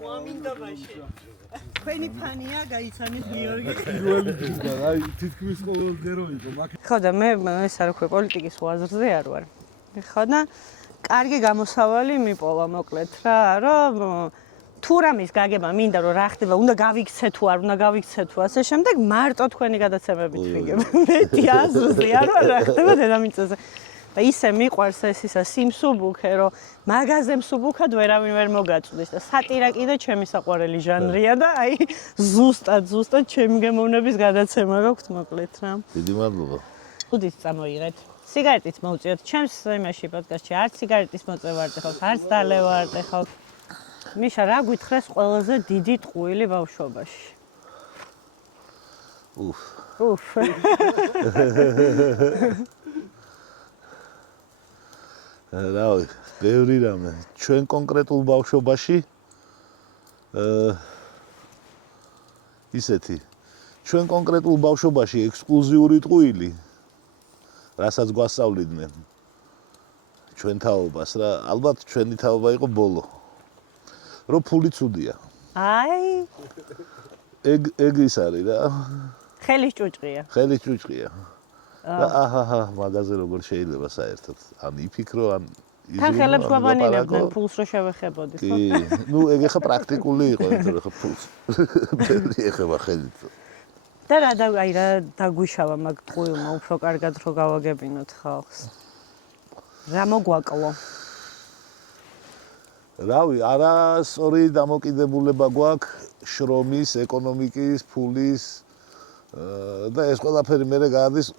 მოამინდობაში. Თქვენი ფანია გაიცანით გიორგი. პირველი ჯგუფა, აი თითქმის ყოველდღე რო იყო, მაგ ხო და მე ეს არ ვქო პოლიტიკის ვაზრზე არ ვარ. ხო და კარგი გამოსავალი მიპოვა მოკლედ რა, რომ თუ რამის გაგება მინდა რომ რა ხდება, უნდა გავიქცე თუ არ უნდა გავიქცე თუ ასე შემდეგ, მარტო თქვენი გადაცემებით ვიგებ. მეტი აზრზე არ ვარ რა ხდება დედამიწაზე. და ისე მიყვარს ეს ისა სიმსუბუქე, რომ მაღაზე მსუბუქად ვერავინ ვერ მოგაწვდის და სატირა კიდე ჩემი საყვარელი ჟანრია და აი ზუსტად ჩემი გემოვნების გადაცემა გაქვთ მოკლედ რა. დიდი მადლობა. უდით წამოიღეთ. სიგარეტიც მოვწიოთ. ჩემს იმაში პოდკასტში არც სიგარეტის მოწევა არ ეხავთ, არც დალევა არ ეხავთ. მიშა, რა გითხრეს ყველაზე დიდი ტყუილი ბავშვობაში? უფ. რავი, ბევრი რამე. ჩვენ კონკრეტულ ბავშვობაში ისეთი. ჩვენ კონკრეტულ ბავშვობაში ექსკლუზიური ტყუილი, რასაც გვასწავლიდნენ ჩვენ თაობას რა, ალბათ ჩვენი თაობა იყო ბოლო. რომ ფული ცუდია. აი. ეგ ის არის რა. ხელის ჭუჭყია. ხელის ჭუჭყია. აჰა, მაგაზე როგორ შეიძლება საერთოდ? ან იფიქრო, ან თან ხელებს გვაბანინებდნენ ფულს რო შევეხებოდი, ხო? კი, ნუ ეგ ახლა პრაქტიკული იყო, იმიტომ რომ ფულს ბევრი ეხება ხელით. და რა დაგვიშავა მაგ ტყუილმა უფრო კარგად რო გავაგებინოთ ხალხს. რა მოგვაკლო? რავი, არასწორი დამოკიდებულება გვაქვს შრომის, ეკონომიკის, ფულის და ეს ყველაფერი მერე გადის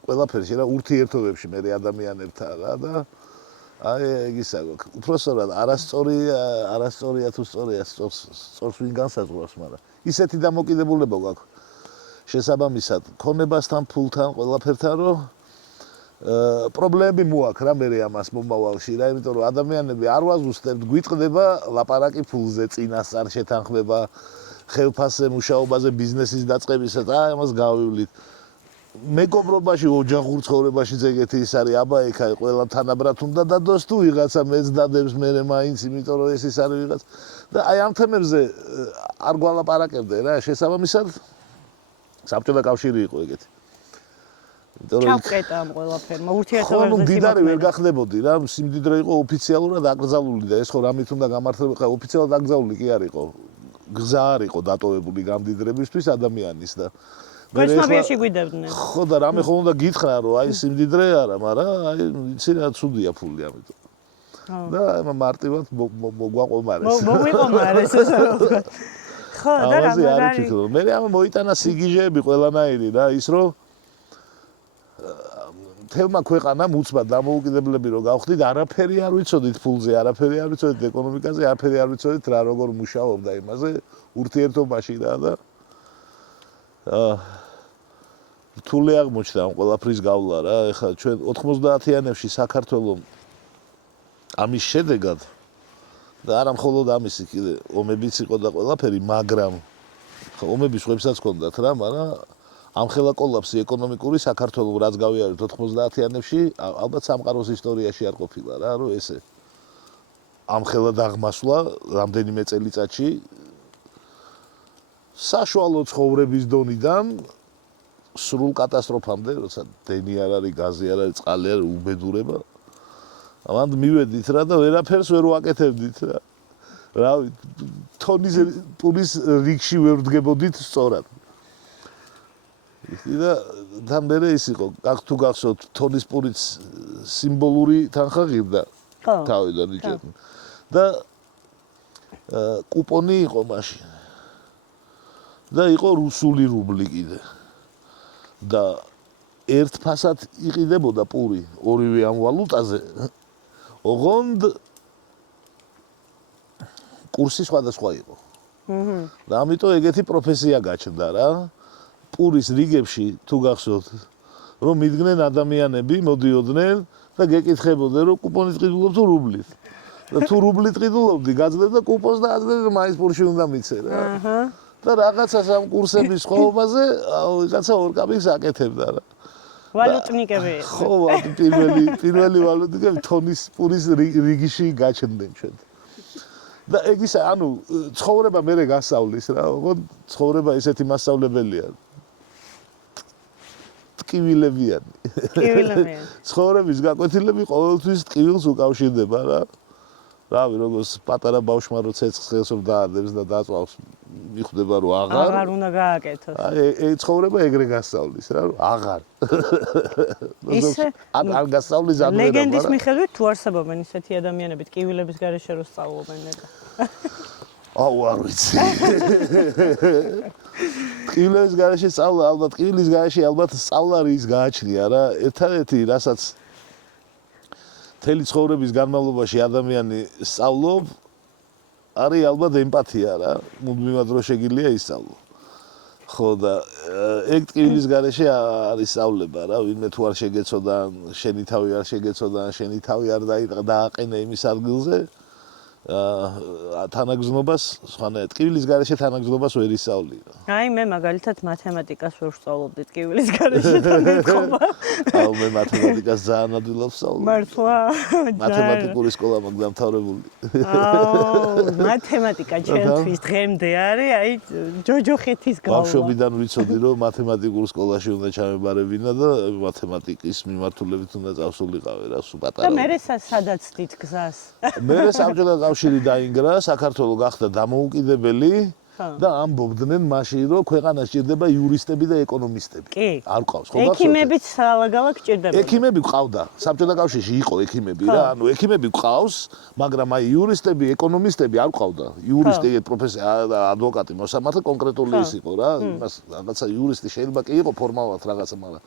ყველაფერში რა ურთიერთობებში მერე ადამიანებთან რა და აი ეგ ისა გვაქვს. უпроსტად არასწორია თუ სწორია, სწორს ვინ განსაზღვრავს, მაგრამ ისეთი დამოკიდებულება გვაქვს შესაბამისად ქონებასთან, ფულთან, ყველაფერთან, რომ პრობლემები მოაქვს რა მერე ამას მომავალში რა, იმიტომ რომ ადამიანები არ ვაზუსტებთ, გვიტყდება ლაპარაკი ფულზე, წინასწარ შეთანხმება, ხელფასზე, მუშაობაზე, ბიზნესის დაწყებისას, აი ამას გავივლით. მეგობრობაში, ოჯახურ ცხოვრებაშიც ეგეთი ის არის, აბა იქა ყველა თანაბრად უნდა დადოს თუ ვიღაცა მეც დადებს მერე მაინც, იმიტომ რომ ეს ის არის ვიღაც. და აი ამ თემებზე არ გვალაპარაკებდე რა, შესაბამისად საბჭოთა კავშირი იყო ეგეთი. ჩავკეტა ამ ყველაფერმა ურთიერთობებზე მდიდარი ვერ გახდებოდი რა, სიმდიდრე იყო ოფიციალურად აკრძალული და ეს ხო რამით უნდა გამართლება, ხა ოფიციალურად აკრძალული კი არ იყო. გზა არ იყო დატოვებული გამდიდრებისთვის ადამიანის და გვეცნობიერში გვიდებდნენ. ხო და რამე ხო უნდა გითხრა რომ აი სიმდიდრე არა, მაგრამ აი იცი რა ცუდია ფული ამიტომ. და მარტივად მოგვაყომარეს. მოგვიყომარეს ეს რა ვთქვა. ხო და რა მაგარი. მე ამ მოიტანა სიგიჟეები ყველანაირი რა, ის რომ თელმა ქვეყანამ უცბად დამოუკიდებლები რო გავხდით, არაფერი არ ვიცოდით ფულზე, არაფერი არ ვიცოდით ეკონომიკაზე, არაფერი არ ვიცოდით რა როგორ მუშაობდა იმაზე ურთიერთობაში რა და რთული აღმოჩნდა ამ ყველაფრის გავლა რა. ეხლა ჩვენ 90-იანებში საქართველოს ამის შედეგად და არა მხოლოდ ამისი კიდე ომებიც იყო და ყველაფერი, მაგრამ ომების ხვებსაც ჰქონდათ რა, მაგრამ ამხელა კოლაფსი ეკონომიკური საქართველოს რაც გავიარეთ 90-იანებში, ალბათ სამყაროს ისტორიაში არ ყოფილა რა, რომ ესე ამხელა დაღმასვლა რამდენიმე წელიწადში საშუალო ცხოვრების დონიდან სრულ კატასტროფამდე, როცა დენი არ არის, გაზი არ არის, წყალი არ არის, უბედურება. ამან მივედით რა და ვერაფერს ვერ ვაკეთებდით რა. რავი, თონის პურის რიგში ვერ ვდგებოდით სწორად. და მერე ის იყო, თუ გახსოვთ, თონის პურიც სიმბოლური თანხა ღირდა თავიდან იჭერდა. და კუპონი იყო მაშინ. და იყო რუსული რუბლი კიდე. და ერთ ფასად იყიდებოდა პური ორივე ამ ვალუტაზე. ოღონდ კურსი სხვადასხვა იყო. და ამიტომ ეგეთი პროფესია გაჩნდა რა. პურის რიგებში თუ გახსოვთ, რომ მიდგნენ ადამიანები, მოდიოდნენ და გეკითხებოდნენ, რომ კუპონით ყიდულობ თუ რუბლით. და თუ რუბლით ყიდულობდი, გაძლევ და კუპონს და აძლევ მაინც პურში უნდა მიცე რა. და რაღაცას ამ კურსების ხოვობაზე, ვიღაცა ორკაპიკს აკეთებდა რა. ვალუტნიკები. ხო, პირველი ვალუტნიკები თონის პურის რიგში გაჩნდნენ ჩვენ. და ეგ ისა, ანუ ცხოვრება მერე გასავლის რა, ოღონდ ცხოვრება ესეთი მასწავლებელია. ტკივილებიანი. ტკივილებიანი. ცხოვრების გაკვეთილები ყოველთვის ტკივილს უკავშირდება რა. რავი, როგორც პატარა ბავშვმა რო ცეცხლს ხელს რომ დაადებს და დაწვავს, მიხვდება რომ აღარ უნდა გააკეთოს. აი, ცხოვრება ეგრე გასავლის რა, რომ აღარ. ისე არ გასავლის ამერა. ლეგენდის მიხედვით თუ არსებობენ ისეთი ადამიანები ტკივილების გარეშე რო სწავლობენ ეგ. აუ, არ ვიცი. ტკივილების გარეშე სწავლა, ალბათ ტკივილის გარეშე ალბათ სწავლა რის გააჩნია რა. ერთადერთი რასაც მთელი ცხოვრების განმავლობაში ადამიანი სწავლობ, არის ალბათ ემპათია რა. მუდმივად რო შეგიძლია ისწავლო. ხო და ეგ ტკივილის გარეშე არის სწავლება რა. ვინმე თუ არ შეგეცოდა, შენი თავი არ შეგეცოდა, შენი თავი არ დააყენე იმის ადგილზე, თანაგზნობას, სხვანაირად ტკივილის გარეშე თანაგზნობას ვერ ისწავლი. აი მე მაგალითად მათემატიკას ვერ ვსწავლობდი ტკივილის გარეშე თანხმობა. აუ მე მათემატიკას ძალიან ადვილად ვსწავლობ. მართლა? მათემატიკური სკოლა მაქვს დამთავრებული. აუ მათემატიკა ჩემთვის დღემდე არის, აი ჯოჯოხეთის გავლა. ბავშვობიდან ვიცოდი რომ მათემატიკურ სკოლაში უნდა ჩამებარებინა და მათემატიკის მიმართულებით უნდა წავსულიყავი რა, სულ პატარა. და მე სადაც დიდ გზას. მე საბჭოთა კავშირი დაინგრა, საქართველო გახდა დამოუკიდებელი და ამბობდნენ მაშინ რომ ქვეყანას ჭირდება იურისტები და ეკონომისტები. არ ყავს, ხო გახსოვთ? ექიმებიც სალაგალაკ ჭირდება. ექიმები ყავდა, საბჭოთა კავშირში იყო ექიმები რა, ანუ ექიმები ყავს, მაგრამ აი იურისტები, ეკონომისტები არ ყავდა. იურისტი პროფესია, ადვოკატი, მოსამართლე კონკრეტული ის იყო რა, იმას რაღაცა იურისტი შეიძლება კი იყო ფორმალურად რაღაცა, მაგრამ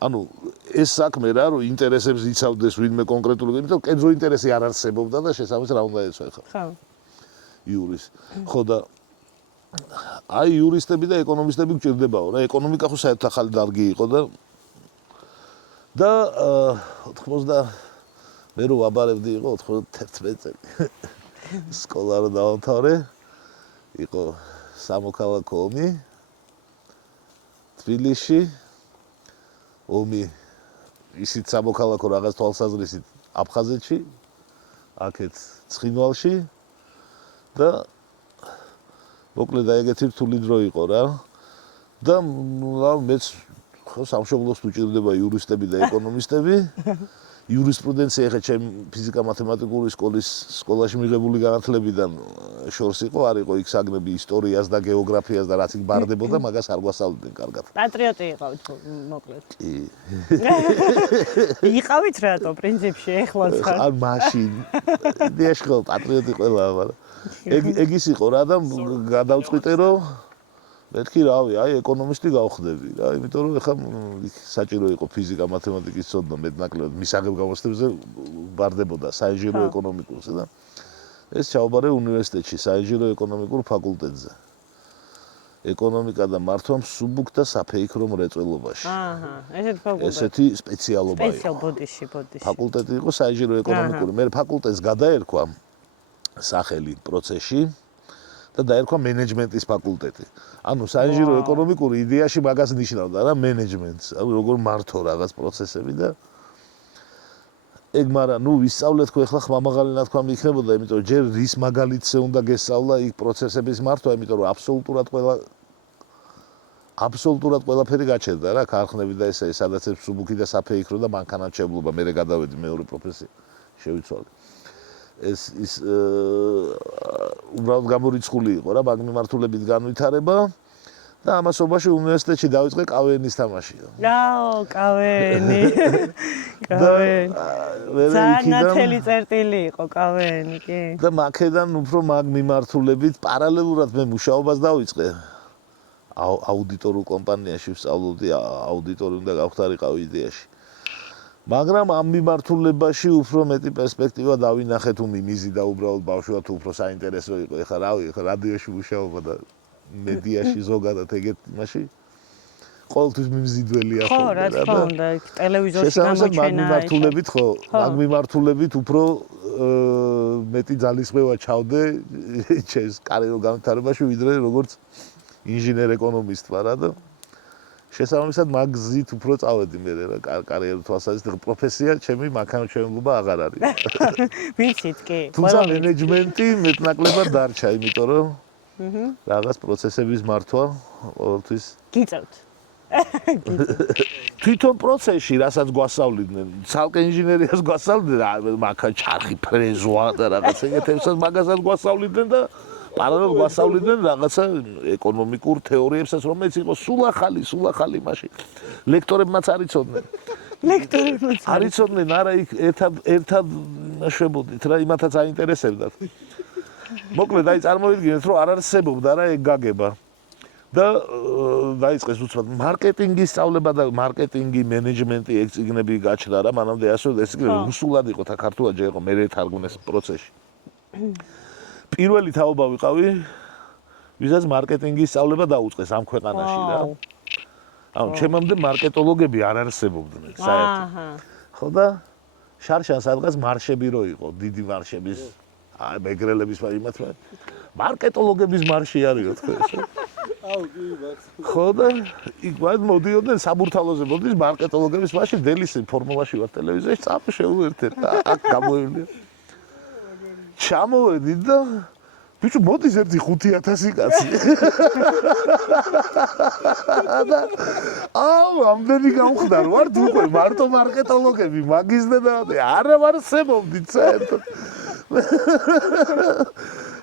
ანუ ეს საქმე რა, რომ ინტერესებს იცავდეს ვინმე კონკრეტული, იმიტომ რომ კერძო ინტერესი არ არსებობდა და შესაბამისად რა უნდა ეცვა ხა. ხო. იურის. ხო და აი იურისტები და ეკონომისტები გჭირდებაო რა, ეკონომიკა ხო საერთოდ ახალი დარგი იყო და 90 მე რო ვაბარებდი იყო 91 წელი. სკოლა რო დავამთავრე, იყო სამოქალაქო ომი თბილისში. ომი ისიც სამოქალაქო რაღაც თვალსაზრისით აფხაზეთში, აქეთ ცხინვალში და მოკლედ ეგეთი რთული დრო იყო რა. და მეც ხო სამშობლოს თუ ჭირდება იურისტები და ეკონომისტები. იურისპრუდენცია ხა ჩემ ფიზიკა-მათემატიკური სკოლაში მიღებული განათლებიდან შორს იყო, არ იყო იქ საგნები ისტორიას და გეოგრაფიას და რაც იქ ბარდებოდა, მაგას არ გვასწავლიდნენ კარგად. პატრიოტი იყავით მოკლედ. კი. იყავით რატო პრინციპში ეხლაც ხარ? არ მაშინ. იდეაში ხო პატრიოტი ყველა, მაგრამ ეგ ის იყო რა და გადავწყვიტე რომ მეთქი რავი, აი ეკონომისტი გავხდები რა, იმიტომ რომ ეხლა საჭირო იყო ფიზიკა, მათემატიკის ცოდნა მეტნაკლებად მისაღებ გამოცდებზე ბარდებოდა საინჟინრო ეკონომიკურზე და ეს ჩავაბარე უნივერსიტეტში, საინჟინრო ეკონომიკურ ფაკულტეტზე. ეკონომიკა და მართვა მსუბუქ და საფეიქრო მრეწველობაში. აჰა, ესეთი ფაკულტეტი. ესეთი სპეციალობა იყო. სპეციალ ბოდიში. ფაკულტეტი იყო საინჟინრო ეკონომიკური. მე ფაკულტეტს გადაერქვა სახელი პროცესში და დაერქვა მენეჯმენტის ფაკულტეტი. ანუ საინჟინრო ეკონომიკური იდეაში მაგას ნიშნავდა რა მენეჯმენტს, ანუ როგორ მართო რაღაც პროცესები და ეგ მაგრამ ნუ ვისწავლეთ ხო ეხლა ხმამაღალი ნათქვამი იქნებოდა, იმიტომ რომ ჯერ რის მაგალითზე უნდა გესწავლა იქ პროცესების მართვა, იმიტომ რომ აბსოლუტურად ყველაფერი გაჩერდა რა, ქარხნები და ესე სადაც მსუბუქი და საფეიქრო და მანქანათმშენებლობა, მე გადავედი მეორე პროფესია შევიცვალე. ეს უბრალოდ გამორიცხული იყო რა, მაგ მიმართულებით განვითარება და ამასობაში უნივერსიტეტში დავიწყე კავენის თამაში. აო, კავენი. კავენი. ზანათელი წერტილი იყო კავენი, კი. და მაქედან უფრო მაგ მიმართულებით პარალელურად მე მუშაობას დავიწყე. აუდიტორულ კომპანიაში ვსწავლობდი, აუდიტორი უნდა გავხდარიყავ იდეაში. მაგრამ ამ მიმართულებაში უფრო მეტი პერსპექტივა დავინახე თუ მიმიზი და უბრალოდ ბავშვად უფრო საინტერესო იყო. ეხლა რავი, ეხლა რადიოში მუშაობა და მედიაში ზოგადად ეგეთ იმაში ყოველთვის მიმზიდველია ხო, რა თქმა უნდა, ტელევიზორში გამოჩენა. მაგ მიმართულებით ხო, მაგ მიმართულებით უფრო მეტი ძალისხმევა ჩავდე ჩემს კარიერულ განვითარებაში, ვიდრე როგორც ინჟინერ ეკონომისტმა რა და შესაბამისად მაგ გზით უფრო წავედი მე რა კარიერულ თვალსაზრისით პროფესია ჩემი მანქანათმშენებლობა აღარ არის. ვიცით კი. თუმცა მენეჯმენტი მეტნაკლებად დარჩა, იმიტომ რომ რაღაც პროცესების მართვა ყოველთვის გიწევთ. თვითონ პროცესში, რასაც გვასწავლიდნენ, ცალკე ინჟინერიას გვასწავლიდნენ, მანქანა ჩარხი ფრეზვა და რაღაც ეგეთებსაც მაგასაც გვასწავლიდნენ და პარალელურად გვასწავლიდნენ რაღაცა ეკონომიკურ თეორიებსაც, რომელიც იყო სულ ახალი მაშინ. ლექტორებმაც არ იცოდნენ. არ იცოდნენ, არა იქ ერთად შვებოდით რა, იმათაც აინტერესებდათ. მოკლედ, აი წარმოვიდგინეთ, რომ არ არსებობდა რა ეგ გაგება. და დაიწყეს უცბად მარკეტინგის სწავლება და მარკეტინგი, მენეჯმენტი ეგ წიგნები გაჩნდა რა, მანამდე ასე ეს წიგნები რუსულად იყო და ქართულად ჯერ იყო, მე ეთარგმნეს პროცესში. პირველი თაობა ვიყავი, ვისაც მარკეტინგის სწავლება დაუწყეს ამ ქვეყანაში რა. ანუ ჩემამდე მარკეტოლოგები არ არსებობდნენ საერთოდ. ხო და შარშან სადღაც მარშები რო იყო, დიდი მარშების, აი მეგრელების იმათ მარკეტოლოგების მარში არისო თქო ესე. აუ კი ბაც. ხო და იქ მოდიოდნენ საბურთალოზე მოდის მარკეტოლოგების მარში დელისი ფორმულაში ვარ ტელევიზიაში წამო შეუერთეთ და აქ გამოევლია. ჩამოვედი და ბიჭო მოდის ერთი 5000 კაცი. და აუ ამდენი გამხდარ ვარ უკვე მარტო მარკეტოლოგები მაგისდე და არა ვარსებობდით საერთოდ.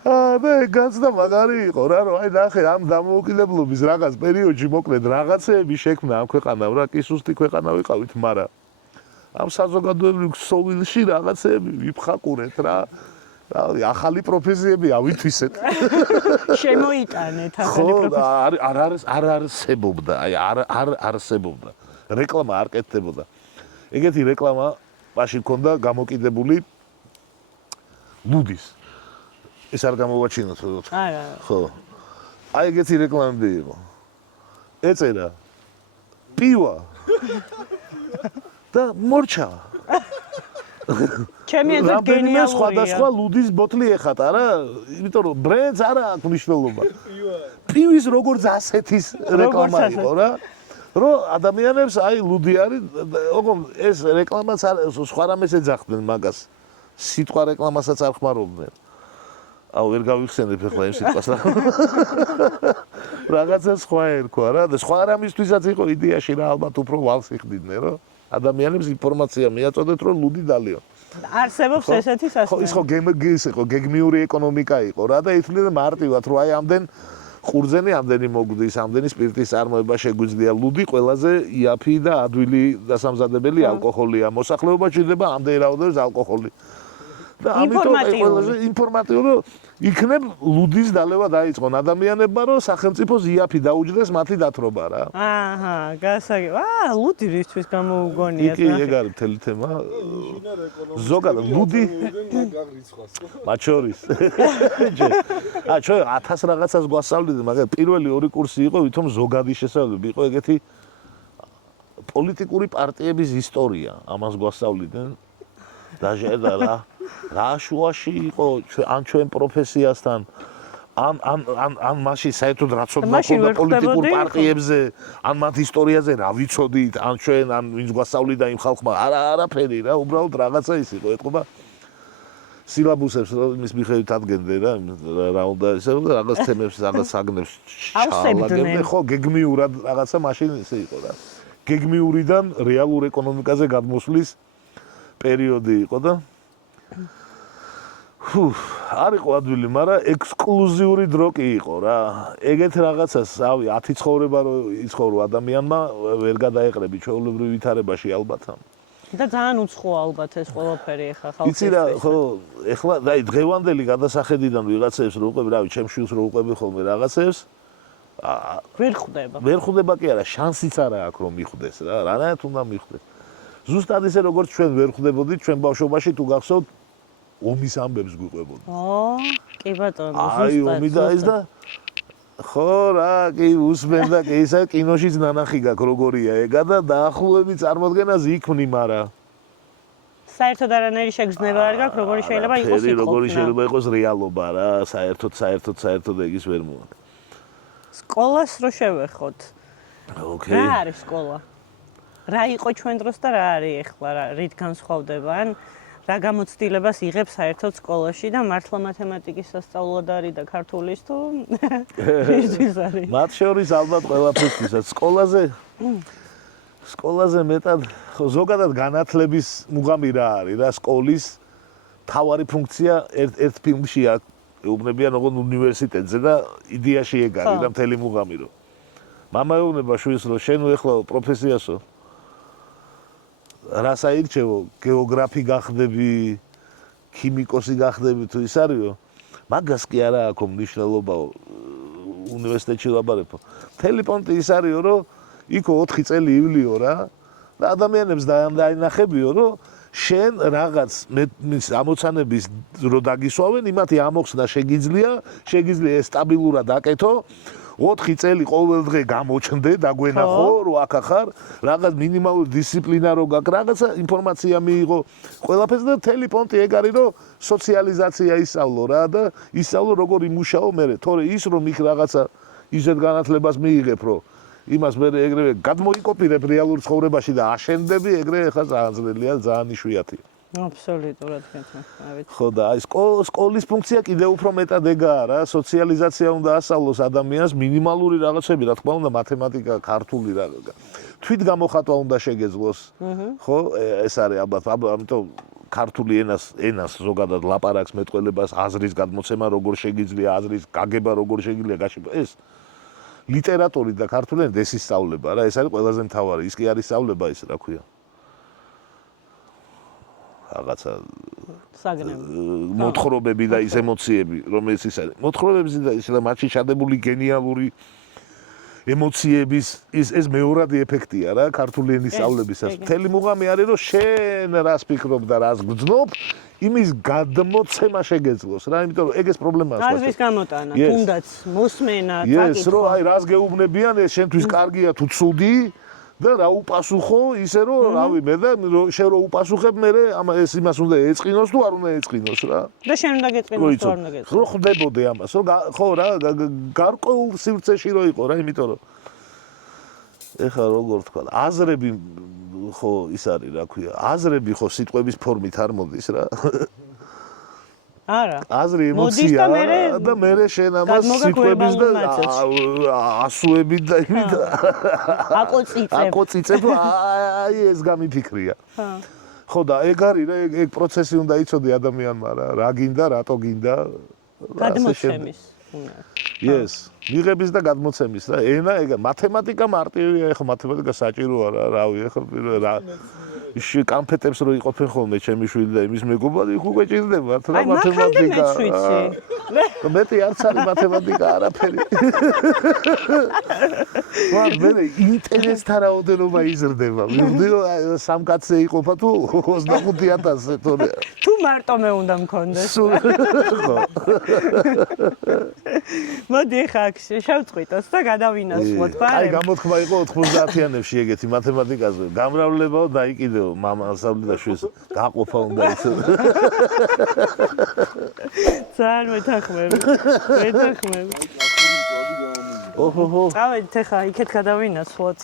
და გაცდა მაგარი იყო რა რომ აი ნახე ამ დამოუკიდებლობის რაღაც პერიოდში მოკლედ რაღაცეები შექმნა ამ ქვეყანამ რა კი სუსტი ქვეყანა ვიყავით მაგრამ ამ საზოგადოებრივ ქსოვილში რაღაცეები ვიფხაკურეთ რა ახალი პროფესიები ავითვისეთ შემოიტანეთ ახალი პროფესია არ არსებობდა აი არ არსებობდა რეკლამა არ კეთდებოდა ეგეთი რეკლამა მაშინ ქონდა გამოკიდებული ლუდის ეს არ გამოვაჩინოთ არა ხო აი ეგეთი რეკლამები იყო ეწერა პივა და მორჩა ჩემი აზრით გენიალურია სხვადასხვა ლუდის ბოთლი ეხატა რა იმიტომ რომ ბრენდს არ აქვს მნიშვნელობა პივის როგორც ასეთის რეკლამა იყო რა რომ ადამიანებს აი ლუდი არის ოღონდ ეს რეკლამაც სხვა რამეს ეძახდნენ მაგას სიტყვა რეკლამასაც არ ხმარობდნენ აუ ვერ გავიხსენებ ახლა იმ სიტყვას რა რაღაცა სხვა ერქვა რა და სხვა რამისთვისაც იყო იდეაში რა ალბათ უფრო ვალს იხდიდნენ რომ ადამიანებს ინფორმაცია მიაწოდეთ რომ ლუდი დალიო არსებობს ესეთი სასწაული ხო ის ხო გეგმიური ეკონომიკა იყო რა და ითვლიდა მარტივად რომ აი ამდენ ყურძენი ამდენი მოგვდის ამდენი სპირტის წარმოება შეგვიძლია ლუდი ყველაზე იაფი და ადვილი დასამზადებელი ალკოჰოლია მოსახლეობა ჭირდება ამდენი რაოდენობის ალკოჰოლი და ამიტომ ყველაზე ინფორმატიული იქნებ ლუდის დალევა დაიწყონ ადამიანებმა რომ სახელმწიფოს იაფი დაუჯდეს მათი დათრობა რა. აჰა, გასაგებ. ლუდი რისთვის გამოუგონიათ ნახე. კი, ეგ არის მთელი თემა. ზოგადად ლუდი მათ შორის. ჩვენ 1000 რაღაცას გვასწავლდნენ, მაგრამ პირველი ორი კურსი იყო ვითომ ზოგადი შესწავლები, იყო ეგეთი პოლიტიკური პარტიების ისტორია, ამას გვასწავლდნენ. დაჟედა რა შუაში იყო ან ჩვენ პროფესიასთან ან მაშინ საერთოდ რაც მოხდა პოლიტიკურ პარტიებზე ან მათ ისტორიაზე რა ვიცოდით ან ჩვენ ან ვინც გვასწავლიდა იმ ხალხმა არაფერი რა უბრალოდ რაღაცა ის იყო ეთქობა სილაბუსებს იმის მიხედვით ადგენდნენ რა უნდა ისე რაღაც თემებს რაღაც საგნებს ჩაალაგებდნენ ხო გეგმიურად რაღაცა მაშინ ისე იყო რა გეგმიურიდან რეალურ ეკონომიკაზე გადმოსვლის პერიოდი იყო და არ იყო ადვილი, მაგრამ ექსკლუზიური დრო კი იყო რა. ეგეთ რაღაცას, ავი 10 ცხოვრება რო იცხოვრო ადამიანმა ვერ გადაეყრები ჩვეულებრივ ვითარებაში ალბათ. და ძალიან უცხოა ალბათ ეს ყველაფერი ახლა ხალხის. იცი რა, ხო, ეხლა დაი დღევანდელი გადასახედიდან ვიღაცებს რო უყვები, რავი, ჩემ შვილს რო უყვები ხოლმე რაღაცებს ვერ ხვდება. ვერ ხვდება კი არა, შანსიც არა აქვს რომ მიხვდეს რა. რანაირად უნდა მიხვდეს. ზუსტად ისე როგორც ჩვენ ვერ ხვდებოდით ჩვენ ბავშვობაში თუ გახსოვთ ომის ამბებს გვიყვებოდა. კი ბატონო, ზუსტად. აი ომი და ეს და ხო რა, კი უსმენდა კი ისა კინოშიც ნანახი გაქვს როგორია ეგა და დაახლოებით წარმოდგენაზე იქმნი, მაგრამ საერთოდ არანაირი შეგრძნება არ გაქვს, როგორი შეიძლება იყოს იყო. როგორი შეიძლება იყოს რეალობა რა, საერთოდ ეგ ის ვერ მოაქვს. სკოლას რო შევეხოთ. ოკეი. რა არის სკოლა? რა იყო ჩვენ დროს და რა არის ახლა, რით განსხვავდება? ან რა გამოცდილებას იღებს საერთოდ სკოლაში და მართლა მათემატიკის სასწავლად არის და ქართულის თუ ისთვის არის? მათ შორის ალბათ ყველაფრისთვისაც სკოლაზე მეტად ზოგადად განათლების მუღამი რა არის რა სკოლის თავარი ფუნქცია ერთ ფილმში ეუბნებიან ოღონდ უნივერსიტეტზე და იდეაში ეგ არის და მთელი მუღამი რომ მამა ეუბნება შვილს რომ შენ ეხლა პროფესიასო რას აირჩევო გეოგრაფი გახდები ქიმიკოსი გახდები თუ ის არისო მაგას კი არა აქვს მნიშვნელობაო უნივერსიტეტში ლაბარებო მთელი პონტი ის არისო რომ იქ 4 წელი ივლიო რა და ადამიანებს დაინახებიო რომ შენ რაღაც მის ამოცანების რო დაგისვავენ იმათი ამოხსნა შეგიძლია სტაბილურად აკეთო 4 წელი ყოველ დღე გამოჩნდე დაგვენახო რომ აქ ახარ რაღაც მინიმალური დისციპლინა რო გაქვს რაღაცა ინფორმაცია მიიღო ყველაფერს და მთელი პონტი ეგ არის რომ სოციალიზაცია ისწავლო რა და ისწავლო როგორ იმუშაო მე თორე ის რომ იქ რაღაცა ისეთ განათლებას მიიღებ რომ იმას მე ეგრევე გადმოიკოპირებ რეალურ ცხოვრებაში და აშენდები ეგრე ხა ძალიან ძნელია ძალიან იშვიათია აბსოლუტურად გეთმოდი. ხო და აი სკოლის ფუნქცია კიდევ უფრო მეტად ეგაა რა სოციალიზაცია უნდა ასწავლოს ადამიანს მინიმალური რაღაცები რა თქმა უნდა მათემატიკა ქართული რა თვით გამოხატვა უნდა შეგეძლოს ხო ეს არის ალბათ ამიტომ ქართული ენას ზოგადად ლაპარაკს მეტყველებას აზრის გადმოცემა როგორ შეგიძლია აზრის გაგება როგორ შეგიძლია გაშება ეს ლიტერატურით და ქართული ენით ეს ისწავლება რა ეს არის ყველაზე მთავარი ის კი არის სწავლება ის რა ქვია რაღაცა მოთხრობები და ის ემოციები რომელიც ის არის მოთხრობების და ის მათში ჩადებული გენიალური ემოციების ეს მეორადი ეფექტია რა ქართული ენის სწავლებისას მთელი მუღამი არის რომ შენ რას ფიქრობ და რას გძნობ იმის გადმოცემა შეგეძლოს რა იმიტომ რომ ეგ ეს პრობლემაა აზრის გამოტანა თუნდაც მოსმენა წაკითხვა ეს რომ აი რას გეუბნებიან ეს შენთვის კარგია თუ ცუდი და რა უპასუხო ისე რომ რავი მე და შენ რო უპასუხებ მე ეს იმას უნდა ეწყინოს თუ არ უნდა ეწყინოს რა და შენ უნდა გეწყინოს თუ არ უნდა გეწყინოს რო ხდებოდე ამას რომ ხო რა გარკვეულ სივრცეში რო იყო რა იმიტომ რომ ეხლა როგორ თქვა აზრები ხო ის არის რა ქვია აზრები ხო სიტყვების ფორმით არ მოდის რა არა აზრი ემოცია და მე შენ ამას სიტყვების და ასუებით და იმით აკოციწებ აი ეს გამიფიქრია ხო და ეგ არის რა ეგ პროცესი უნდა იცოდე ადამიანმა რა გინდა რატო გინდა გადმოცემის yes მიღების და გადმოცემის რა ენა ეგ მათემატიკა მარტივია ეხლა მათემატიკა საჭიროა რა რავი ეხლა რა ის კანფეტებს რო იყოფენ ხოლმე ჩემი შვილი და იმის მეგობარი იქ უკვე ჭირდებათ რა მათემატიკა მეტი არც არის მათემატიკა არაფერი მე ინტერესთა რაოდენობა იზრდება მივდივარ სამ კაცზე იყოფა თუ 25000 თორე თუ მარტო მე უნდა მქონდეს მოდი ხა შევწყვიტოს და გადავინაცვლოთ ბარემ აი გამოთქმა იყო 90-იანებში ეგეთი მათემატიკაზე გამრავლებაო დაიკიდეო მამა ასავლი და შვილს გაყოფა უნდა იცოდე ძალიან მეთანხმები ოჰოჰო ავედით ხა იქეთ გადავინაცვლოთ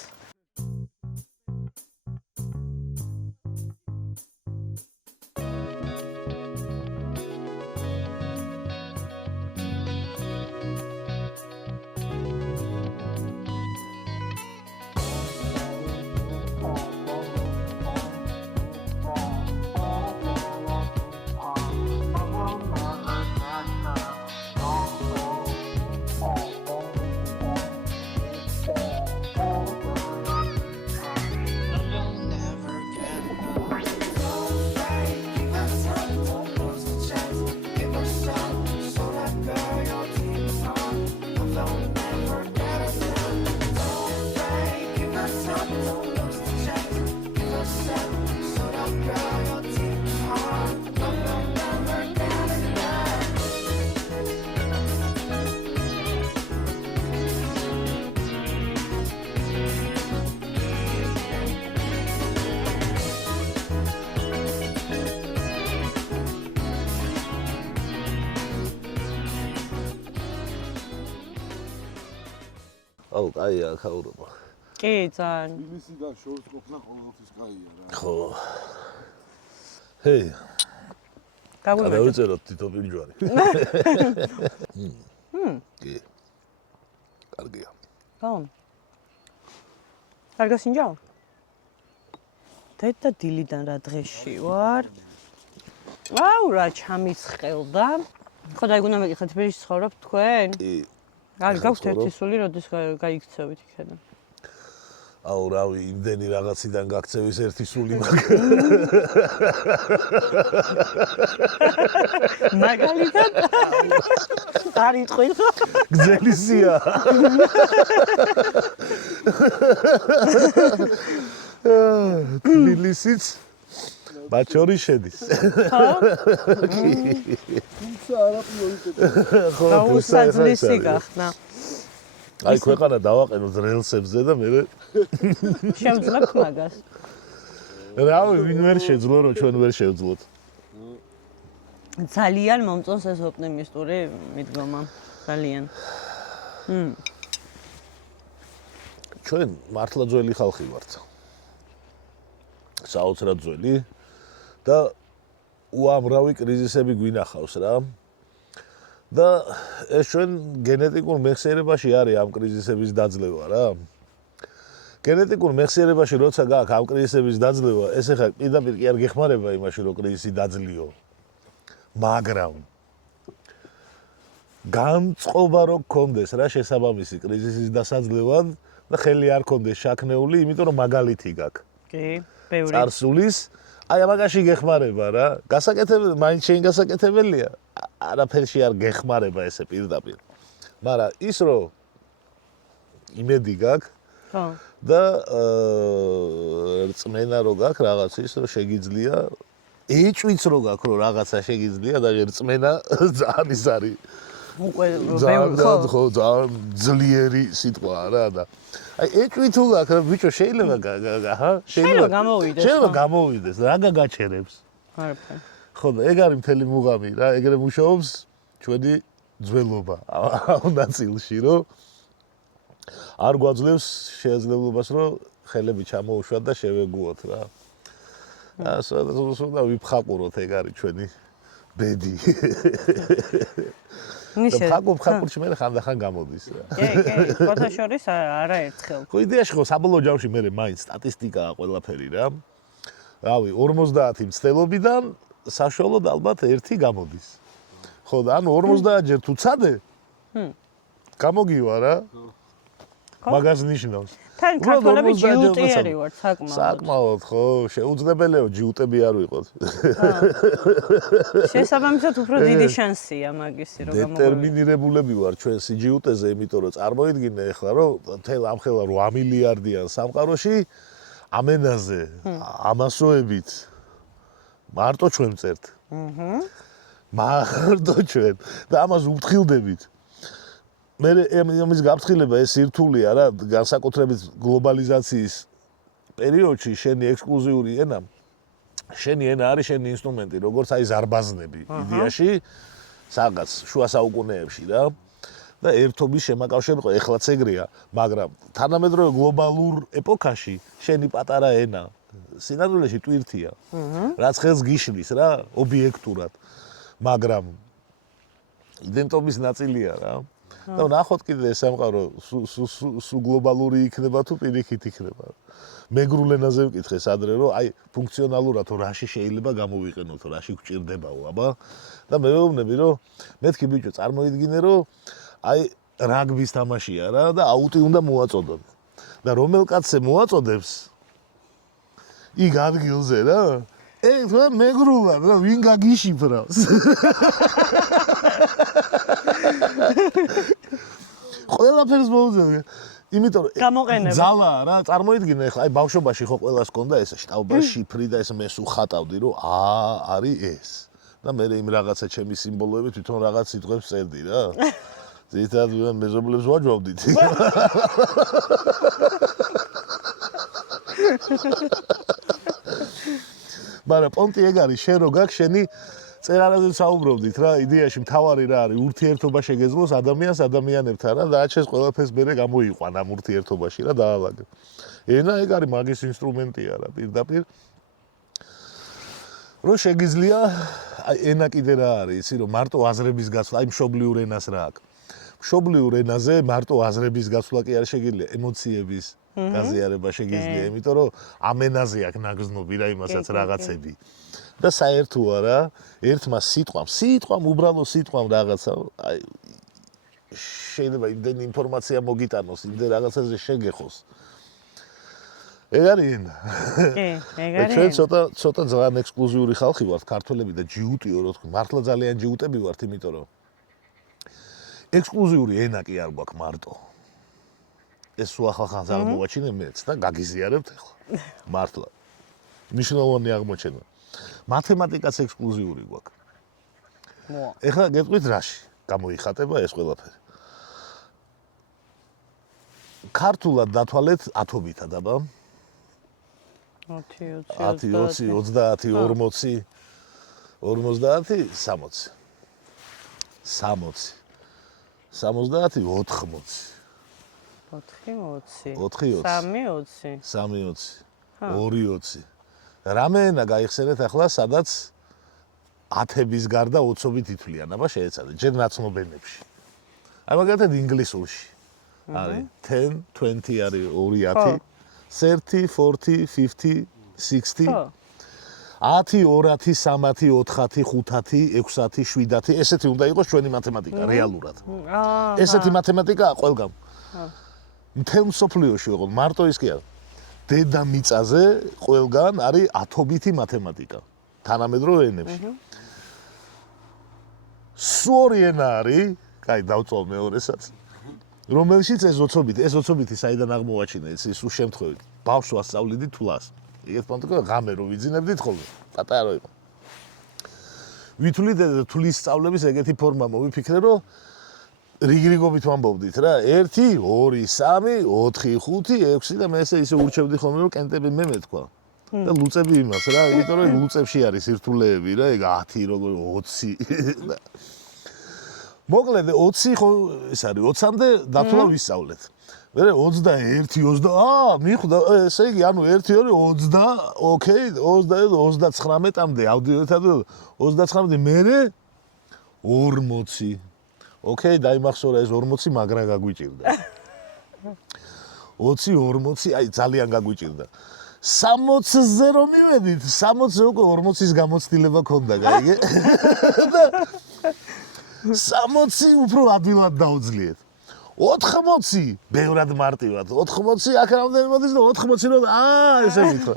აუ, კაია, ქაურობა. კი, ძალიან. იმისი და შორს ყოფნა ყოველთვის კაია რა. ხო. ჰეი, გაგვიმარჯობა. დავიწეროთ თითო პინჯვარი. კი. კარგია. ხო. კარგა სინჯაო. დედა დილიდან რა დღეში ვარ. აუ რა ჩამიცხელდა. ხო და ეგ უნდა მეკითხეთ, თბილისში ცხოვრობთ თქვენ? კი. არის გაქვთ ერთი სული, როდის გაიქცევით იქიდან? აუ რავი, იმდენი რაღაციდან გაქცევის ერთი სული მაქვს. მაგალითად არ იტყვით. გზელისია. თბილისიც მათ შორის შედის. თუმცა არა პრიორიტეტი. ხო, გაუსაძლისი გახდა. აი ქვეყანა დავაყენოთ რელსებზე და მე შევძლებთ მაგას. რავი, ვინ ვერ შეძლო, რომ ჩვენ ვერ შევძლოთ. ძალიან მომწონს ეს ოპტიმისტური მიდგომა. ძალიან. ჩვენ მართლა ძველი ხალხი ვართ. საოცრად ძველი და უამრავი კრიზისები გვინახავს რა. და ეს ჩვენ გენეტიკურ მეხსიერებაში არის ამ კრიზისების დაძლევა რა. გენეტიკურ მეხსიერებაში როცა გაქვს ამ კრიზისების დაძლევა, ეს ახლა პირდაპირ კი არ გეხმარება იმაში, რომ კრიზისი დაძლიო. მაგრამ განწყობა რო გქონდეს რა შესაბამისი კრიზისის დასაძლევად და ხელი არ გქონდეს შაქნეული, იმიტომ რომ მაგალითი გაქვს. კი, ბევრი. წარსულის აი ამაგაში გეხმარება რა. გასაკეთებელი, მაინც შენ გასაკეთებელია. არაფერში არ გეხმარება ესე პირდაპირ. მაგრამ ის რომ იმედი გაქვს ხო. და რწმენა რო გაქვს რაღაც ის რომ შეგიძლია ეჭვიც რო გაქვს რომ რაღაცა შეგიძლია და რწმენა ძალიან ის არის. უკვე ძალიან ხო ძალიან ძლიერი სიტყვაა რა და აი ეჭვი თუ გაქვს ბიჭო შეიძლება შეიძლება გამოვიდეს. შეიძლება გამოვიდეს რა გაგაჩერებს არაფერი. ხო და ეგ არის მთელი მუღამი რა ეგრე მუშაობს ჩვენი ძველობა ამ ნაწილში რომ არ გვაძლევს შესაძლებლობას რომ ხელები ჩამოუშვათ და შევეგუოთ რა და ვიფხაყუროთ ეგ არის ჩვენი ბედი ნიშნე ხაკურში მე ხანდახან გამოდის რა კი კოთა შორის არაერთხელ ხო იდეაში ხო საბოლოო ჯამში მე მაინც სტატისტიკაა ყველაფერი რა რავი 50 მცდელობიდან საშუალოდ ალბათ 1 გამოდის ხო და ანუ 50 ჯერ თუ ცადე გამოგივა რა მაგას ნიშნავს თან ქართველები ჯიუტიერი ვართ საკმაოდ ხო შეუძლებელია ჯიუტები არ ვიყოთ შესაბამისად უფრო დიდი შანსია მაგისი რომ გამოვიდეს დეტერმინირებულები ვარ ჩვენ სიჯიუტეზე იმიტომ რომ წარმოიდგინე ახლა რომ თელ ამ ხელა 8 მილიარდიან სამყაროში ამენაზე ამასოებით მარტო ჩვენ წერთ მარტო ჩვენ და ამას უფრთხილდებით მე ამის გაფრთხილება ეს სირთულეა რა განსაკუთრებით გლობალიზაციის პერიოდში შენი ექსკლუზიური ენა შენი ენა არის შენი ინსტრუმენტი როგორც აი ზარბაზნები იდეაში რაღაც შუა საუკუნეებში რა და ერთობის შემაკავშირება იყო ეხლაც ეგრეა მაგრამ თანამედროვე გლობალურ ეპოქაში შენი პატარა ენა სინამდვილეში ტვირთია რაც ხელს გიშლის რა ობიექტურად მაგრამ იდენტობის ნაწილია რა და ნახოთ კიდე სამყარო სუ გლობალური იქნება თუ პირიქით იქნება მეგრულ ენაზე ვკითხეს ადრე რომ აი ფუნქციონალურად რაში შეიძლება გამოვიყენოთ რაში გვჭირდებაო აბა და მე ვეუბნები რომ მეთქი ბიჭო წარმოიდგინე რომ აი რაგბის თამაშია რა და აუტი უნდა მოაწოდონ და რომელ კაცზე მოაწოდებს იქ ადგილზე რა ეს მეგრულად რა ვინ გაგიშიფრავს ყველაფერს მოუძებია იმიტომ რომ ძალა რა წარმოიდგინე ხა აი ბავშვობაში ხო ყველას ჰქონდა ეს შტაუბა შიფრი და ეს მე სულ ხატავდი რომ არის ეს და მე იმ რაღაცა ჩემი სიმბოლოები თვითონ რაღაც სიტყვებს წერდი რა ზედად მეზობლებს ვაჯვავდით მაგრამ პონტი ეგ არის შენ რო გაქვს შენი წერანაზე საუბრობდით რა, იდეაში მთავარი რა არის, ურთიერთობა შეგეძლოს ადამიანს ადამიანებთან რა, დააჩეს ყველაფერს მერე გამოიყვან ამ ურთიერთობაში რა დაალაგე. ენა ეგ არის მაგის ინსტრუმენტია რა, პირდაპირ. რო შეგიძლია, აი ენა კიდე რა არის, იცი რომ მარტო აზრების გაცვლა, აი მშობლიურ ენას რა აქვს. მშობლიურ ენაზე მარტო აზრების გაცვლა კი არ შეგიძლია, ემოციების გაზიარება შეგიძლია, იმიტომ რომ ამ ენაზე აქვს ნაგზნობი რა იმასაც რაღაცები. და საერთოა რა, ერთმა სიტყვამ, უბრალო სიტყვამ რაღაცა, აი შეიძლება იმდენი ინფორმაცია მოგიტანოს, იმდენ რაღაცაზე შეგეხოს. ეგ არის ენა. კი, ეგ არის. ჩვენ ცოტა ძალიან ექსკლუზიური ხალხი ვართ, ქართველები და ჯიუტიო რო თქვი, მართლა ძალიან ჯიუტები ვართ, იმიტომ რომ ექსკლუზიური ენა კი არ გვაქვს მარტო. ეს სულ ახალ ხანს აღმოვაჩინე მეც და გაგიზიარებთ ახლა. მართლა. მნიშვნელოვანი აღმოჩენა. მათემატიკაც ექსკლუზიური გვაქვს. ეხლა გეტყვით რაში გამოიხატება ეს ყველაფერი. ქართულად დათვალეთ ათობით დაბა. 10, 20, 30, 40, 50, 60. 60. 70, 80. 4, 20. 4, 3, 20. 3, 20. 2, 20. რამე ენა გაიხსენეთ ახლა, სადაც ათების გარდა 20-ით ითვლიან, აბა შეეცადეთ, ჯერ ნაცნობენებში. აი მაგალითად ინგლისურში არის 10, 20 არის 210, 30, 40, 50, 60. 10, 210, 310, 410, 510, 610, 710, ესეთი უნდა იყოს ჩვენი მათემატიკა რეალურად. ესეთი მათემატიკაა ყველგან. მთელ მსოფლიოში ოღონდ მარტო ის კი არა. დედამიწაზე ყველგან არის ათობითი მათემატიკა თანამედროვე ენებში. სორი ენა არის, კაი დავწვალ მეორესაც, რომელშიც ეს 20-ი საიდან აღმოვაჩინე, ეს სულ შემთხვევით. ბავშვს ვასწავლიდით თვლას. იგივე პონტიკო ღამე რო ვიძინებდით ხოლმე, პატარა იყო. ვითვლით თვლის სწავლების ეგეთი ფორმა მოვიფიქრე, რომ რიგრიგობით ვამბობდით რა 1 2 3 4 5 6 და მე ესე ურჩევდი ხოლმე რომ კენტები მე მეთქვა და ლუწები იმას რა იმიტომ რომ ლუწებში არის სირთულეები რა ეგ 10 როგორ 20 მოკლედ 20 ხო ეს არის 20-მდე დათვლა ვისწავლეთ მე 21 20 მიხვდა ესე იგი ანუ 1 2 20 ოკეი 39-მდე ავდიოთად 39-მდე მე 40 ოკეი, დაიმახსოვრა ეს 40 მაგრა გაგვიჭირდა. 20, 40, აი ძალიან გაგვიჭირდა. 60-ზე რომ მივედით, 60-ზე უკვე 40-ის გამოცდილება ქონდა, გაიგე? 60 უფრო ადვილად დაუძლიეთ. 80 ბევრად მარტივად. 80 აქ რამდენი მოდის და 80 რომ ესე მითხრა.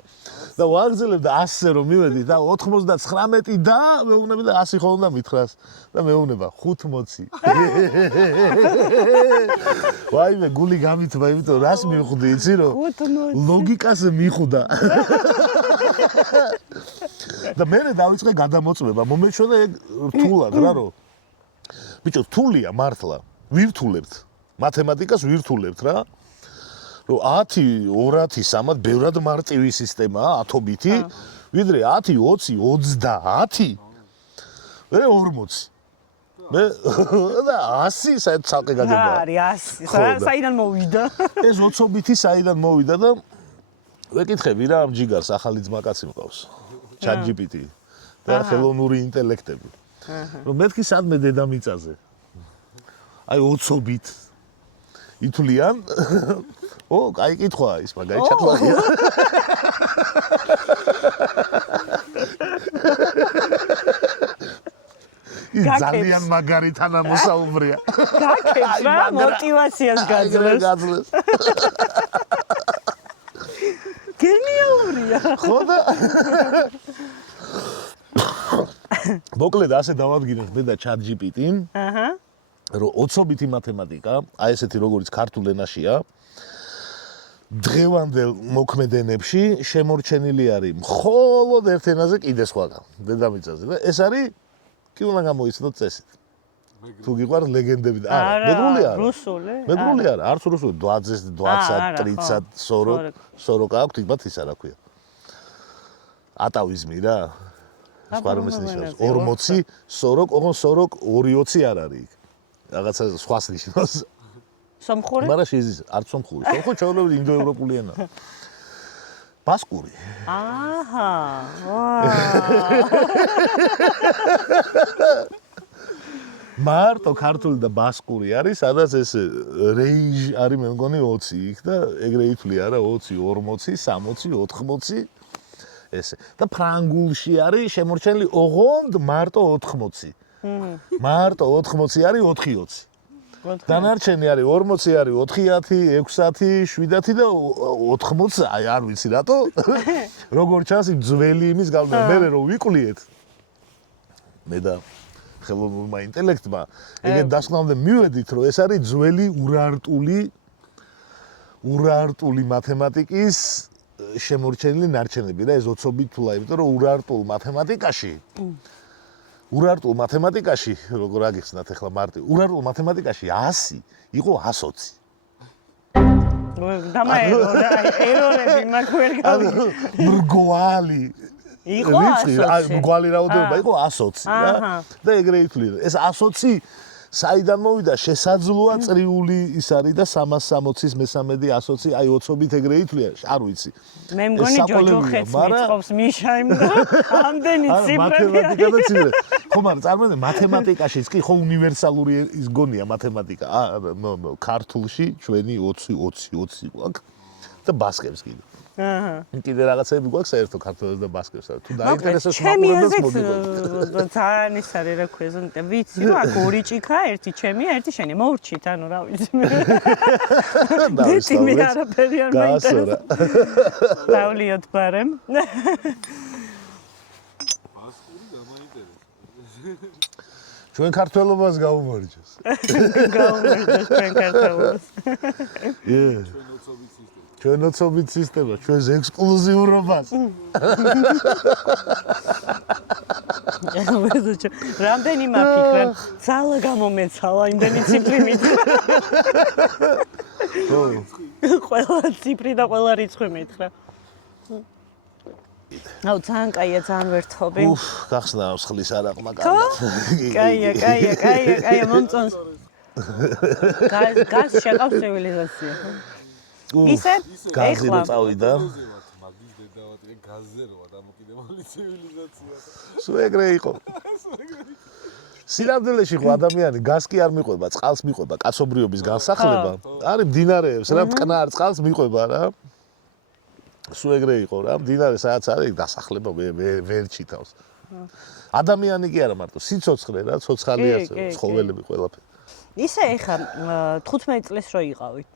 და ვაგრძელებ და 100-ზე რომ მივედი და 99 და მეუბნები და 100 ხო უნდა მითხრას და მეუბნება 50. ვაიმე გული გამithვა, იმიტომ რას მივხვდი, იცი რომ ლოგიკას მივხვდა. და მე დავიწყე გადამოწმება, მომეჩვენა ეგ რთულად რა რომ ბიჭო რთულია მართლა, ვირთულებთ. მათემატიკას ვირთულებთ რა. რომ 10, 210, 3 ბევრად მარტივი სისტემაა, ათობითი, ვიდრე 10, 20, 30, მე 40. მე და 100 საერთოდ ცალკე გაგება. არის 100. საიდან მოვიდა? ეს 20-ით საიდან მოვიდა და ვეკითხები რა ამ ჯიგარს ახალი ძმაკაცი მყავს. ChatGPT და ხელოვნური ინტელექტები. რომ მეთქი სადმე დედამიწაზე. აი 20-ით ითვლიან კაი კითხვაა ის მაგარი ჩათვალია. ის ძალიან მაგარი თანამოსაუბრია. გაკეთდა რა мотивაციას გაძლევს. გენიალურია. ხო და მოკლედ ასე დავადგინეთ მე და ChatGPT-ს. აჰა. რომ 20-ითი მათემატიკა, აი ესეთი როგორც ქართულ ენაშია, დღევანდელ მოქმედენებში შემორჩენილი არის მხოლოდ ერთ ენაზე კიდე სხვაგან, დედამიწაზე და ეს არის კი უნდა გამოიცნოთ წესით. თუ გიყვარს ლეგენდები და არა, მეგრული არა. რუსული? მეგრული არა, არც რუსული, 20, 20, 30, 40 აქვს, თვითონ ისა რა ქვია. ატავიზმი რა. სხვა რომ ეს ნიშნავს 40 40 ოღონ 40 220 არ არის იქ რაღაცა სხვას ნიშნავს სომხური მაგრამ შეიძლება არც სომხური სომხური ჩაოლებდი ინდოევროპული ენა ბასკური აჰა მარტო ქართული და ბასკური არის სადაც ეს რეინჯი არის მე მგონი 20 იქ და ეგრე ითვლი არა 20 40 60 80 ესე და ფრანგულში არის შემორჩენილი ოღონდ მარტო 80 მარტო 80 არის 420 დანარჩენი არის 40 არის 4-10 6-10 7-10 და 80 აი არ ვიცი რატო როგორ ჩანს იმ ძველი იმის გავლენა მე რო ვიკვლიეთ მე და ხელოვნურმა ინტელექტმა ეგეთ დასკვნამდე მივედით რომ ეს არის ძველი ურარტული მათემატიკის შემორჩენილი ნარჩენები და ეს ოცობით თულა იმიტომ რომ ურარტულ მათემატიკაში როგორ აგიხსნათ ახლა მარტი ურარტულ მათემატიკაში 100 იყო 120 ერორები მაგ ვერ გავიგე მრგვალი იყო 120 მრგვალი რაოდენობა იყო 120 და ეგრე ითვლი ეს 120 საიდან მოვიდა შესაძლოა წრიული ის არის და 360-ის მე-13 120 აი 20-ით ეგრე ითვლია არ ვიცი მე მგონი ჯოჯოხეთს მიწყობს მიშაიმ და ამდენი ციფრები მათემატიკა და ციფრები ხო მაგრამ წარმოიდგინე მათემატიკაშიც კი ხო უნივერსალური ის გონია მათემატიკა ქართულში ჩვენი 20 გვაქვს და ბასკებს კიდე აჰა კიდე რაღაცები გვაქვს საერთო ქართულს და ბასკებს თუ დაინტერესებს მაყურებელს მოდიყვეთ ძალიან ის არის რა ქვია ვიცი რომ აქ ორი ჭიქა ერთი ჩემია ერთი შენი მოურჩით ანუ რა ვიცი მე არაფერი არ მაინტერესებს დავლიოთ ბარემ ბასკური დამაინტერესებს ჩვენ ქართველობას გაუმარჯოს ჩვენ ქართველობას ჩვენ ოცობით სისტემა ჩვენს ექსკლუზიურობას რამდენი მაფიქრა ძალა გამომეცალა იმდენი ციფრი მითხრა ყველა ციფრი და ყველა რიცხვი მითხრა აუ ძალიან კაია ძალიან ვერთობი გახსნა მსხლის არაყმა კარგად კაია მომწონს გას შეყავს ცივილიზაცია ისე გაზი რო წავიდა მაგის დედავატი გაზზე როა დამოკიდებული ცივილიზაცია სულ ეგრე იყო სინამდვილეში ხო ადამიანი გაზს კი არ მიყვება წყალს მიყვება კაცობრიობის განსახლება არის მდინარეებს რა მტკნარ წყალს მიყვება რა სულ ეგრე იყო რა მდინარე სადაც არის დასახლება ვერ ჩითავს ადამიანი კი არა მარტო სიცოცხლე რა ცოცხალი ასე ცხოველები ყველაფერი ისე ეხა 15 წლის რო იყავით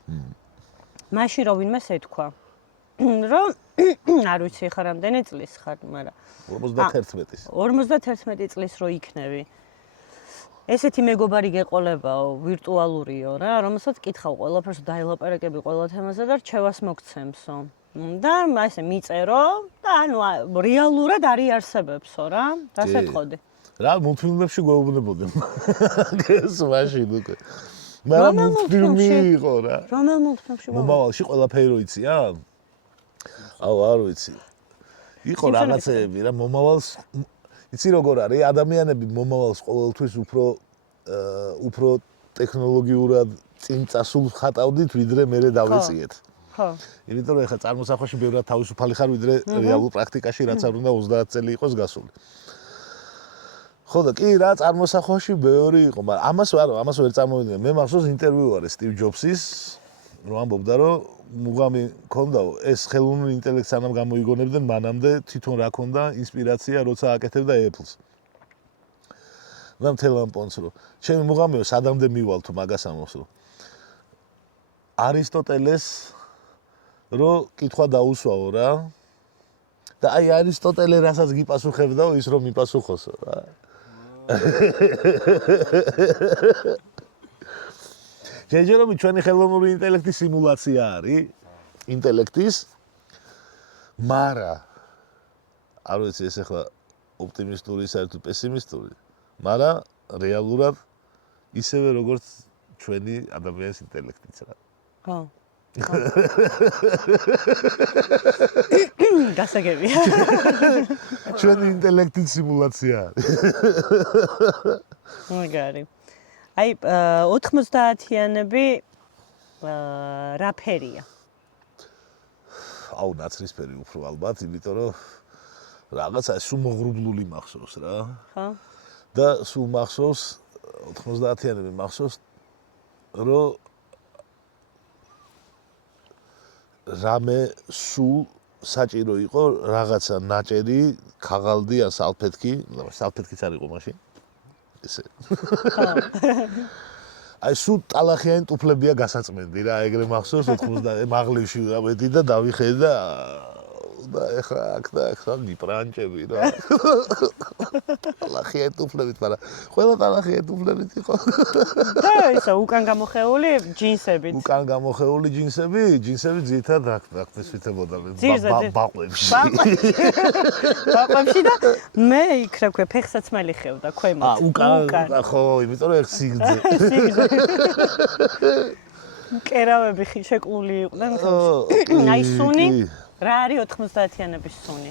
მაშინ რო ვინმეს ეთქვა რომ არ ვიცი ხარ რამდენი წლის ხარ მაგრამ 51 წლის რო იქნები ესეთი მეგობარი გეყოლებაო ვირტუალურიო რა რომელსაც კითხავ ყველაფერს დაილაპარაკები ყველა თემაზე და რჩევას მოგცემსო და ასე მიწერო და ანუ რეალურად არიარსებებსო რა დასეთყოდი რა მულტფილმებში გვეუბნებოდნენ ეს მაშინ უკვე მაგრამ მულტფილმი იყო რა რომელ მულტფილმში მომავალში ყველაფერი რო იცია აუ არ ვიცი იყო რაღაცეები რა მომავალს იცი როგორ არის ადამიანები მომავალს ყოველთვის უფრო ტექნოლოგიურად წინ წასულ ხატავდით ვიდრე მე დავეწიეთ ხო იმიტომ რომ ეხლა წარმოსახვაში ბევრად თავისუფალი ხარ ვიდრე რეალურ პრაქტიკაში რაც არ უნდა 30 წელი იყოს გასული ხო და კი რა წარმოსახვაში ბევრი იყო მაგრამ ამას ვერ წარმოვიდგინე მე მახსოვს ინტერვიუ არის სტივ ჯობსის რომ ამბობდა რომ მუღამი ქონდაო ეს ხელოვნური ინტელექტს სანამ გამოიგონებდნენ მანამდე თვითონ რა ქონდა ინსპირაცია როცა აკეთებდა Apple-ს და მთელ ამ პონს რომ ჩემი მუღამიო სადამდე მივალ თუ მაგას ამბობს რომ არისტოტელეს რო კითხვა დაუსვაო რა და აი არისტოტელე რასაც გიპასუხებდაო ის რომ მიპასუხოსო რა ჯერჯერობით ჩვენი ხელოვნური ინტელექტის სიმულაცია არის ინტელექტის მარა არ ვიცი ეს ახლა ოპტიმისტური საერთოდ პესიმისტური მაგრამ რეალურად ისევე როგორც ჩვენი ადამიანის ინტელექტიც რა ხო გასაგებია. ჩვენი ინტელექტის სიმულაცია არის. მაგარი. აი 90-იანები რა ფერია? აუ ნაცრისფერი უფრო ალბათ, იმიტომ რომ რაღაცა სულ მოღრუბლული მახსოვს რა. ხო? და სულ მახსოვს 90-იანები მახსოვს რომ რამე სულ საჭირო იყო რაღაცა ნაჭერი, ქაღალდი ან სალფეთკიც არ იყო მაშინ. ესე. აი სულ ტალახიანი ტუფლებია გასაწმენდი რა, ეგრე მახსოვს 90 მაღლივში ავედი და დავიხედე და ეხლა აქ და ეხლა მიპრანჭები რა. ტალახიანი ტუფლებით, მაგრამ ყველა ტალახიანი ტუფლებით იყო. და ისა უკან გამოხეული ჯინსებით. უკან გამოხეული ჯინსები ძირითადად აქ მისვითებოდა ბაყვებში. ბაყვებში და მე იქ რა ქვია ფეხსაცმელი ხევდა ქვემოთ. უკან ხო, იმიტომ რომ ეს სიგრძე. კერავები შეკლული იყვნენ ხელში. აი სუნი რა არის 90-იანების სუნი?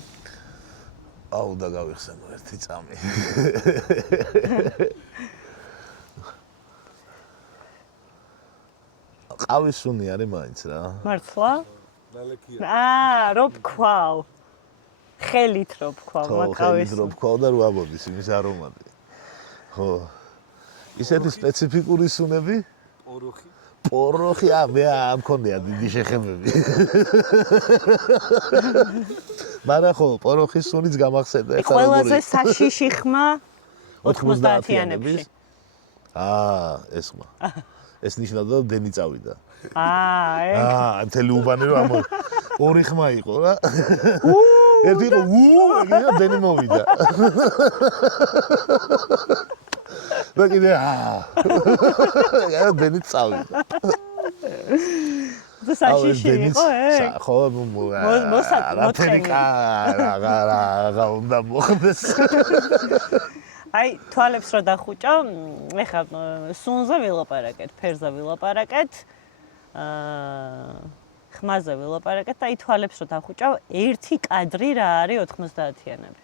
აუ და გავიხსენო ერთი წამი. ყავის სუნი არის მაინც რა. მართლა? ნალექია. რო ვქვალ. ხელით რო ვქვალ, ყავის რო ვქვალ და რო ამოდის იმის არომატი. ხო. ისეთი სპეციფიკური სუნები? პოროხი, მე ამ მქონია დიდი შეხებები. მაგრამ ხო, პოროხის სუნიც გამახსენდა ეხლა როგორი. ყველაზე საშიში ხმა 90-იანებში. ეს ხმა. ეს ნიშნავდა რომ დენი წავიდა. ეგ. მთელი უბანი რომ ამო ორი ხმა იყო რა. ერთი იყო ეგრე დენი მოვიდა. და კიდე დენი წავიდა. და საშიში იყო ეგ. ხო, მოთხრიკა რა უნდა მოხდეს. აი თვალებს რო დახუჭო, ეხლა სუნზე ვილაპარაკეთ, ფერზე ვილაპარაკეთ, ხმაზე ვილაპარაკეთ და აი თვალებს რო დახუჭო, ერთი კადრი რა არის 90-იანები?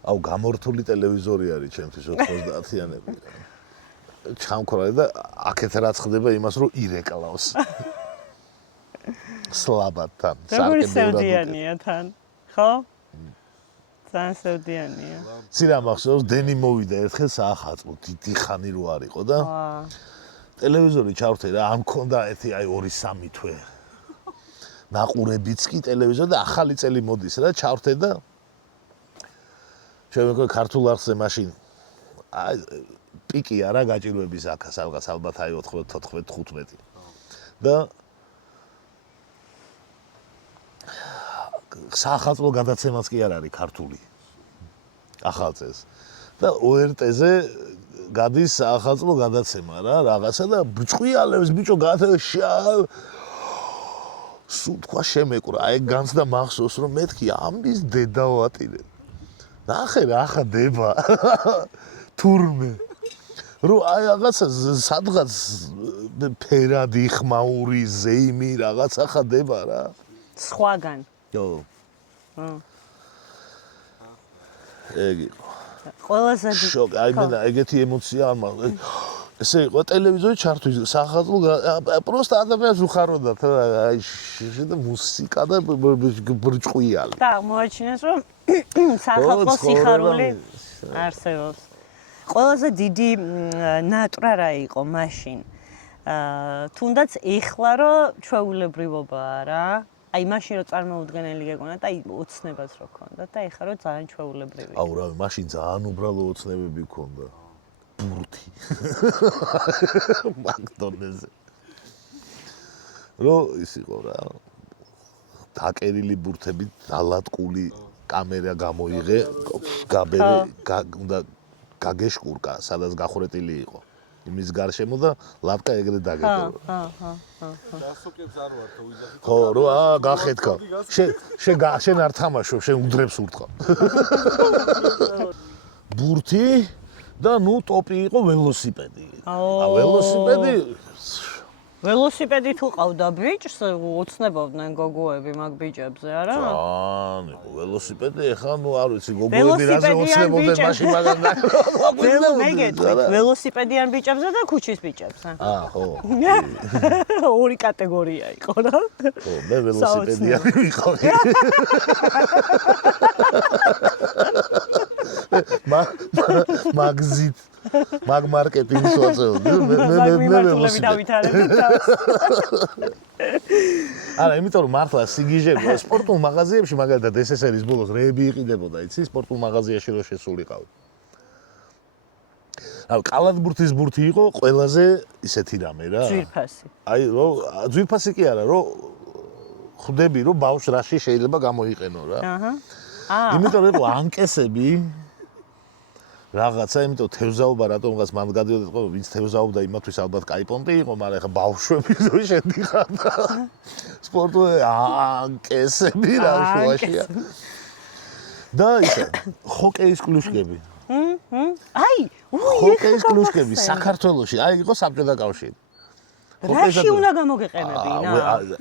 აუ გამორთული ტელევიზორი არის ჩემთვის 90-იანები. ჩამქრალი და აქეთ რაც ხდება იმას რომ ირეკლავს. სლაბათან, სარკემ სევდიანია თან, ხო? ძალიან სევდიანია. ცირა მახსოვს, დენი მოვიდა ერთხელ საახალწლო, დიდი ხანი რო არისო და ტელევიზორი ჩავრთე რა, ამ მქონდა ერთი აი 2-3 თვე. ნაყურებიც კი ტელევიზორი და ახალი წელი მოდის რა, ჩავრთე და ჩვენ ქართულ არხზე მაშინ აი პიკი არა გაჭირვების აქა სადღაც ალბათ აი 14-15 და საახალწლო გადაცემაც კი არ არის ქართული ახალწელს და ORT-ზე გადის საახალწლო გადაცემა რა რაღაცა და ბრჭყიალებს ბიჭო გადაშა სულ თქვა შემეკვრა აი განცდა მახსოვს რომ მეთქი ამის დედა ვატირე ნახე რა ხდება თურმე რო აი რაღაცა სადღაც ფერადი ხმაური ზეიმი რაღაცა ხდება რა სხვაგან ო ეგი ყველაზე შოკ აი მე ეგეთი ემოცია არ მაქვს ესე იყო ტელევიზორი ჩართვის სახალხო პროსტა ადამიანს უხაროდა აი და მუსიკა და ბრჭყვიალი და მოაჩინეს რომ სახალხო სიხარული არსებობს ყველაზე დიდი ნატრა რა იყო მაშინ თუნდაც ეხლა რომ ჩვეულებრივობაა რა აი მაშინ რომ წარმოუდგენელი გეგონა და აი ოცნებაც რო ქონდა და ეხლა რომ ძალიან ჩვეულებრივია აუ რა მაშინ ძალიან უბრალო ოცნებები ქონდა ბურთი მაკდონელზე რო ის იყო რა დაკერილი ბურთები დალატკული კამერა გამოიღე გაბერე უნდა გაგეშკურკა სადაც გახურეტილი იყო იმის გარშემო და ლაპკა ეგრე დაგეკორო დასოკებს არ ვარ თუ ვიზახი ხო რო გახეთქა შენ არ თამაშობ შენ უდრებს ურთხა ბურთი და ნუ ტოპი იყო ველოსიპედი. ველოსიპედი ველოსიპედი თუ ყავდა ბიჭს, უცნებობდნენ გოგოები მაგ ბიჭებზე, არა? ძალიან იყო ველოსიპედი, ეხლა ნუ არ ვიცი, გოგოები რაზე უცნებობდნენ მაშინ მაგან. ველოსიპედიან ბიჭებზე და ქუჩის ბიჭებზე. ხო. ორი კატეგორია იყო რა. ხო, მე ველოსიპედიანი ვიყავი. მაგზით მაგ მარკეტინგს ვაწეოდი. მე დავითარებდი თავს. არა, იმიტომ რომ მართლა სიგიჟები სპორტულ მაღაზიებში მაგალითად SSR-ის ბოლოს რეები იყიდებოდა, იცი, სპორტულ მაღაზიაში რო შესულიყავი. აი, კალათბურთის ბურთი იყო ყველაზე ისეთი რამე რა. ძვირფასი. აი, რო ძვირფასი კი არა, რო ხვდები, რომ ბავშვს რაში შეიძლება გამოიყენო რა. აჰა. იმიტომ რომ ანკესები რაღაცა, იმიტომ თევზაობა რატომღაც მან გადიოდა, ვინც თევზაობდა იმათვის ალბათ კაი პონტი იყო, მაგრამ ეხა ბავშვები რო შედიხარ და სპორტული ანკესები რა შუაშია. და ისე ჰოკეის კლუშკები. აი, ჰოკეის კლუშკები საქართველოში, აი იყო საბჭოთა კავშირი. რაში უნდა გამოგეყენებინა?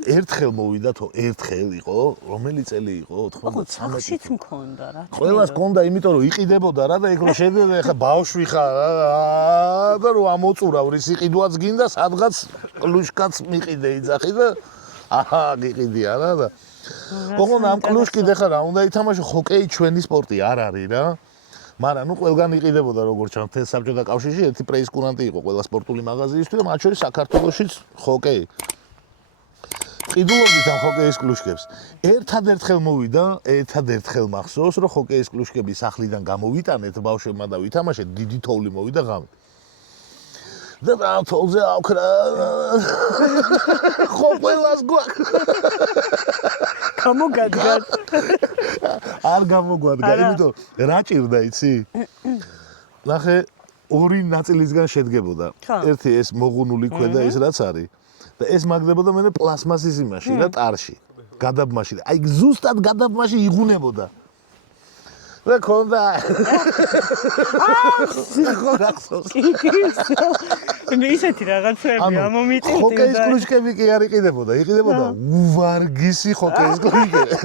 ერთხელ მოვიდა თო, ერთხელ იყო, რომელი წელი იყო? 93 წელს მქონდა რა. ყველას მქონდა, იმიტომ რომ იყიდებოდა რა და იქ რო შედიოდა, ეხა ბავშვი ხარ და რო ამოწურავ რის იყიდვაც გინდა, სადღაც კლუშკაც მიყიდე იძახი და აჰა, გიყიდია რა და. ოღონდ ამ კლუშკით ეხა რა უნდა ითამაშო, ჰოკეი ჩვენი სპორტი არ არის რა. მაგრამ ნუ ყველგან იყიდებოდა როგორც ჩანს თელ საბჭოთა კავშირში ერთი პრეისკურანტი იყო ყველა სპორტული მაღაზიისთვის და მათ შორის საქართველოშიც ჰოკეი. ყიდულობდით ამ ჰოკეის კლუშკებს. ერთადერთხელ მოვიდა, ერთადერთხელ მახსოვს, რომ ჰოკეის კლუშკები სახლიდან გამოვიტანეთ ბავშვებმა და ვითამაშეთ, დიდი თოვლი მოვიდა ღამით. და ამ თოვლზე ავქრა ხო ყველას გვაქვს. გამოგადგა. არ გამოგვადგა, იმიტომ რა ჭირდა იცი? ნახე, ორი ნაწილისგან შედგებოდა. ერთი ეს მოღუნული ქვედა ის რაც არის და ეს მაგდებოდა მე პლასმასის იმაში და ტარში, გადაბმაში. აი ზუსტად გადაბმაში იღუნებოდა. და ქონდა ხო გახსოვს. მე ისეთი რაღაცები ამომიტივდი. ჰოკეის კლუშკები კი არ იყიდებოდა, იყიდებოდა უვარგისი ჰოკეის კლუშკები.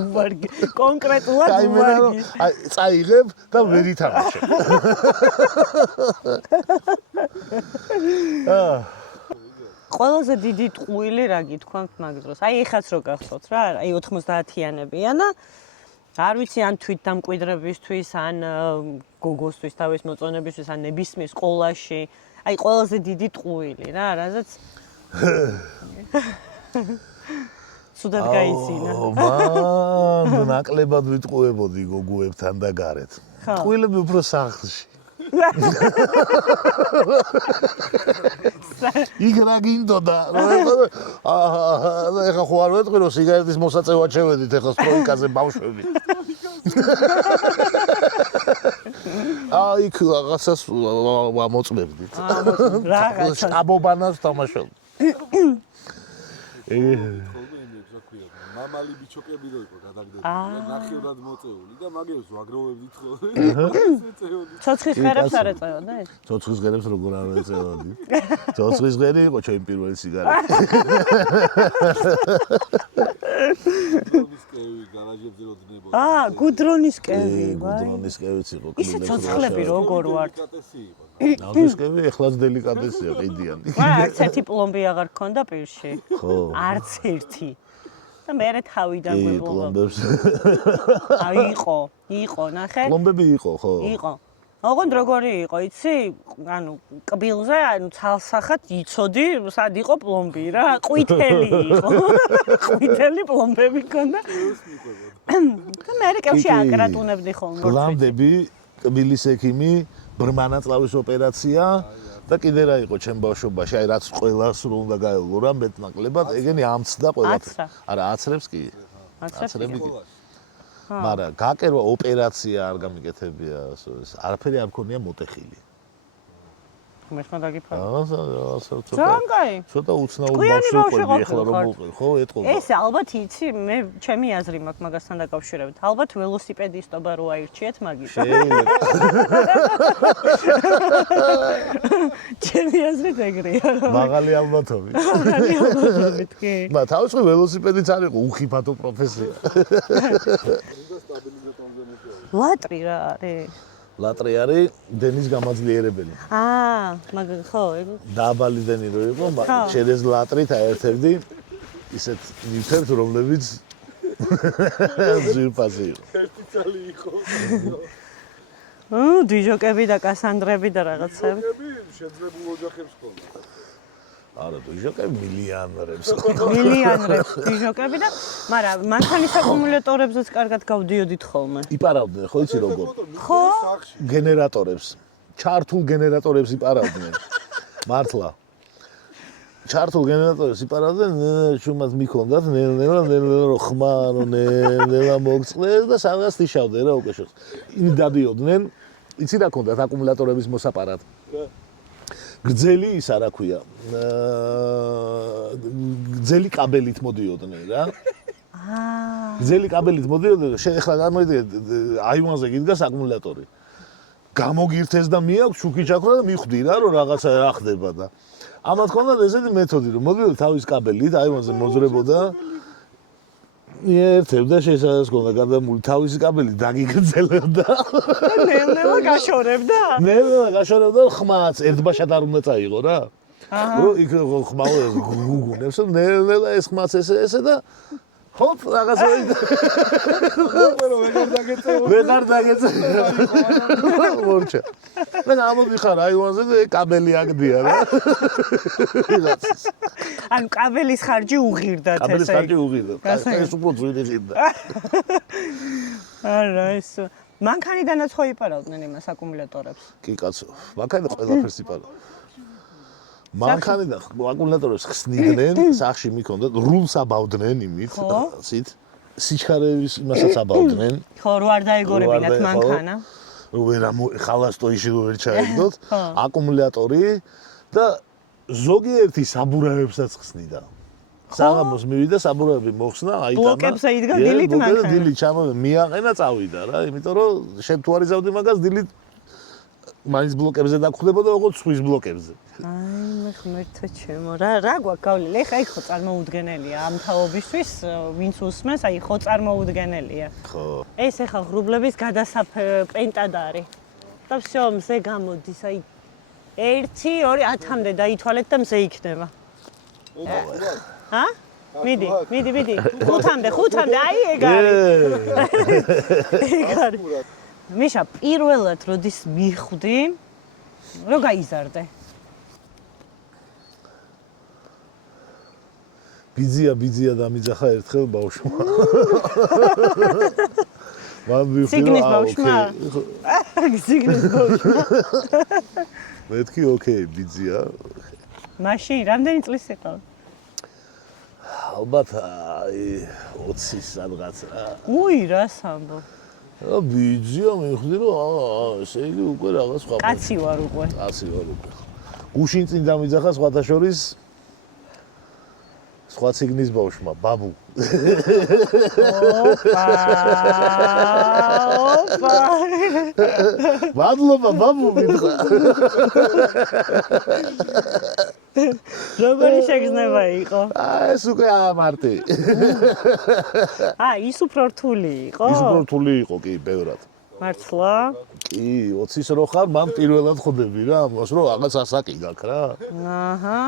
უვარგი, კონკრეტულად უვარგი. აი, წაიღებ და ვერ ითამაშე. ყველაზე დიდი ტყუილი რა გითქვამთ მაგ დროს? აი ეხაც რო გახსოვთ რა, აი 90-იანებიან და არ ვიცი ან თვით დამკვიდრებისთვის, ან გოგოსთვის, თავის მოწონებისთვის, ან ნებისმიერ სკოლაში. აი ყველაზე დიდი ტყუილი რა, რაზეც სუდად გაიცინა. მან ნაკლებად ვიტყუებოდი გოგოებთან და გარეთ. ტყუილები უფრო სახლში. იქ რა გინდოდა? ეხა ხო არ ვეტყვი რომ სიგარეტის მოსაწევად შევედით ეხლა სტროიკაზე ბავშვები. იქ რაღაცას მოწმებდით. რაღაცა. აბობანას თამაშობ. მამალი ბიჩოკები რო იყო გადაგდებული, ნახევრად მოწეული და მაგერს ვაგროვებდით ხოლმე. ცოცხლის ღერებს არ ეწეოდეთ? ცოცხლის ღერებს როგორ არ ეწეოდი? ცოცხლის ღერი იყო ჩემი პირველი სიგარეტი. გუდრონის კევი გარაჟებზე რო დინებოდა. გუდრონის კევი, გუდრონის კევიც იყო. ისე ცოცხლები როგორ ვართ? დელიკატესი იყო. ნავის კევი ეხლაც დელიკატესია, ყიდიანი. არც ერთი პლომბი აღარ გქონდა პირში. ხო. არც ერთი. და მე თავიდან გვეპლომბა. პლომბებს. აი იყო, ნახე. პლომბები იყო, ხო. იყო. ოღონდ როგორი იყო, იცი? ანუ კბილზე, ანუ ცალსახად იცოდი, სად იყო პლომბი რა, ყვითელი იყო. ყვითელი პლომბები ქონდა. და მე კევში აკრატუნებდი ხოლმე. გლამდები, კბილის ექიმი, ბრმანაწლავის ოპერაცია და კიდე რა იყო ჩემ ბავშვობაში, აი რაც ყველას რო უნდა გაელვო რა მეტნაკლებად, ეგენი ამცდა ყველაფერს. არა, აცრებს კი. აცრები კი. მაგრამ გაკერვა ოპერაცია არ გამიკეთებია, არაფერი არ მქონია მოტეხილი. მერტმა დაგიფარა. რაღაცა ძალიან კაი. ცოტა უცნაური კვიანი ბავშვი ბავშვი ყვები ახლა რომ ყოფილი მოვყევ, ხო, ეტყობა. ეს ალბათ იცი, მე ჩემი აზრი მაქვს მაგასთან დაკავშირებით. ალბათ ველოსიპედისტობა რო აირჩიეთ მაგით. შეიძლება. ჩემი აზრით ეგრეა. მაღალი ალბათობით. მაღალი ალბათობით, კი. თავისუფლ ველოსიპედიც არ იყო უხიფათო პროფესია. ლატრი რა არის? ლატრი არის დენის გამაძლიერებელი. ხო, ეგ. დაბალი დენი რო იყო, შედეს ლატრით აერთებდი ისეთ ნივთებს, რომლებიც ძირფასი იყო. ერთი წალი იყო. დიჟოკები და კასანდრები და რაღაცები. შეძლებულ ოჯახებს ქონდა. არა, დიჟოკები მილიონერებს. მილიონერებს დიჟოკები და მაგრამ მანქანის აკუმულატორებზეც კარგად გავდიოდით ხოლმე. იპარავდნენ, ხო იცი როგორ? ხო? გენერატორებს. ჩართულ გენერატორებს იპარავდნენ. მართლა. ჩართულ გენერატორებს იპარავდნენ, შუმად მიქონდათ, ნელ-ნელა ხმა, ნელ-ნელა მოგწყდეს და სადღაც თიშავდნენ რა უკეშოს. იმი დადიოდნენ, იცი რა ქონდათ აკუმულატორების მოსაპარად. გრძელი ისა რა ქვია. გრძელი კაბელით მოდიოდნენ რა. გრძელი კაბელით მოდიოდნენ, ეხლა გამოიდგეთ აივანზე გიდგას აკუმულატორი. გამოგირთეს და მიაქვს შუქი ჩაქრა და მიხვდი რა რომ რაღაცა რა ხდება და ამათ ქონდა ესეთი მეთოდი რომ მოდიოდა თავის კაბელით აივანზე მოძრებოდა ერთებდა შესაძლოა ქონდა გადამული თავისი კაბელი დაგიგრძელებდა ნელ-ნელა გაშორებდა? ნელ-ნელა გაშორებდა ხმაც ერთბაშად არ უნდა წაიღო რა რომ იქ ხმა გუგუნებს ნელ-ნელა ეს ხმაც ესე და ხოთ რაღაცა ვეღარ დაგეწევა მორჩა მე გამოდიხარ აივანზე და კაბელი აგდია რა ანუ კაბელის ხარჯი უღირდათ ესე კაბელის ხარჯი უღირდათ ეს უფრო ძვირი ღირდა არა ეს მანქანიდანაც ხო იპარავდნენ იმას აკუმულატორებს კი კაცო მანქანიდან ყველაფერს იპარავდნენ მანქანიდან აკუმულატორებს ხსნიდნენ სახში მიქონდათ რულს აბავდნენ იმით ცით სიჩქარეების იმასაც აბავდნენ ხო რო არ დაეგორებინათ მანქანა ვერა ხალასტოიში ვერ ჩაიგდოთ აკუმულატორი და ზოგიერთი საბურავებსაც ხსნიდა საღამოს მივიდა საბურავები მოხსნა აიტანა ბლოკებზე იდგა დილით მანქანა დილით ჩამოვიდა მიაყენა წავიდა რა იმიტომ რომ შენ თუ არ იზავდი მაგას დილით მაინც ბლოკებზე დაგხვდებოდა როგორც სხვის ბლოკებზე აი მე ღმერთო ჩემო რა გვაქვს გავლილი ეხა იქ ხო წარმოუდგენელია ამ თაობისთვის ვინც უსმენს აი ხო წარმოუდგენელია ხო ეს ეხა ღრუბლების გადასაპენტად არის და всё მზე გამოდის აი 1 2 10-მდე დაითვალეთ და მზე იქნება ჰა მიდი 5-მდე აი ეგ არის მიშა პირველად როდის მიხვდი რო გაიზარდე ბიძია დამიძახა ერთხელ ბავშვმა მან მივხვდი სიგნის ბავშვმა სიგნის ბავშვმა მეთქი ოკეი ბიძია მაშინ რამდენი წლის იყო ალბათ 20 სადღაც რა უი რა სამბო ბიძია მივხვდი რომ ესე იგი უკვე რაღაც სხვა კაცი ვარ უკვე გუშინ წინ დამიძახა სხვათა შორის სხვა ციგნის ბავშვმა ბაბუ ოპა მადლობა ბაბუ მითხრა როგორი შეგრძნება იყო ეს უკვე ამარტი ის უფრო რთული იყო ის უფრო რთული იყო კი ბევრად მართლა კი 20-ის რო ხარ მან პირველად ხვდები რა ამას რომ რაღაც ასაკი გაქვს რა აჰა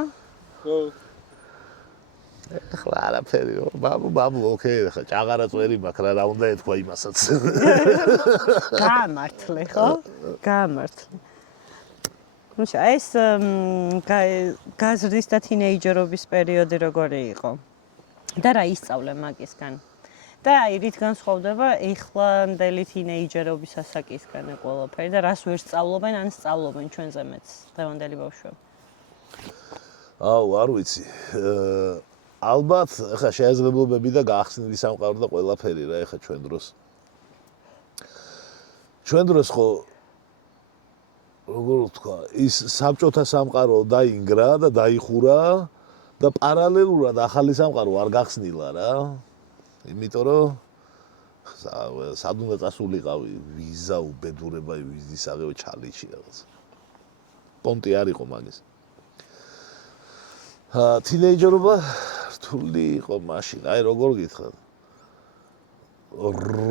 ახლა არაფერი ბაბუ ოკეი ახლა ჭაღარაც ვერი მაქვს რა უნდა ეთქვა იმასაც გამართლე ხო გამართლე მუშა ეს გაზრდის და თინეიჯერობის პერიოდი როგორი იყო და რა ისწავლე მაგისგან და აი რით განსხვავდება ეხლანდელი თინეიჯერობის ასაკისგან ყველაფერი და რას ვერ სწავლობენ ან სწავლობენ ჩვენზე მეც დღევანდელი ბავშვები აუ არ ვიცი ალბათ ხა შეეძლებლობები და გაახსნილი სამყარო და ყველაფერი რა ეხა ჩვენ დროს ხო როგორ ვთქვა, ის საბჭოთა სამყარო დაინგრა და დაიხურა და პარალელურად ახალი სამყარო არ გახსნილა რა. იმიტომ რომ სად უნდა წასულიყავი ვიზა უბედურება ვიზისაღებო ჩალიჩი რაღაც. პონტი არ იყო მაგის. თინეიჯერობა რთული იყო მაშინ. აი როგორ გითხრათ.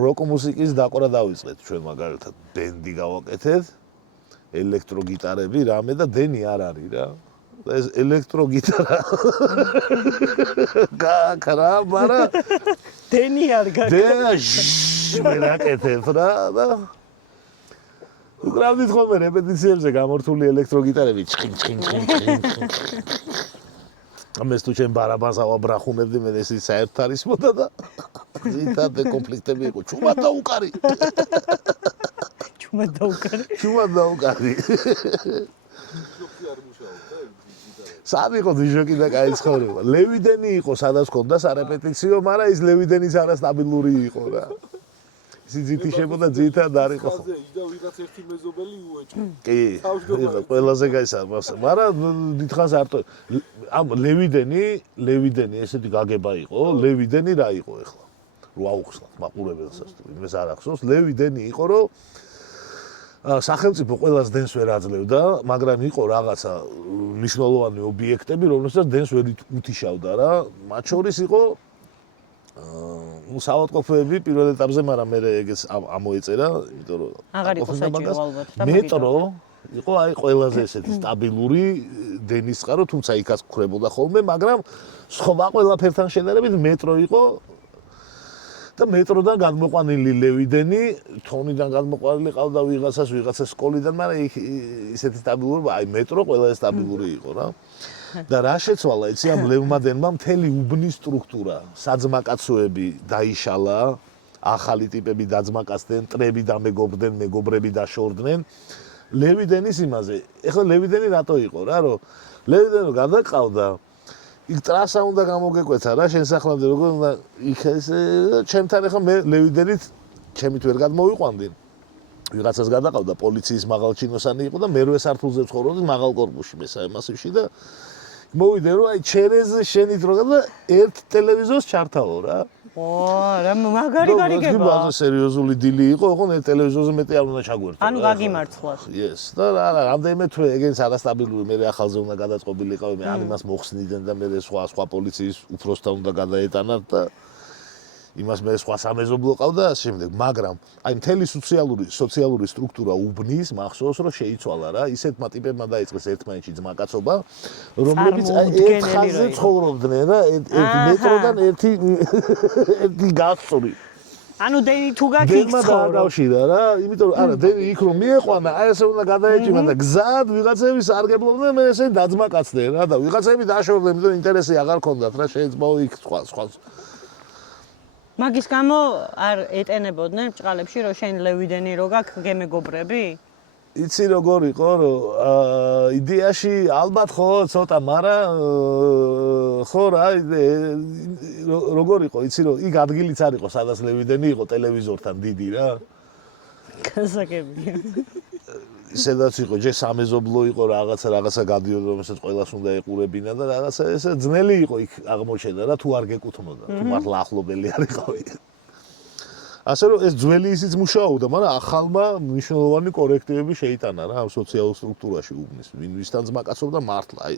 როკ მუსიკის დაყრა დავიწყეთ ჩვენ მაგალითად ბენდი გავაკეთეთ. ელექტროგიტარები რამე და დენი არ არის რა. ეს ელექტროგიტარა გაქრა, მაგრამ დენი არ გაქრა. მერაკეთებ რა და უკრავდით ხოლმე რეპეტიციებზე გამორთული ელექტროგიტარები ჩხინ. ამას თუ ჩვენ ბარაბანს ავაბრახუნებდი მე ეს საერთოდ არის მოდა და ზითად კონფლიქტები იყო ჩუმად დაუკარი. ჩუმად დაუკარი. სად იყო დიჟოკი და კაი ცხოვრება. ლევიდენი იყო სადაც ქონდა სარეპეტიციო, მაგრამ ის ლევიდენის არასტაბილური იყო რა. ისი ძითიშებოდა ძითად არ იყო. და ვიღაც ერთი მეზობელი უეჭო. კი, ყველაზე გაისახა, მაგრამ დიდხანს არტო ამ ლევიდენი ესეთი გაგება იყო, ლევიდენი რა იყო ახლა? რო აუხსნათ მაყურებელსაც თუ იმეს არ ახსოვს, ლევიდენი იყო, რომ სახელმწიფო ყველას დენს ვერ აძლევდა, მაგრამ იყო რაღაცა მნიშვნელოვანი ობიექტები, რომელსაც დენს ვერ უთიშავდა რა. მათ შორის იყო საავადმყოფოები პირველ ეტაპზე, მაგრამ მე ეგეც ამოეწერა, იმიტომ რომ აღარ იყო საჭირო ალბათ და მეტრო იყო აი ყველაზე ესეთი სტაბილური დენის წყარო, თუმცა იქაც გქრებოდა ხოლმე, მაგრამ სხვა ყველაფერთან შედარებით მეტრო იყო და მეტროდან გადმოყვანილი ლევიდენი, თონიდან გადმოყვანილი ყავდა ვიღაცა სკოლიდან, მაგრამ ისეთი სტაბილურობა, აი მეტრო ყველაზე სტაბილური იყო რა. და რა შეცვალა, იცი ამ ლევმადენმა მთელი უბნის სტრუქტურა, საძმაკაცოები დაიშალა, ახალი ტიპები დაძმაკაცდნენ, მტრები დამეგობრდნენ, მეგობრები დაშორდნენ. ლევიდენის იმაზე, ეხლა ლევიდენი რატო იყო რა, რომ ლევიდენი გადაყავდა იქ ტრასა უნდა გამოგეკვეცა რა შენსახლამდე როგორ უნდა იქ ეს ჩემთან ახლა მე ლევიდენით ჩემით ვერ გადმოვიყვანდი ვიღაცას გადაყავდა პოლიციის მაღალ ჩინოსანი იყო და მერვე სართულზე ცხოვრობდი მაღალ კორპუსში მესამე მასივში და მოვიდე რომ აი ჩერეზ შენით რო და ერთ ტელევიზორს ჩართავო რა რა მაგარი გარიგება და სერიოზული დილი იყო ხო მე ტელევიზორზე მეტი არ უნდა ჩაგვერთო ანუ გაგიმართლას yes და რამდენიმე თვე ეგენს არასტაბილური მე ახალზე უნდა გადაწყობილიყავი მე არ იმას მოხსნიდნენ და მე სხვა პოლიციის უფროსთან უნდა გადაეტანათ და იმას მე სხვა სამეზობლო ყავდა შემდეგ მაგრამ აი მთელი სოციალური სტრუქტურა უბნის მახსოვს რომ შეიცვალა რა ისეთმა ტიპებმა დაიწყეს ერთმანეთში ძმაკაცობა რომლებიც ერთ ხაზზე ცხოვრობდნენ რა ერთ მეტროდან ერთი გასწორი ანუ დენი თუ გაგიქცხოვრო დავშიდა რა იმიტომ რომ არა დენი იქ რომ მიეყვანა აი ესე უნდა გადაეჭიმა და გზად ვიღაცები სარგებლობდნენ მე ესე დაძმაკაცდნენ რა და ვიღაცები დაშორდნენ იმიტომ ინტერესი აღარ ქონდათ რა შეიძლება იქ სხვა მაგის გამო არ ეტენებოდნენ ბჭყალებში რომ შენ ლევიდენი რო გაქვს გემეგობრები? იცი როგორ იყო რომ იდეაში ალბათ ხო ცოტა მაგრამ ხო რა როგორ იყო იცი რომ იქ ადგილიც არ იყო სადაც ლევიდენი იყო ტელევიზორთან დიდი რა გასაგებია ისედაც იყო ჯერ სამეზობლო იყო რაღაცა გადიოდა რომელსაც ყველას უნდა ეყურებინა და რაღაცა ესე ძნელი იყო იქ აღმოჩენა რა თუ არ გეკუთვნოდა თუ მართლა ახლობელი არ იყავი ასე რომ ეს ძველი ისიც მუშაობდა მაგრამ ახალმა მნიშვნელოვანი კორექტივები შეიტანა რა ამ სოციალურ სტრუქტურაში უბნის ვისთან ძმაკაცობდა მართლა აი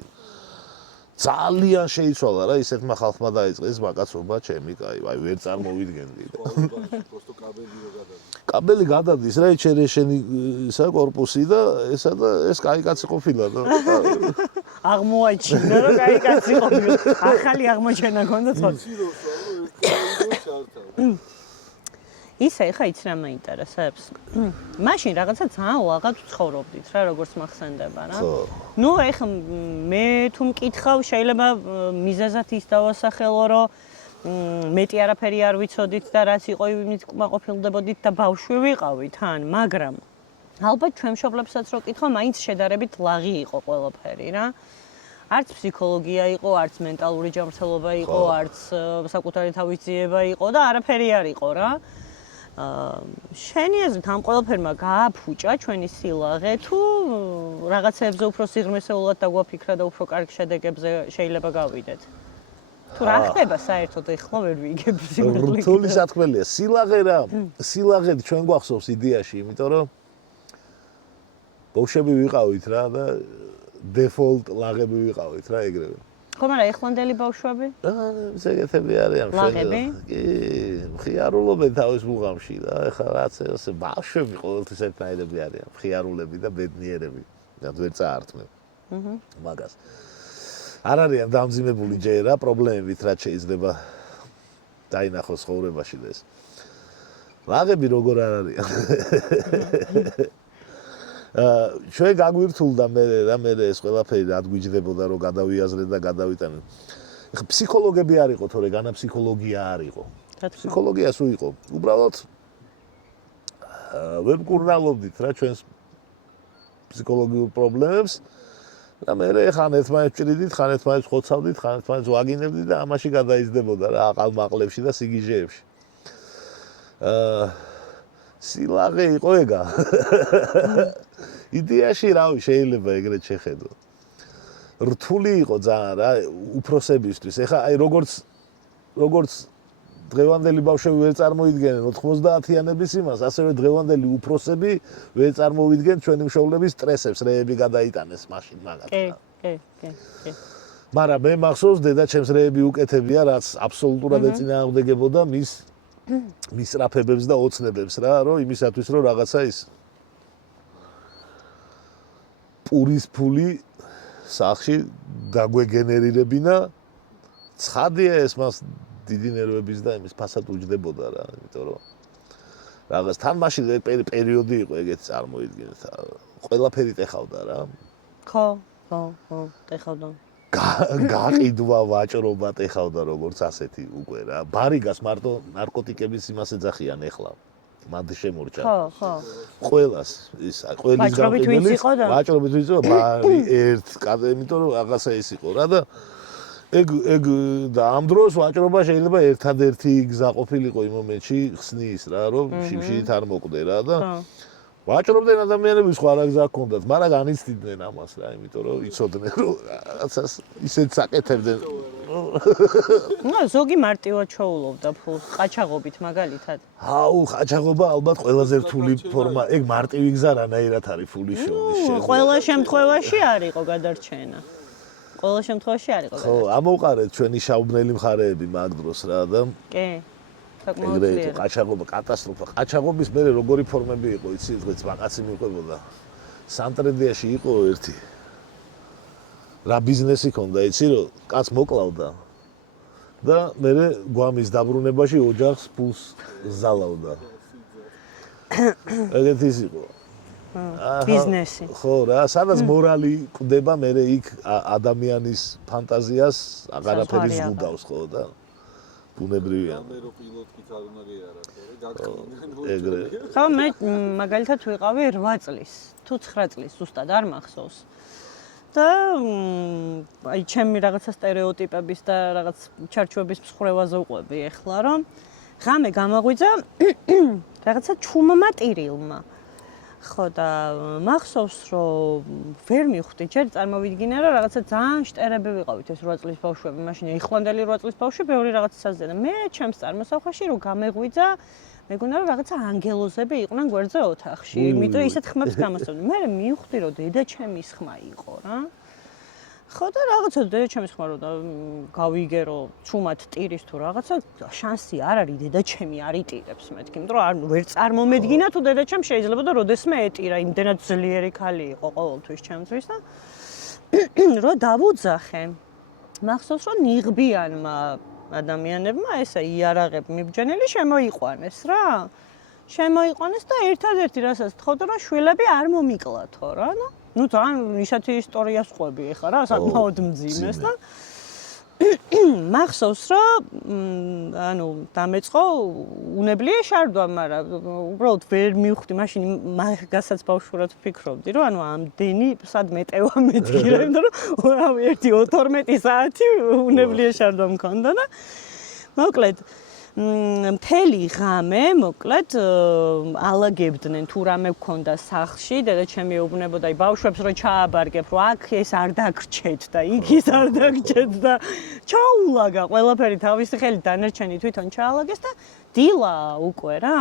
ძალიან შეიცვალა რა ისეთმა ხალხმა დაიწყეს მაკაცობა ჩემი კაი აი ვერ წარმოვიდგენდი просто კაბელი გადადის რა ეჩერე შენი ისა კორპუსი და ესა და ეს კაი კაცი ყოფილა და აღმოაჩინა რომ კაი კაცი ყოფილა ახალი აღმოჩენა ქონდა თორე ისე ხა იცი რა მაინტერესებს მაშინ რაღაცა ძალიან ლაღად ცხოვრობდით რა როგორც მახსენდება რა ნუ ეხ მე თუ მკითხავ შეიძლება მიზეზად ის დავასახელო რომ მეტი არაფერი არ ვიცოდით და რაც იყო იმით კმაყოფილდებოდით და ბავშვი ვიყავით თან მაგრამ ალბათ ჩვენ მშობლებსაც რო კითხავ მაინც შედარებით ლაღი იყო ყველაფერი რა არც ფსიქოლოგია იყო არც მენტალური ჯანმრთელობა იყო არც საკუთარი თავის ძიება იყო და არაფერი არ იყო რა შენი აზრით ამ ყველაფერმა გააფუჭა ჩვენი სილაღე თუ რაღაცეებზე უფრო სიღრმისეულად დაგვაფიქრა და უფრო კარგ შედეგებზე შეიძლება გავიდეთ? თუ რა ხდება საერთოდ ეხლა ვერ ვიგებ სიმართლე. რთული სათქმელია. სილაღე ჩვენ გვახსოვს იდეაში, იმიტომ რომ ბავშვები ვიყავით რა და დეფოლტ ლაღები ვიყავით რა ეგრევე. ხო, მაგრამ ეხლანდელი ბავშვები? ზეგეთები არიან ლაღები? კი, მხიარულობენ თავის მუღამში და ეხლა რაც ესე ბავშვები ყოველთვის ერთნაირები არიან, მხიარულები და ბედნიერები. და ვერ წაართმევ. მაგას. არ არიან დამძიმებული ჯერა პრობლემებით, რაც შეიძლება დაინახოს ცხოვრებაში და ეს. ლაღები როგორ არ არიან? ჩვენ გაგვირთულდა მე ეს ყველაფერი რა გვიჯდებოდა რომ გადავიაზრეთ და გადავიტანეთ. ეხლა ფსიქოლოგები არ იყო თორე განა ფსიქოლოგია არ იყო. ფსიქოლოგია სულ იყო. უბრალოდ ვერ მკურნალობდით რა ჩვენს ფსიქოლოგიურ პრობლემებს და მე ხან ერთმანეთს ჭრიდით, ხან ერთმანეთს ხოცავდით, ხან ერთმანეთს ვაგინებდით და ამაში გადაიზრდებოდა რა აყალმაყლებში და სიგიჟეებში. სილაღე იყო ეგა. იდეაში რავი შეიძლება ეგრეთ შეხედო. რთული იყო ძალიან რა უფროსებისთვის. ეხა აი როგორც დღევანდელი ბავშვები ვერ წარმოიდგენენ 90-იანების იმას, ასევე დღევანდელი უფროსები ვერ წარმოვიდგენ ჩვენი მშობლების სტრესებს, რეები გადაიტანეს მაშინ მაგათ. კი. მაგრამ მე მახსოვს დედაჩემს რეები უკეთებია, რაც აბსოლუტურად ეწინააღმდეგებოდა მის სწრაფებებს და ოცნებებს რა, რომ იმისათვის რომ რაღაცა ის პურის ფული სახში დაგვეგენერირებინა, ცხადია ეს მას დიდი ნერვების და იმის ფასად უჯდებოდა რა, იმიტომ რომ რაღაც თან მაშინ პერიოდი იყო ეგეც წარმოიდგინეთ. ყველაფერი ტეხავდა რა. ხო, ტეხავდა. გაყიდვა, ვაჭრობა ტეხავდა როგორც ასეთი უკვე რა. ბარიგას მარტო ნარკოტიკების იმას ეძახიან ეხლა. მანდ შემორჩა. ხო. ყველას ის ყველის გაყიდველი ვაჭრობით ვიც იყო ბარი ერთ, იმიტომ რომ რაღაცა ის იყო რა და ეგ და ამ დროს ვაჭრობა შეიძლება ერთადერთი გზა ყოფილიყო იმ მომენტში ხსნის რა რომ შიმშილით არ მოკვდე რა და ვაჭრობდნენ ადამიანები სხვა რა გზა ჰქონდათ, მაგრამ განიცდიდნენ ამას რა, იმიტომ რომ იცოდნენ რომ რაღაცას ისეთ საკეთებდნენ. ზოგი მარტივად ჩაულობდა ფულს, ყაჩაღობით მაგალითად. აუ, ყაჩაღობა ალბათ ყველაზე რთული ფორმა, ეგ მარტივი გზა რანაირად არის ფულის შოვნის. ყველა შემთხვევაში არ იყო გადარჩენა. ყველა შემთხვევაში არ იყო ხო, ამოვყარეთ ჩვენი შავბნელი მხარეები მაგ დროს რა და კი. ეგრე იყო ყაჩაღობა კატასტროფა. ყაჩაღობის მერე როგორი ფორმები იყო, იცი, დღეს მაღაცი მიყვებოდა. სანტრედიაში იყო ერთი რა ბიზნესი ქონდა, იცი, რომ კაც მოკლავდა და მერე გვამის დაბრუნებაში ოჯახს ფულს ზალავდა. ეგეთ ის იყო. ბიზნესი. ხო რა, სადაც მორალი კვდება, მერე იქ ადამიანის ფანტაზიას აღარაფერი ზღუდავს, ხო და ბუნებრივია. კამერო პილოტით არ უნდა გეარა, თორე გაგხსნიან. ეგრე. ხო, მე მაგალითად ვიყავი 8 წლის, თუ 9 წლის ზუსტად არ მახსოვს. და აი ჩემი რაღაცა სტერეოტიპების და რაღაც ჩარჩოების მსხრევაზე ვყვები ეხლა, რომ ღამე გამაღვიძა რაღაცა ჩუმმა ტირილმა. ხო და მახსოვს რომ ვერ მივხვდი ჯერ წარმოვიდგინე რომ რაღაცა ძალიან შტერები ვიყავით ეს 8 წლის ბავშვები მაშინ ეხლანდელი 8 წლის ბავშვი ბევრი რაღაცა საზენა მე ჩემს წარმოსახვაში რომ გამეღვიძა მეგონა რომ რაღაცა ანგელოზები იყვნენ გვერდზე ოთახში იმიტომ ისეთ ხმებს გამოსწორდი მე მივხვდი რომ დედაჩემის ხმა იყო რა ხო და რაღაცა დედაჩემის ხმა რომ გავიგე რომ ჩუმად ტირის თუ რაღაცა შანსი არ არის დედაჩემი არ იტირებს მეთქი იმიტომ რომ ვერ წარმომედგინა თუ დედაჩემ შეიძლება და როდესმე ეტირა იმდენად ძლიერი ქალი იყო ყოველთვის ჩემთვის და რომ დავუძახე მახსოვს რომ ნიღბიანმა ადამიანებმა ესა იარაღები მიბჯენელი შემოიყვანეს რა შემოიყვანეს და ერთადერთი რასაც თხოვდა რომ შვილები არ მომიკლათო რა ну ძალიან ისეთი ისტორიას ყვები ეხლა რა საკმაოდ მძიმეს და მახსოვს რომ ანუ დამეწყო უნებლიე შარდვა მაგრამ უბრალოდ ვერ მივხვდი მაშინ მაგასაც ბავშვურად ვფიქრობდი რომ ანუ ამდენი სად მეტევა მეთქირა იმიტომ რომ 1-12 საათი უნებლიე შარდვა მქონდა და მოკლედ მთელი ღამე, მოკლედ, ალაგებდნენ თუ რამე გქონდა სახლში, დედაჩემი ეუბნებოდა, ბავშვებს რო ჩააბარგებ, რომ აქ ეს არ დაგრჩეთ და იქ ის არ დაგრჩეთ და ჩაულაგა ყველაფერი თავისი ხელით დანარჩენი თვითონ ჩაალაგეს და დილა უკვე რა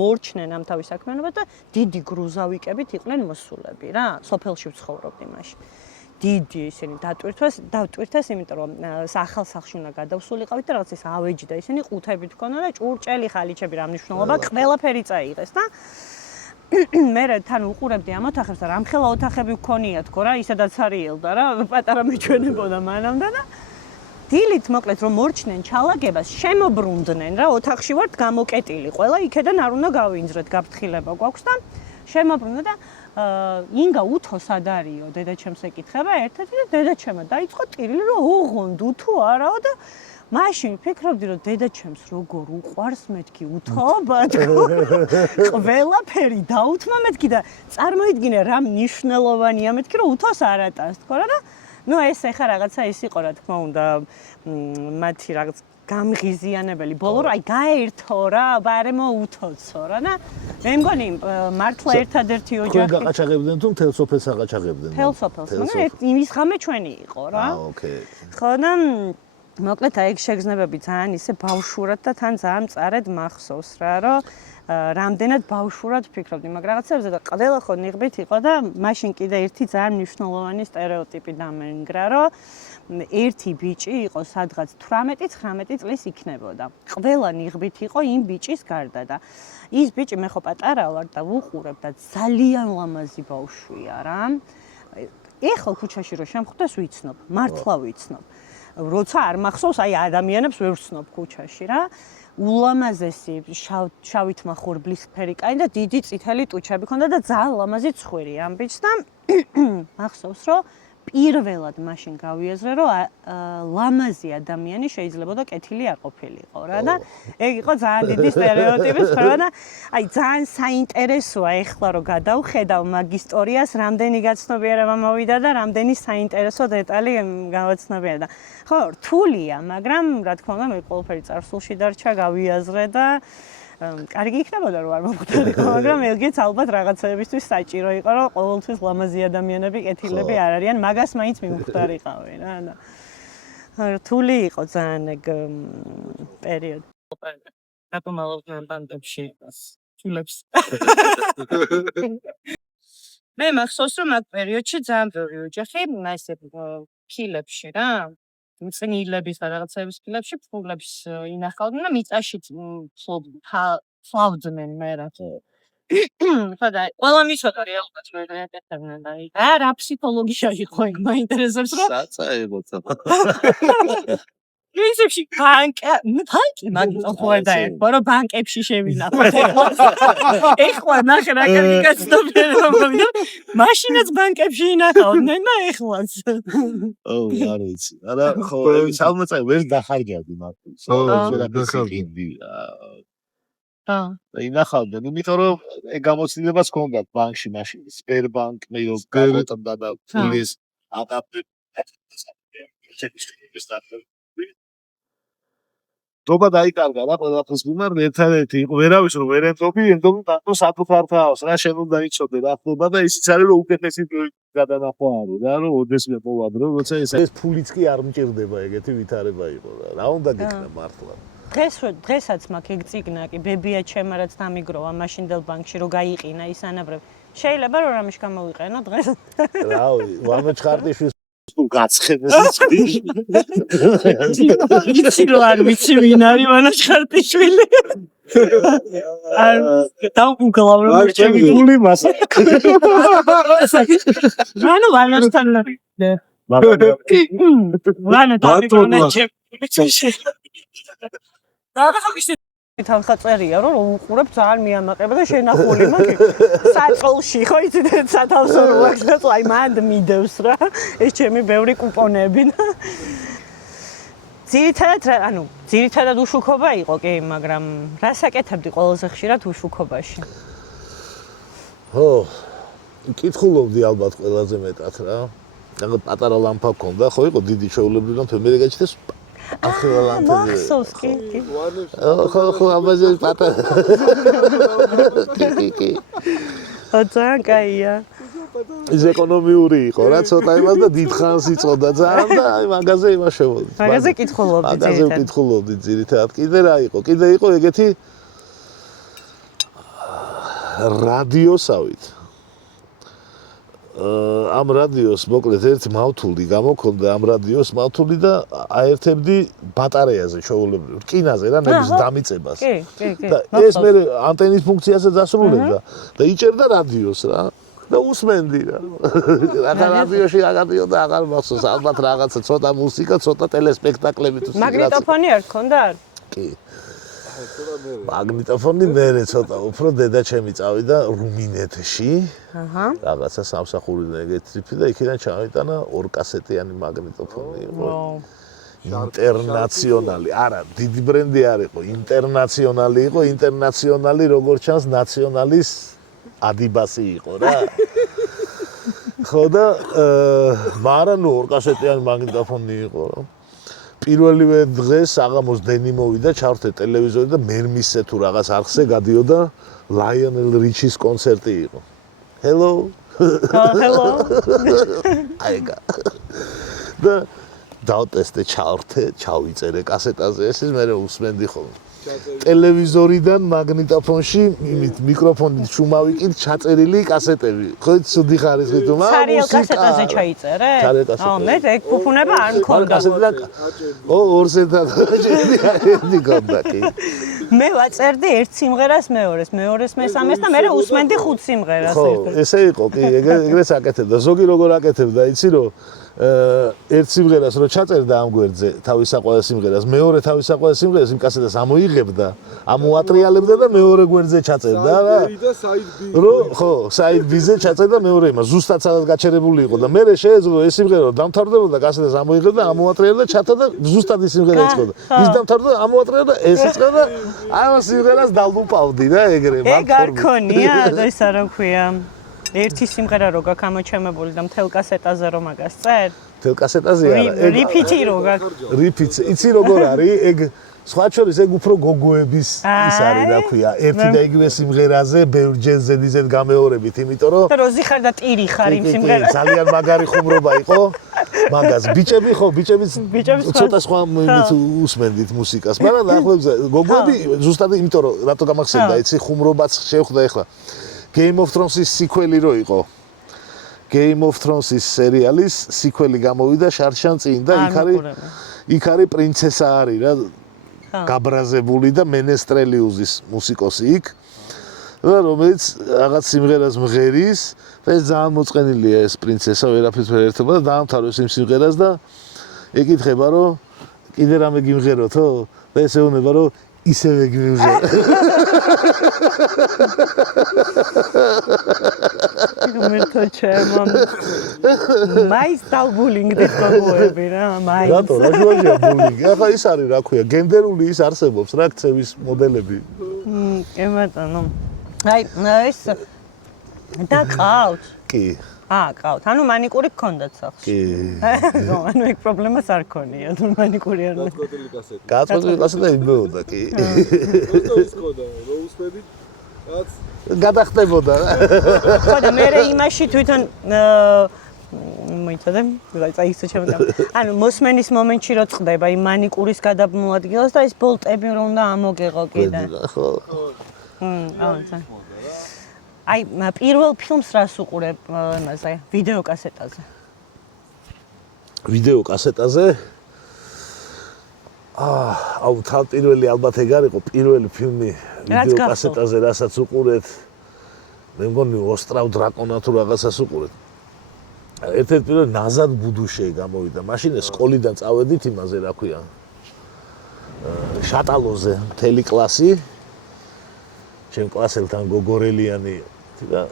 მორჩნენ ამ თავის საქმიანობას და დიდი გრუზავიკებით იყვნენ მოსულები რა, სოფელში ვცხოვრობდი მაშინ. დიდი ისინი დატვირთვეს, იმიტომ რომ ახალ სახლში უნდა გადავსულიყავით და რაღაც ის ავეჯი და ისინი ყუთებით ქონდა და ჭურჭელი ხალიჩები რა მნიშვნელობა, ყველაფერი წაიღეს და მე თან უყურებდი ამ ოთახებს და რამხელა ოთახები გქონია თქო რა, ისედაც არიელდა რა, პატარა მეჩვენებოდა მანამდე და დილით მოკლედ რომ მორჩნენ ჩალაგებას, შემოbrunდნენ რა, ოთახში ვართ გამოკეტილი, ყველა იქედან არ უნდა გავინძრეთ, გაფრთხილება გვაქვს და შემოbrunდა და ინგა უთოს ადარიო, დედაჩემს ეკითხება ერთ-ერთი და დედაჩემა დაიწყო ტირილი რომ ოღონდ უთო არაო და მაშინ ვფიქრობდი რომ დედაჩემს როგორ უყვარს მეთქი უთოობა თქო. ყველაფერი დაუთმა მეთქი და წარმოიდგინე რა მნიშვნელოვანია მეთქი რომ უთოს არ ატანს თქო რა და ნუ ეს ეხა რაღაცა ის იყო რა თქმა უნდა მათი რაღაც გამღიზიანებელი ბოლო რა აი გაერთო რა ბარემო უთოცო რა და მე მგონი მართლა ერთადერთი ოჯახი თქვენ გაყაჩაღებდნენ თუ მთელ სოფელს აყაჩაღებდნენ მთელ სოფელს მაგრამ იმის ღამე ჩვენი იყო რა ოკეი ხო და მოკლედ აი ეგ შეგრძნებები ძალიან ისე ბავშვურად და თან ძალიან მწარედ მახსოვს რა რომ რამდენად ბავშვურად ვფიქრობდი მაგ რაღაცებზე და ყველა ხო ნიღბით იყო და მაშინ კიდე ერთი ძალიან მნიშვნელოვანი სტერეოტიპი დამენგრა რომ ერთი ბიჭი იყო სადღაც 18-19 წლის იქნებოდა. ყველა ნიღბით იყო იმ ბიჭის გარდა და ის ბიჭი მე ხო პატარა ვარ და ვუყურებ და ძალიან ლამაზი ბავშვია რა. ეხლა ქუჩაში რო შემხვდეს ვიცნობ, მართლა ვიცნობ. როცა არ მახსოვს, აი ადამიანებს ვერ ვცნობ ქუჩაში რა. ულამაზესი შავით მახურბლის ფერი კანი და დიდი წითელი ტუჩები ქონდა და ძალიან ლამაზი ცხვირი ამ ბიჭს და მახსოვს რომ პირველად მაშინ გავიაზრე რომ ლამაზი ადამიანი შეიძლება და კეთილი არ ყოფილიყო რა და ეგ იყო ძალიან დიდი სტერეოტიპი სხვა და აი ძალიან საინტერესოა ეხლა რომ გადავხედავ მაგ ისტორიას რამდენი გაცნობიერება მოვიდა და რამდენი საინტერესო დეტალი გავაცნობიერე და ხო რთულია მაგრამ რა თქმა უნდა მე ყველაფერი წარსულში დარჩა გავიაზრე და კარგი იქნებოდა რომ არ მომხდარიყო, მაგრამ ეგეც ალბათ რაღაცეებისთვის საჭირო იყო, რომ ყოველთვის ლამაზი ადამიანები, კეთილები არ არიან, მაგას მაინც მიმხდარიყავი რა და რთული იყო ძალიან ეგ პერიოდი. რატომ ალავდნენ ბანდებში ჩულებს? მე მახსოვს რომ ამ პერიოდში ძალიან ბევრი ოჯახი ესე ფილებში რა მწნილების და რაღაცების ფილებში ფულებს ინახავდნენ და მიწაში ფლავდნენ მე რა. ხოდა ყველა მიცოდა რეალურად მე ეტეხებდნენ და რა ფსიქოლოგია იყო ეგ მაინტერესებს რომ საწაებოთ. ისებში ბანკი მაგითო ხო არ დაერქვა რომ ბანკებში შევინახოთ ეხლა ნახე რა კარგი გაცნობიერება მოვიდა მაშინაც ბანკებში ინახავდნენ და ეხლაც არ ვიცი არა ხო სამწაი ვერ დახარჯავდი მარტოს და ინახავდნენ იმიტომ რომ ეგ გამოცდილებას ჰქონდათ ბანკში მაშინ სპერბანკ მეო გაკეთდა და ფულის აკაპი თობა დაიკარგა რა ყველაფერს მიმართ ერთადერთი იყო ვერავის რომ ვერ ემწობი ენდობი დათო საფუძვართაოს რა შენ უნდა იცოდე რა ხდება და ისიც არის რომ უკეთესი გადანახვა არის რა რომ ოდეს მეპოვადრო როცა ეს ფულიც კი არ მჭირდება ეგეთი ვითარება იყო რა უნდა გიქნა მართლა დღესაც მაქვს ეგ წიგნა კი ბებია ჩემ რაც დამიგროვა მაშინდელ ბანკში რომ გაიყინა ის ანაბრებ შეიძლება რომ რამეში გამოვიყენო დღეს რავი ვამო ჩხარტიშვილს გაცხედეს იცი რომ არ ვიცი ვინ არის ვანო ჩხარტიშვილი არ დაუგუგლავ რომ ჩემი გული მას ვანო ვანოსთან ვანო დავიგონა ჩემი თანხაწერია რომ უყურებ ძალიან მიამაყება და შენახული მაქვს საწოლში ხო იცით სათავსო რო აქვს და აი მანდ მიდევს რა ეს ჩემი ბევრი კუპონები და ძირითადად უშუქობა იყო კი მაგრამ რას აკეთებდი ყველაზე ხშირად უშუქობაში ხო კითხულობდი ალბათ ყველაზე მეტად რა რაღაც პატარა ლამპა გქონდა ხო იყო დიდი ჩაულებრივად მე გაჩნდეს ახალანთები. მახსოვს კი. ხო, აბაზე პატარა. კი. ძალიან კაია. ის ეკონომიური იყო რა, ცოტა იმას და დიდხანს იწოდა ძალიან და აი მაგაზე იმაშებოდი. მაგაზე კითხულობდი მაგაზე ძირითადად. ვკითხულობდი ძირითადად. კიდე რა იყო? კიდე იყო ეგეთი რადიოსავით. ამ რადიოს მოკლედ ერთი მავთული გამოქონდა ამ რადიოს მავთული და აერთებდი ბატარეაზე ჩვეულებრივ რკინაზე რა ნების დამიწებას. კი. და ეს მე ანტენის ფუნქციასაც ასრულებდა და იჭერდა რადიოს რა. და უსმენდი რა. რა რადიოში აგადიო და აღარ მახსოვს ალბათ რაღაცა ცოტა მუსიკა, ცოტა ტელესპექტაკლები თუ მაგნიტოფონი არ გქონდა? კი. მაგნიტოფონი მერე ცოტა უფრო დედა ჩემი წავიდა რუმინეთში. აჰა. რაღაცა სამსახურიდან ეგეთი და იქიდან ჩავიტანა 2 კასეტიანი მაგნიტოფონი იყო. ინტერნაციონალი, არა, დიდი ბრენდი არ იყო, ინტერნაციონალი იყო, ინტერნაციონალი როგორც ჩანს ნაციონალის ადიბასი იყო რა. ხო და მაგრამ 2 კასეტიანი მაგნიტოფონი იყო. პირველივე დღეს საღამოს დენი მოვიდა, ჩავრთე ტელევიზორი და მერმისზე თუ რაღაც არხზე გადიოდა ლაიონელ რიჩის კონცერტი იყო. Hello. Hello. აიგა. და დავტესტე, ჩავრთე, ჩავიწერე კასეტაზე, ეს მე უსმენდი ხოლმე. ტელევიზორიდან მაგნიტოფონში მიკროფონით შუმავიკით ჩაწერილი კასეტები. ხო ცუდი ხარისხი თუ მაგრამ ცარიელ კასეტაზე ჩაიწერე? მე ეგ ფუფუნება არ მქონდა. ორ სერტად ერთი გონდა კი. მე ვაწერდი ერთ სიმღერას მეორეს, მეორეს მესამეს და მე უსმენდი 5 სიმღერას ერთად. ხო, ესე იყო კი, ეგრეს აკეთებდა. ზოგი როგორ აკეთებდა, იცი რომ ერთ სიმღერას რო ჩაწერდა ამ გვერდზე თავის საყვარელ სიმღერას, მეორე თავის საყვარელ სიმღერას იმ კასეტას ამოიღებდა, ამოატრიალებდა და მეორე გვერდზე ჩაწერდა რა. ხო, საიდ ბიზე ჩაწერდა მეორე იმას, ზუსტად სადაც გაჩერებული იყო და მე შეეძლო ეს სიმღერა დამთავრდებოდა კასეტას ამოიღებდა, ამოატრიალებდა, ჩათა და ზუსტად ის სიმღერა იწყებოდა. ის დამთავრდა, ამოატრიალებდა, ეს იწყებდა, ამ სიმღერას დალუპავდი რა ეგრე მაგ ეგ არ ქონია, ეს არა მქვია. ერთი სიმღერა რო გაქვს ამოჩემებული და მთელ კასეტაზე რომ მაგას წერ? მთელ კასეტაზე არა. რიფიტი რო გაქვს. რიფიტი, იცი როგორ არის? ეგ სხვა შორის ეგ უფრო გოგოების ის არის, რა ქვია, ერთი და იგივე სიმღერაზე ბევრჯერ ზედიზედ გამეორებით, იმიტომ რომ როზი ხარ და ტირი ხარ იმ სიმღერას. ძალიან მაგარი ხუმრობა იყო. მაგას ბიჭები ხო, ბიჭებიც ცოტა სხვა იმით უსმენდით მუსიკას, მაგრამ ახლებზე გოგოები ზუსტად იმიტომ რომ რატო გამახსენდა, იცი, ხუმრობაც შევხვდა ეხლა. Game of Thrones-ის სიკველი რო იყო. Game of Thrones-ის სერიალის სიკველი გამოვიდა შარშან წინ და იქ არის პრინცესა არის რა გაბრაზებული და მენესტრელიუსის მუსიკოსი იქ. და რომელიც რაღაც სიმღერას მღერის და ეს ძალიან მოწყენილია ეს პრინცესა, ვერაფერს ვერ ერთობა და დაამთავრებს იმ სიმღერას და ეკითხება რომ კიდე რამე გიმღეროთო? და ეს ეუბნება რომ ისევე გიმღერო. მერტო ჩემო. მაისტალ ბულინგ დისკოგოები რა, მაისტ. რატო, რა შუაშია ბულინგი? ახლა ის არის, რა ქვია, გენდერული ის არსებობს რა ქცევის მოდელები. კი ბატონო. აი, ეს და ყავთ. კი. ყავთ. ანუ მანიკური გქონდათ სახლში. კი. ანუ ეგ პრობლემას არ ქონია, თუ მანიკური არ უნდა. გაწყვეტილი კასეტი. გაწყვეტილი კასეტი იმეოდა კი. ის ხოდა, რო უსმენდი რაც გადახტებოდა რა. ხო და მე იმაში თვითონ მოიცადე, წაიქცე ჩემთან. ანუ მოსმენის მომენტში რო წდება იმ მანიკურის გადაბმულ ადგილას და ეს ბოლტები რო უნდა ამოგეღო კიდე. ხო. აუცა. აი, პირველ ფილმს რას უყურებ იმაზე, ვიდეო კასეტაზე? ვიდეო კასეტაზე? აუ, თან პირველი ალბათ ეგ არ იყო, პირველი ფილმი ვიდეო კასეტაზე, რასაც უყურეთ. მე მგონი ოსტრავ დრაკონა თუ რაღაცას უყურეთ. ერთ-ერთი პირველი ნაზად ბუდუშეი გამოვიდა. მაშინ სკოლიდან წავედით იმაზე, რა ქვია. შატალოზე მთელი კლასი. ჩემ კლასელთან გოგორელიანი და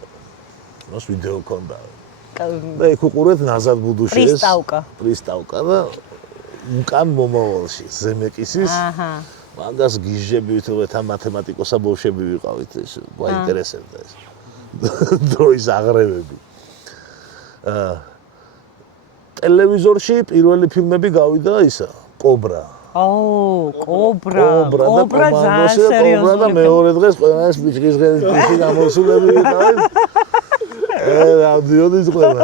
მას ვიდეო ქონდა. და იქ უყურეთ ნაზად ბუდუშეს. პრისტავკა და უკან მომავალში ზემეკისის. აჰა. მაგას გიჟებივით რომ მათემატიკოსა ბავშვები ვიყავით, ეს გვაინტერესებდა ეს. დროის აღრევები. ტელევიზორში პირველი ფილმები გავიდა ისა, კობრა. კობრა ძალიან სერიოზული. და მეორე დღეს ყველა ეს ბიჭის ღერის ბიჭი გამოსულები ვიყავით. რადიოდის ყველა.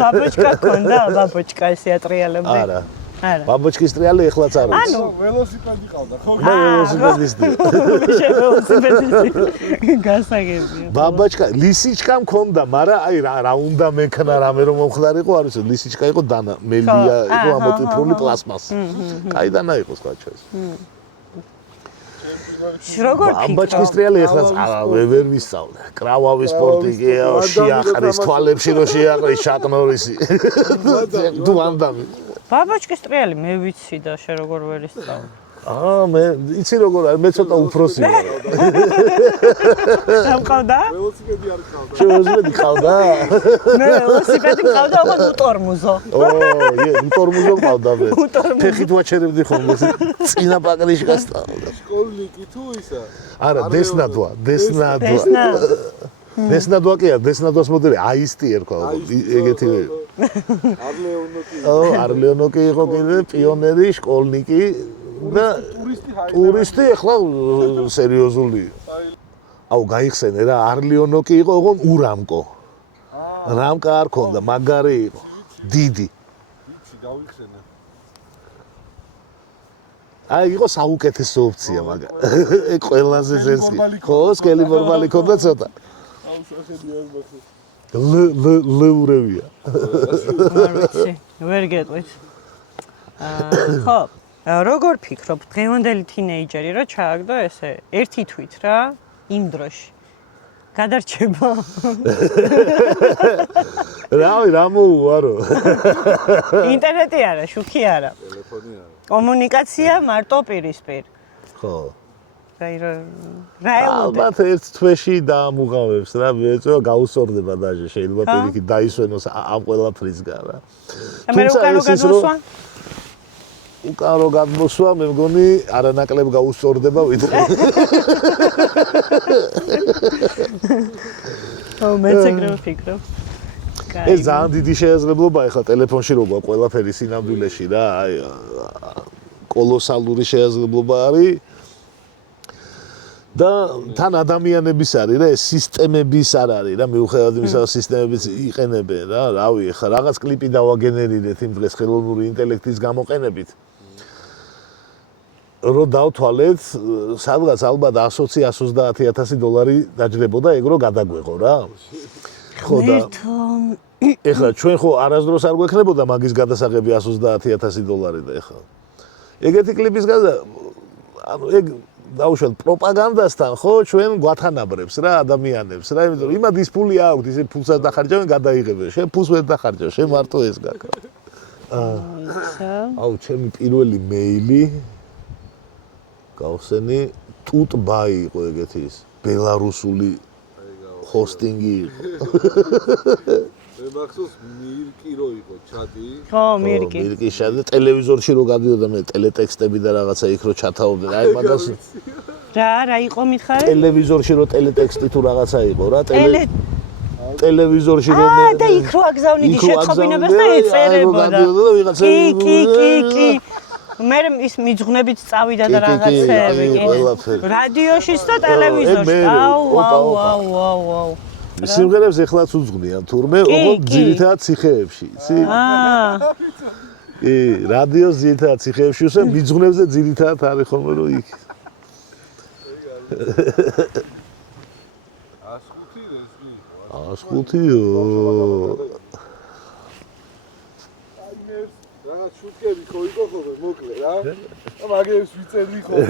ბაბოჩკა ქონდა, ბაბოჩკა ესე ატრიალებდი. არა. ბაბოჩკის ტრიალი ეხლაც არ არის. ველოსიპედი ყავდა ხო? მე ველოსიპედისტი. ველოსიპედისტი. გასაგებია. ბაბოჩკა, ლისიჩკა მქონდა, მაგრამ აი რა უნდა მექნა რამე რომ მომხდარიყო, არ ვიცი, ლისიჩკა იყო დანა, მელია იყო ამოტვიფრული პლასმასი. კაი დანა იყო სხვა ჩვენს. როგორ ფიქრობ? ბაბოჩკის ტრიალი ეხლაც ვერ ვისწავლე. კრავავი სპორტი გეო, შეაყრის თვალებში რო შეაყრის შატნორისი. თუ ამდამი. ბაბოჩკის ტრიალი მე ვიცი და შე როგორ ვერ ისწავლე. მე იცი როგორ არის, მე ცოტა უფროსი ვარ. სამყავდა? ველოსიპედი არ ყავდა. ველოსიპედი ყავდა? მე ველოსიპედი ყავდა, ოღონდ უტორმუზო. უტორმუზო ყავდა მე. ფეხით ვაჩერებდი ხოლმე, წინა პაკრიშკას სწავლდა. სკოლნიკი თუ ისა? არა, დესნადვა. დესნადვა კი არა, დესნადვას მოდელი აისტი ერქვა, ეგეთი. არლეონოკი იყო კიდე, პიონერი, შკოლნიკი და ტურისტი ახლა სერიოზული. აუ გაიხსენე რა, არლეონოკი იყო, ოღონ ურამკო. რამკა არ ქონდა, მაგარი იყო. დიდი. ვიცი, გავიხსენე. აი იყო საუკეთესო ოფცია, მაგრამ ეგ ყველაზე ზესკი. ხო, სკელი მორმალი ქონდა ცოტა. აუ სახელი არ მახსოვს. ლეურევია. არ ვიცი, ვერ გეტყვით. ხო, როგორ ფიქრობ, დღევანდელი თინეიჯერი რა ჩააგდო ესე ერთი თვით რა იმ დროში. გადარჩება. რავი, რა მოუარო. ინტერნეტი არა, შუქი არა. ტელეფონი არა. კომუნიკაცია მარტო პირისპირ. ხო. აი რა ელოდე. ალბათ ერთ თვეში დაამუღავებს რა, მეწვა გაუსორდება დაჟე, შეიძლება პირიქით დაისვენოს ამ ყველაფრისგან რა. მე უკანო გადმოსვა? უკანო გადმოსვა, მე მგონი არანაკლებ გაუსორდება ვიდრე. მეც ეგრე ვფიქრობ. ეს ძალიან დიდი შესაძლებლობა ახლა ტელეფონში რო გვაქვს ყველაფერი სინამდვილეში რა, აი კოლოსალური შესაძლებლობა არის. და თან ადამიანების არის რა, ეს სისტემების არ არის რა, მიუხედავად იმისა, რომ სისტემებიც იყენებენ რა, რავი, ახლა რაღაც კლიპი დავაგენერირეთ იმ დღეს ხელოვნური ინტელექტის გამოყენებით. რო დავთვალეთ, სადღაც ალბათ 120-130 დოლარი დაჯდებოდა ეგ რო გადაგვეღო რა. ხო და ეხლა ჩვენ ხო არასდროს არ გვექნებოდა მაგის გადასაღები 130,000 დოლარი და ეხლა ეგეთი კლიპის გადა ანუ ეგ დაუშვათ პროპაგანდასთან ხო ჩვენ გვათანაბრებს რა ადამიანებს რა იმიტომ რომ იმადის ფული აქვს ისე ფულსაც დახარჯავენ გადაიღებენ შენ ფულს ვერ დახარჯავ შენ მარტო ეს გაკა აუ ჩემი პირველი მეილი გავხსენი ტუტბაი იყო ეგეთი ის ბელარუსული ჰოსტინგი იყო მე მახსოვს მირკი რო იყო ჩატი ხო მირკი მირკი შადე ტელევიზორში რო გადიოდა მე ტელეტექსტები და რაღაცა იქ რო ჩათავდნენ აი მაგას რა იყო მითხარი ტელევიზორში რო ტელეტექსტი თუ რაღაცა იყო რა ტელევიზორში რო და იქ რო აგზავნიდი შეწყობინებას და ეწერებოდა კი მე ის მიძღვნებით წავიდა და რაღაცეები რადიოშიც და ტელევიზორში აუ სიმღერებს ეხლაც უძღვნიან თურმე ოღონდ ძირითადად ციხეებში იცი კი რადიოს ძირითადად ციხეებში უსვენ მიძღვნებს და ძირითადად არის ხოლმე რომ იქ 105 რა შუტკები ხო იყო ხოლმე მოკლე რა მაგებს ვიწერდი ხოლმე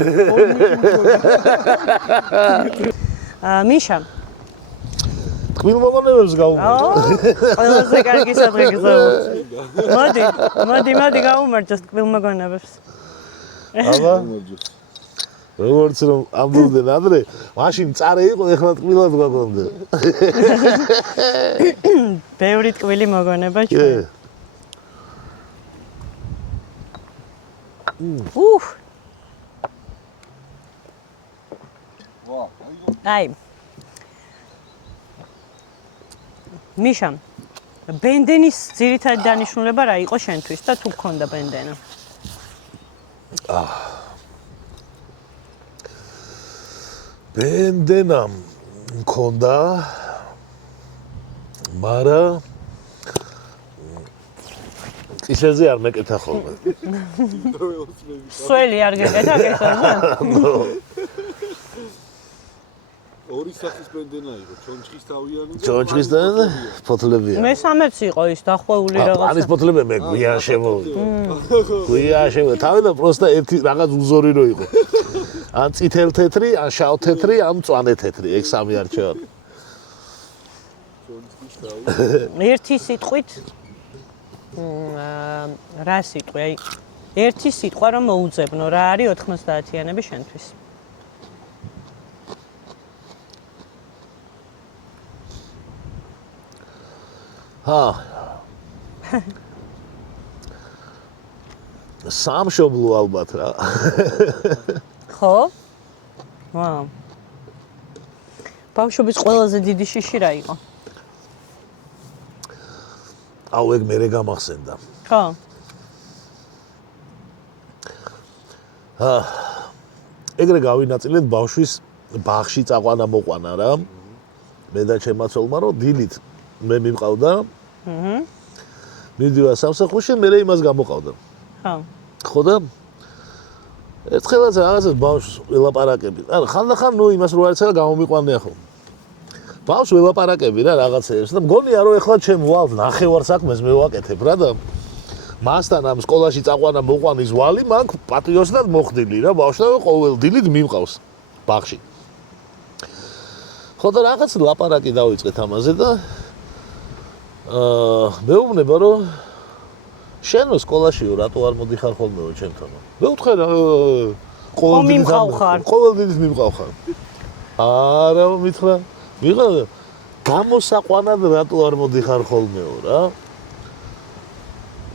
მიშა ტყბილმოგონებებს გავუმარჯო ყველაზე კარგი სადღე გზავნე მოდი გავუმარჯოს ტყბილმოგონებებს აბა როგორც რომ ამბობდნენ ადრე მაშინ წარე იყო ეხლა ტყბილად გვაგონდა ბევრი ტყბილი მოგონება ჩვენ აი მიშა ბენდენის ძირითადი დანიშნულება რა იყო შენთვის და თუ გქონდა ბენდენა ბენდენამ მქონდა მარა ისეზე არ მეკეთა ხოლმე. სველი არ გეკეთა კეთაზე? ორი სახის ბენდენა იყო, ჩონჩხის თავიანი და ჩონჩხის და ფოთლებია. მესამეც იყო ის დახვეული რაღაცა. ანის ფოთლები მე გვიან შემოვიდა. გვიან შემოვიდა. თავიდან პროსტა ერთი რაღაც უზორი რო იყო. ან წითელ თეთრი, ან შავ თეთრი, ან მწვანე თეთრი, ეგ სამი არჩევანი. ჩონჩხის თავი. ერთი სიტყვით რა სიტყვი? აი ერთი სიტყვა რომ მოუძებნო, რა არის 90-იანები შენთვის? სამშობლო ალბათ რა. ხო? ვაუ. ბავშვობის ყველაზე დიდი შიში რა იყო? აუ ეგ მერე გამახსენდა. ხო. ეგრე გავინაწილეთ ბავშვის ბაღში წაყვანა მოყვანა რა. მე და ჩემაცოლმა რომ დილით მე მიმყავდა. მივდივარ სამსახურში, მე იმას გამოყავდა. ხო. ხო და ერთხელაც რაღაცას ბავშვს ველაპარაკები. არა, ხანდახან ნუ იმას რო არიცა გამომიყვანია ხო. ბავშვს ველაპარაკები რა რაღაცეებს და მგონია რომ ეხლა ჩემ ვალს ნახევარ საქმეს მე ვაკეთებ რა და მასთან ამ სკოლაში წაყვანა მოყვანის ვალი მაგ პატრიოტად მოხდილი რა ბავშვს ყოველ დილით მიმყავს ბაღში. ხო და რაღაც ლაპარაკი დავიწყეთ ამაზე და მეუბნება რომ შენ სკოლაშიო რატო არ მოდიხარ ხოლმეო ჩემთან? მე ვთხარ ყოველ დილით მიმყავხარ. არა მითხრა ვიღა გამოსაყვანად რატო არ მოდიხარ ხოლმეო რა?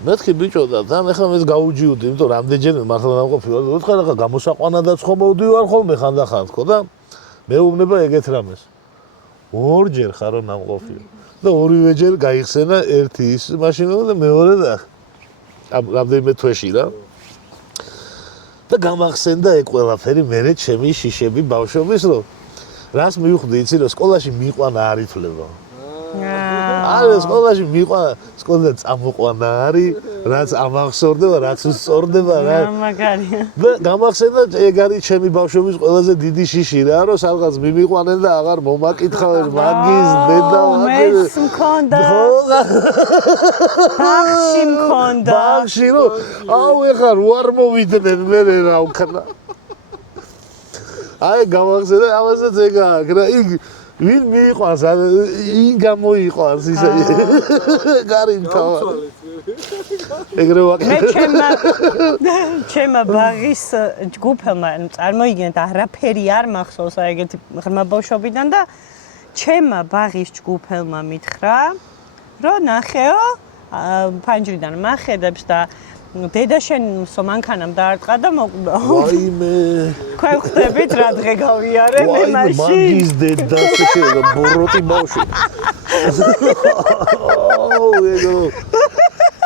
მეთქი ბიჭო და თან ახლა მეც გაუჯიოდი, იმიტომ რამდენჯერმე მართლა ნამყოფი ვარ. ვთხარ ახლა გამოსაყვანადაც ხომ მოვდივარ ხოლმე ხანდახან თქო და მეუბნება ეგეთ რამეს. ორჯერ ხარო ნამყოფი. და ორივეჯერ გაიხსენა ერთი ის მაშინა და მეორე და რამდენიმე თვეში რა. და გამახსენდა ეგ ყველაფერი მერე ჩემი შიშები ბავშვობის რომ რას მივხვდი იცი რომ სკოლაში მიყვანა არ ითვლება. არა სკოლაში მიყვანა სკოლიდან წამოყვანა არის რაც ამახსოვრდება რაც უსწორდება რა. მაგარია. და გამახსენდა ეგ არის ჩემი ბავშვობის ყველაზე დიდი შიში რა რომ სადღაც მიმიყვანენ და აღარ მომაკითხავენ მაგის დედა მეც მქონდა. ბაღში მქონდა. ბაღში რომ აუ ეხლა რო არ მოვიდნენ მე რა ვქნა. აი გამახსენდა ამასაც ეგ აქვს რა იქ ვინ მიიყვანს ინ გამოიყვანს ისე გარიმთავ ეგრე ვაკეთე მე ჩემმა ბაღის ჯგუფელმა წარმოიგინეთ არაფერი არ მახსოვს აი ეგეთი ღრმა ბავშვობიდან და ჩემმა ბაღის ჯგუფელმა მითხრა რომ ნახეო ფანჯრიდან მახედებს და დედა შენ მანქანამ დაარტყა და მოკვდა. ვაიმე. თქვენ ხვდებით რა დღე გავიარე მე მაშინ. მაგის დედა შეიძლება ბოროტი ბავშვი.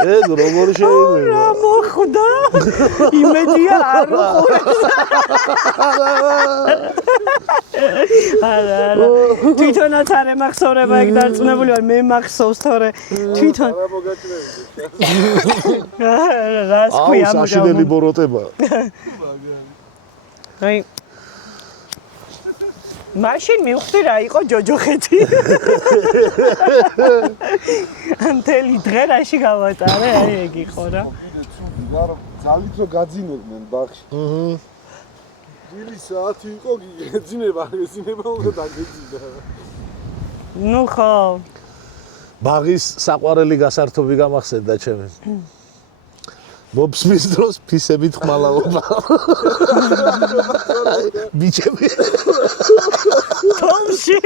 ეგ როგორ შეიძლება? რა მოხვდა? იმედია არ უყურებს. არა. თვითონაც არ ემახსოვრება ეგ დარწმუნებული ვარ მე მახსოვს თორე თვითონ. არა მოგაჩნევი. რას ქვია ამ საშინელი ბოროტება. აი მაშინ მივხვდი რა იყო ჯოჯოხეთი. ანტელი დღე რაში გავატარე, აი ეგ იყო რა. მაგრამ ძალით რო გაძინებდნენ ბაღში. დილის საათი იყო, გიძინება, გიძინება უნდა დაგეძინა. ნუ ხო. ბაღის საყვარელი გასართობი გამახსენდა ჩემი. მოფსმის დროს ფისებით ხმალაობა. ბიჭები. თომში.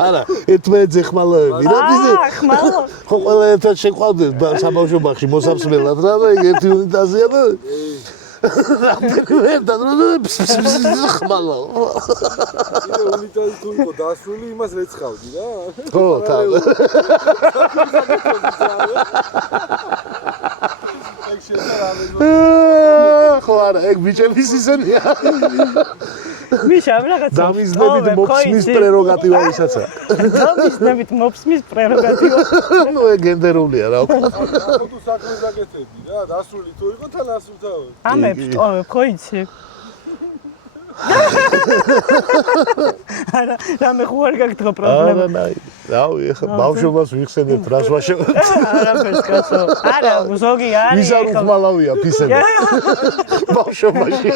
არა, ერთმანეთზე ხმალავები რა ფისე. ხმალო. ხო ყველა ერთად შეყვავდნენ საბავშვო ბაღში მოსამსმელად რა და ეგ ერთი უნიტაზია და ერთად ხმალავ. იდე უნიტაზი თუ იყო დასრული, იმას რეცხავდი რა. ხო, თან. ხო, არა, ეგ ბიჭების ისენია. მიშა რაღაცა დამიზნებით მოფსმის პრეროგატივა ისაცა. დამიზნებით მოფსმის პრეროგატივა. ნუ ეგ გენდერულია რა. ხო თუ საქმე დაგეთები რა, დასული თუ იყო თან ასრულთავე. ამებს ტოვებ, ხო იცი? არა, რამე ხო არ გაგდღო პრობლემა. რავი, ეხა ბავშვობას ვიხსენებთ რას ვაშევთ. არაფერს კაცო. არა, ზოგი არის. ვის არ უხმალავია ფისები. ბავშვობაში.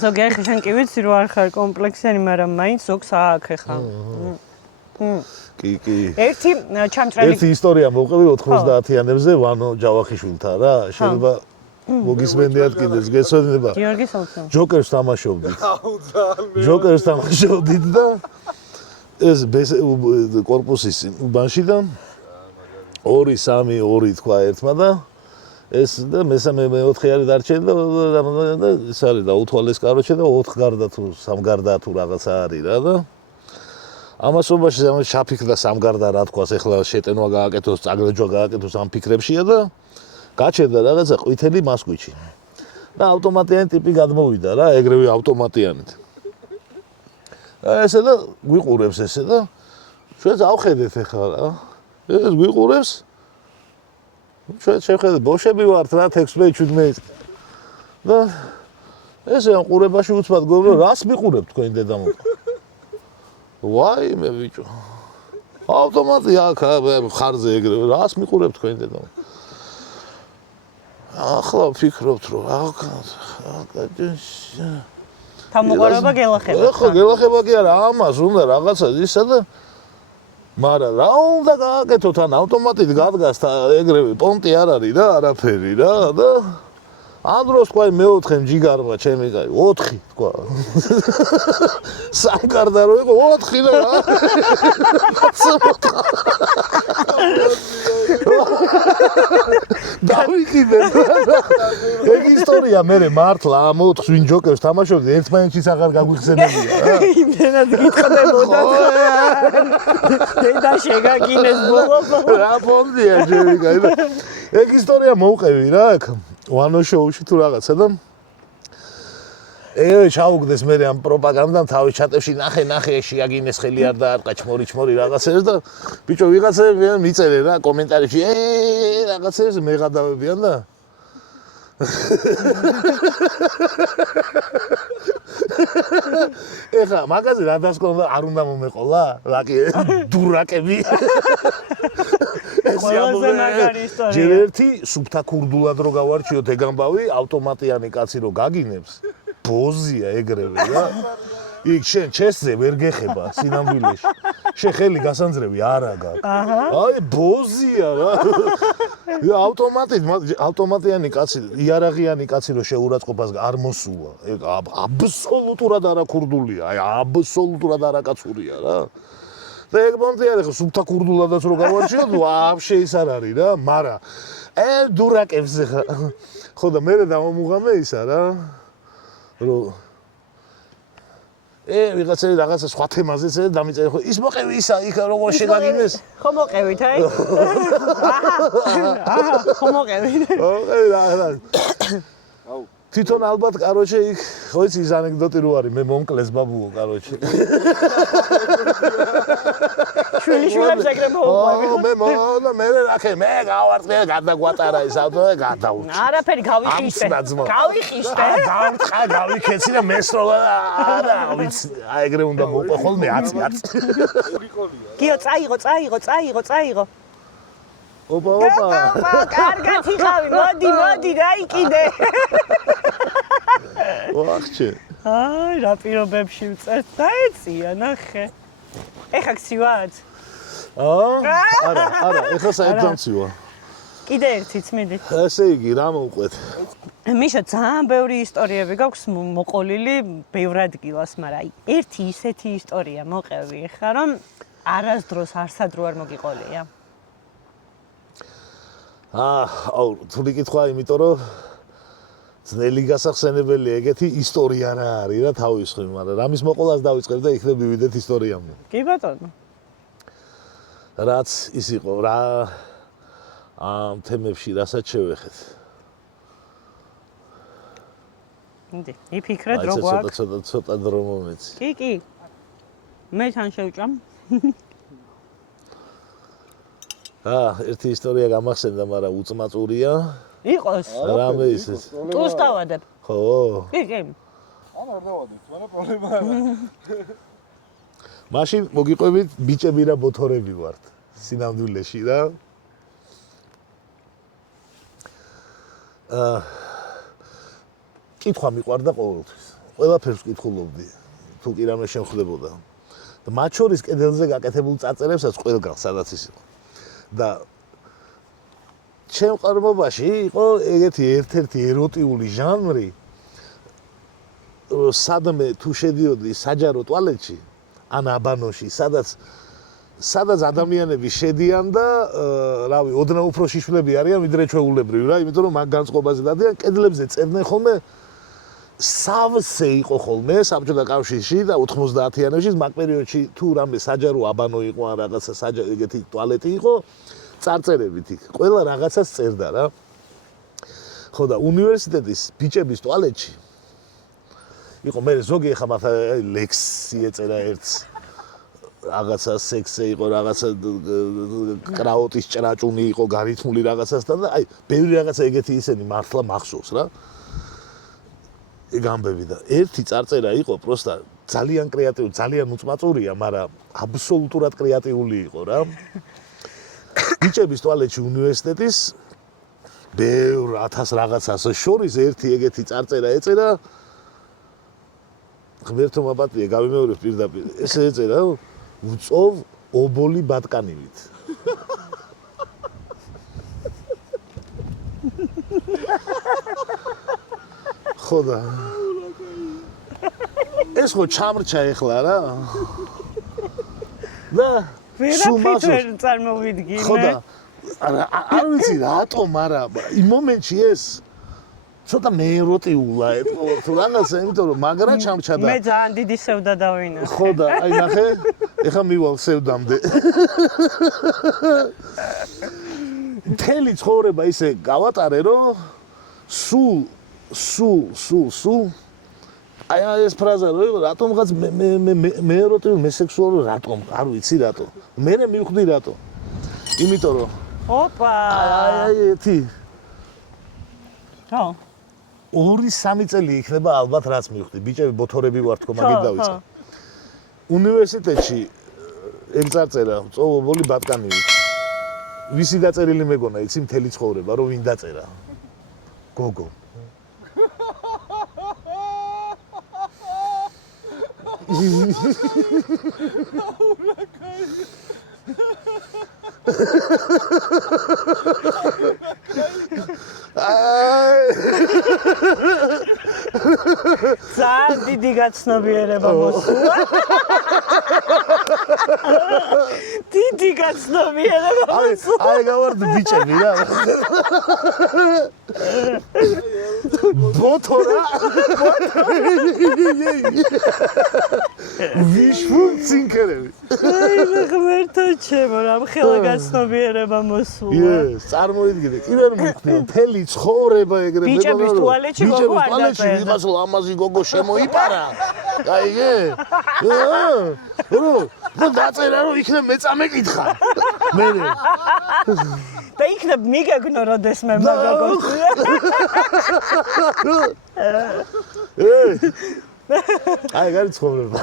ზოგი ახლა შენ კი ვიცი რომ არ ხარ კომპლექსიანი, მაგრამ მაინც ზოგს ააქ ხა. კი. ერთი ჩამწრალი ერთი ისტორია მოვყევი 90-იანებზე ვანო ჯავახიშვილთან რა. შეიძლება მოგისმენიათ კიდეც, გეცოდება. გიორგი სოლცო. ჯოკერს თამაშობდით. აუ ძალიან. ჯოკერს თამაშობდით და ეს კორპუსის უბანში და 2-3-2 თქვა ერთმა და ეს და მესამე მეოთხე არის დარჩენილი და ეს არის და უთვალეს კაროჩე და 4 გარდა თუ 3 გარდა თუ რაღაცა არის რა და ამასობაში შაფიქრდა 3 გარდა რა თქواس ეხლა შეტენვა გააკეთოს, წაგრეჯვა გააკეთოს ამ ფიქრებშია და გაჩერდა რაღაცა ყვითელი მასკვიჩი. და ავტომატიანი ტიპი გადმოვიდა რა, ეგრევე ავტომატიანით. ესე და გვიყურებს ესე და ჩვენც ავხედეთ ეხლა რა. ეს გვიყურებს. ჩვენ შევხედეთ, ბოშები ვართ რა 16-17. და ესე ამ ყურებაში უცბად გობრო, რას მიყურებ თქვენ დედამოყ? ვაიმე ბიჭო. ავტომატი აქ ხარზე ეგრევე, რას მიყურებ თქვენ დედამოყ? ახლა ვფიქრობთ რომ თავმოყარება გელახება. ხო, გელახება კი არა, ამას უნდა რაღაცა ისა და მაგრამ რა უნდა გააკეთოთ ან ავტომატით გადგას ეგრევე პონტი არ არის რა, არაფერი რა და ამ დროს თქვა მეოთხე ჯიგარმა ჩემი კაი 4 თქვა. 3 გარდა რო იყო 4 და რა. დავიკიდე. ეგ ისტორია მე მართლა ამ 4 ვინ ჯოკერს თამაშობდი ერთმანეთშიც აღარ გაგვიხსენებია რა. იმენად გიტყდებოდა. დედა შეგაგინეს ბოლო. რა პონდია ჩემი კაი და ეგ ისტორია მოვყევი რა აქ ვანო შოუში თუ რაღაცა და ეგ ჩაუგდეს მე ამ პროპაგანდამ თავის ჩატებში ნახე შეაგინეს ხელი არ დაარტყა ჩმორი რაღაცებს და ბიჭო ვიღაცები მიწერე რა კომენტარებში რაღაცებს მეღადავებიან და ეხა მაგაზე რა დასკვნოდა არ უნდა მომეყოლა რაკი დურაკები ყველაზე მაგარი ისტორია. ჯერ ერთი სუფთა ქურდულად რო გავარჩიოთ ეგ ამბავი ავტომატიანი კაცი რო გაგინებს ბოზია ეგრევე რა იქ შენ ჩესზე ვერ გეხება სინამდვილეში შენ ხელი გასანძრევი არა გაქვს აი ბოზია რა ავტომატიანი კაცი იარაღიანი კაცი რო შეურაცხყოფას არ მოსულა ეგ აბსოლუტურად არაქურდულია აი აბსოლუტურად არაკაცურია რა და ეგ მომწია ხო სუფთა ქურდულადაც რო გავარჩიოთ ვაფშე ის არ არის რა მაგრამ დურაკებს ხო და მე დამომუღამე ისა რა რომ ვიღაცები რაღაცა სხვა თემაზეც დამიწერე ხო ის მოყევი ისა იქ როგორ შეგაგინეს ხო მოყევით აი ხო მოყევით რა აუ თვითონ ალბათ კაროჩე იქ ხო იცი ის ანეკდოტი რო არის მე მომკლეს ბაბუო კაროჩე შვილიშვილებს ეგრე მოუყვები მე რაკე მე გავარტყე გადაგვატარა ის ავტო და გადაუჭი არაფერი გავიხიშე გავიქეცი და მესროლა არა ვიცი აი ეგრე უნდა მოყვა ხოლმე აწი გიო წაიღო ოპა კარგად იყავი მოდი დაიკიდე ვახჩე აი რა პირობებში ვწერთ დაეწია ნახე ეხა გცივად არა ეხლა საერთოდ კიდე ერთიც მიდი ესე იგი რა მოვყვეთ მიშა ძალიან ბევრი ისტორიები გაქვს მოყოლილი ბევრ ადგილას მაგრამ აი ერთი ისეთი ისტორია მოყევი ეხლა რომ არასდროს არსადრო არ მოგიყოლია აუ თული კითხვა იმიტომ რომ ძნელი გასახსენებელი ეგეთი ისტორია რა არის რა თავის ხრი მაგრამ რამის მოყოლას დავიწყებ და იქნებ მივიდეთ ისტორიამდე კი ბატონო რაც ის იყო რა ამ თემებში რასაც შევეხეთ. ინდი, იფიქრეთ რო გვაქვს. ცოტა დრო მომეცი. კი. მე თან შევჭამ. ერთი ისტორია გამახსენდა, მაგრამ უწმაწურია. იყოს. რამე ისე. ტუს დავადებ. ხო. კი. ან არ დავადებ, მაგრამ პრობლემა არა. მაშინ მოგიყვებით ბიჭები რა ბოთორები ვართ სინამდვილეში რა. კითხვა მიყვარდა ყოველთვის. ყველაფერს ვკითხულობდი. თუ კი რამე შემხდებოდა. და მათ შორის კედელზე გაკეთებულ წარწერებსაც ყველგან სადაც ის იყო. და ჩემ ყურებაში იყო ეგეთი ერთ-ერთი ეროტიული ჟანრი, სადმე თუ შედიოდი საჯარო ტუალეტში, ან აბანოში, სადაც ადამიანები შედიან და რავი, ოდნავ უფრო შიშვლები არიან ვიდრე ჩვეულებრივი რა, იმიტომ რომ მაგ განწყობაზე დადიან, კედლებზე წერდნენ ხოლმე სავსე იყო ხოლმე საბჭოთა კავშირში და 90-იანებში მაგ პერიოდში თუ რამე საჯარო აბანო იყო ან რაღაცა ეგეთი ტუალეტი იყო, წარწერებით იქ ყველა რაღაცას წერდა რა. ხო და უნივერსიტეტის ბიჭების ტუალეტში იყო მე ზოგი ახლა მათ ლექსი ეწერა ერთს რაღაცა სექსზე იყო რაღაცა კრაოტის ჭრაჭუნი იყო გარითმული რაღაცასთან და აი ბევრი რაღაცა ეგეთი ისენი მართლა მახსოვს რა ეგ ამბები და ერთი წარწერა იყო პროსტა ძალიან კრეატიული ძალიან უწმაწურია მაგრამ აბსოლუტურად კრეატიული იყო რა ბიჭების ტუალეტში უნივერსიტეტის ბევრ 1000 რაღაცას შორის ერთი ეგეთი წარწერა ეწერა ღმერთო მაპატია გავიმეორებ პირდაპირ ესე ეწერა უწოვ ობოლი ბატკანივით ხო და ეს ხო ჩამრჩა ეხლა რა და ვერაფერს ვერ წარმოვიდგინე ხო და არ ვიცი რატომ არა იმ მომენტში ეს ცოტა მეეროტიულა თუ რაღაცა იმიტომ რომ მაგრა ჩამრჩა და მე ძალიან დიდი სევდა დავინახე ხო და აი ნახე ეხა მივალ სევდამდე მთელი ცხოვრება ისე გავატარე რომ სულ აი ეს ფრაზა რატომღაც მე ეროტიული მე სექსუალური რატომ არ ვიცი რატო მე მივხვდი რატო იმიტომ რომ ოპა აი ეთი რა 2-3 წელი იქნება ალბათ რაც მივხვდი ბიჭები ბოთორები ვარ თქო მაგით დავიწყე უნივერსიტეტში ეგ წარწერა წოვობოლი ბატკანივით ვისი დაწერილი მეგონა იცი მთელი ცხოვრება რომ ვინ დაწერა გოგო ძალიან დიდი გაცნობიერება მოსულა დიდი გაცნობიერება მოსულა აი გავარდ ბიჭები რა ბოთორა ვიშუნცინკერები აი ღმერთო ჩემო რამ ხელა გაცნობიერება მოსულა წარმოიდგინე კიდე რომ მიხდი მთელი ცხოვრება ეგრე ბიჭების ტუალეტში გოგო არ დაწერა ვიღაც ლამაზი გოგო შემოიპარა გაიგე რო დაწერა რომ იქნებ მეწამე კითხა მე და იქნებ მიგეგნო როდეს მე მაგაგოს აი გარი ცხოვრება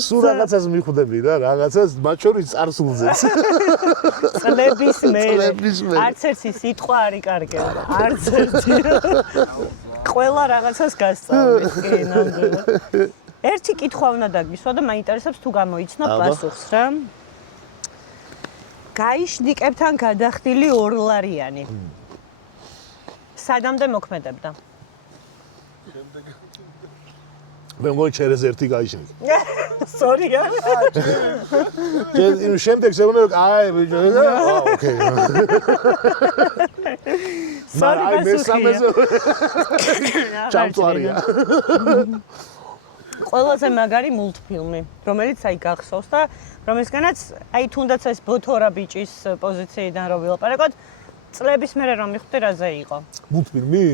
სულ რაღაცას მიხვდები რა რაღაცას მათ შორის წარსულზეც წლების მერე არც ერთი სიტყვა არ იკარგებდა არც ერთი ყველა რაღაცას გასწავლის კი ნამდვილად ერთი კითხვა უნდა დაგისვა და მაინტერესებს თუ გამოიცნო პასუხს რა გაიშნიკებთან გადახდილი ორლარიანი სადამდე მოქმედებდა მე მგონი ჩერეზე ერთი გაიშნიკე სორია იმ შემდეგ შეგვიძლია აი ბიჭო ოკეი სორი მესამეზე ჩამწვარია ყველაზე მაგარი მულტფილმი, რომელიც აი გახსოვს და რომელსგანაც აი თუნდაც ეს ბოთორა ბიჭის პოზიციიდან რო ვილაპარაკოთ, წლების მერე რომ მიხვდი რაზე იყო. მულტფილმი?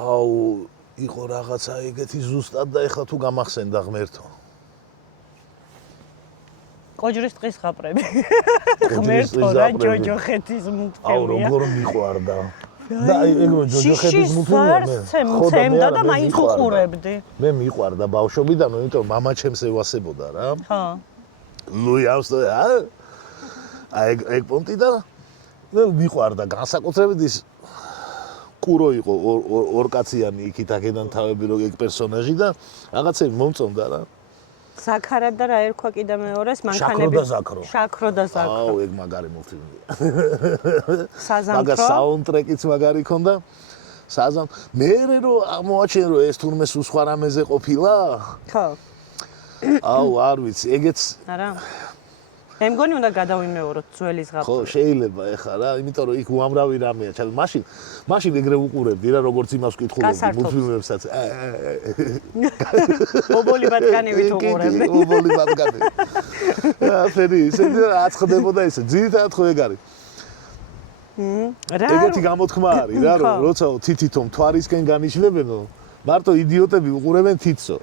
აუ, იყო რაღაცა ეგეთი ზუსტად და ეხლა თუ გამახსენდა ღმერთო. კოჯრის ტყის ზღაპრები. ღმერთო რა ჯოჯოხეთის მულტფილმია. აუ, როგორ მიყვარდა. და ეგრე ჯოჯოხეთის მულტფილმი მცემდა და მაინც უყურებდი. მე მიყვარდა ბავშვობიდან, იმიტომ მამა ჩემს ევასებოდა რა. ხო. ლუი ავსტრია. ეგ პონტი და მე მიყვარდა განსაკუთრებით ის კურო იყო ორკაციანი იქით აქედან თავები რო ეგ პერსონაჟი და რაღაცები მომწონდა რა. ზაქარა და რა ერქვა კიდე მეორეს მანქანები. შაქრო და ზაქრო. შაქრო და ზაქრო. აუ, ეგ მაგარი მულტფილმია. საზამთრო. მაგა საუნდტრეკიც მაგარი ქონდა. მე რო მოაჩენ რომ ეს თურმე სულ სხვა რამეზე ყოფილა? ხო. აუ, არ ვიცი, ეგეც არა. მე მგონი უნდა გადავიმეოროთ ძველი ზღაპრები. ხო, შეიძლება ეხლა რა, იმიტომ რომ იქ უამრავი რამეა. ჩა მაშინ ეგრე უყურებდი რა, როგორც იმას ვკითხულობდი მულტფილმებსაც. ობოლი ბატკანივით უყურებდი. ობოლი ბატკანი. ფერი, ისე აცხდებოდა ესე. ძირითადად ხო ეგ არის. ეგეთი გამოთქმა არის რა, რომ როცა თითითომ თვარისკენ განიშნებენო, მარტო იდიოტები უყურებენ თითსო.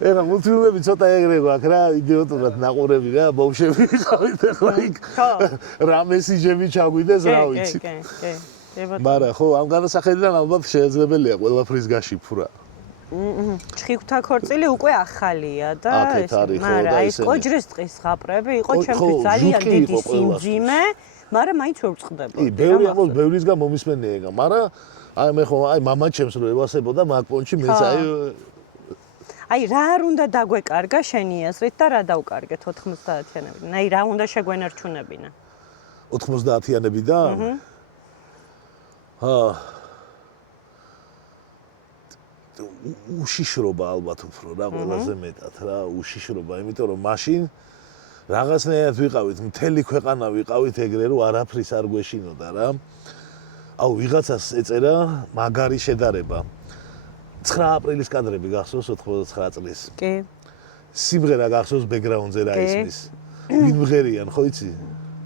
ეხლა მულტფილმები ცოტა ეგრე გვაქვს რა, იდიოტურად ნაყურები რა, ბავშვები ვიყავით ეხლა იქ. რა მესიჯები ჩაგვიდეს რა ვიცი. კი. მაგრამ ხო, ამ განსახედიდან ალბათ შესაძლებელია ყველაფრის გაშიფრა. ჩხიკვთა ქორწილი უკვე ახალია და ეს მაგრამ ეს კოჯრის ტყის ზღაპრები იყო ჩემთვის ძალიან დიდი სიმძიმე, მაგრამ მაინც ვერ ვწყდებოდი. ბევრისგან მომისმენია ეგა, მაგრამ აი მე ხო აი მამა ჩემს რო ევასებოდა მაგ პონჩი მეც აი რა არ უნდა დაგვეკარგა შენი აზრით და რა დავკარგეთ 90-იანებიდან? აი რა უნდა შეგვენარჩუნებინა? 90-იანებიდან? უშიშრობა ალბათ უფრო რა ყველაზე მეტად რა უშიშრობა, იმიტომ რომ მაშინ რაღაცნაირად ვიყავით, მთელი ქვეყანა ვიყავით ეგრე რომ არაფრის არ გვეშინოდა რა. აუ ვიღაცას ეწერა მაგარი შედარება. 9 აპრილის კადრები გახსოვს 99 წლის. კი. სიმღერა გახსოვს ბექგრაუნდზე რა ისმის. ვინ მღერიან, ხო იცი?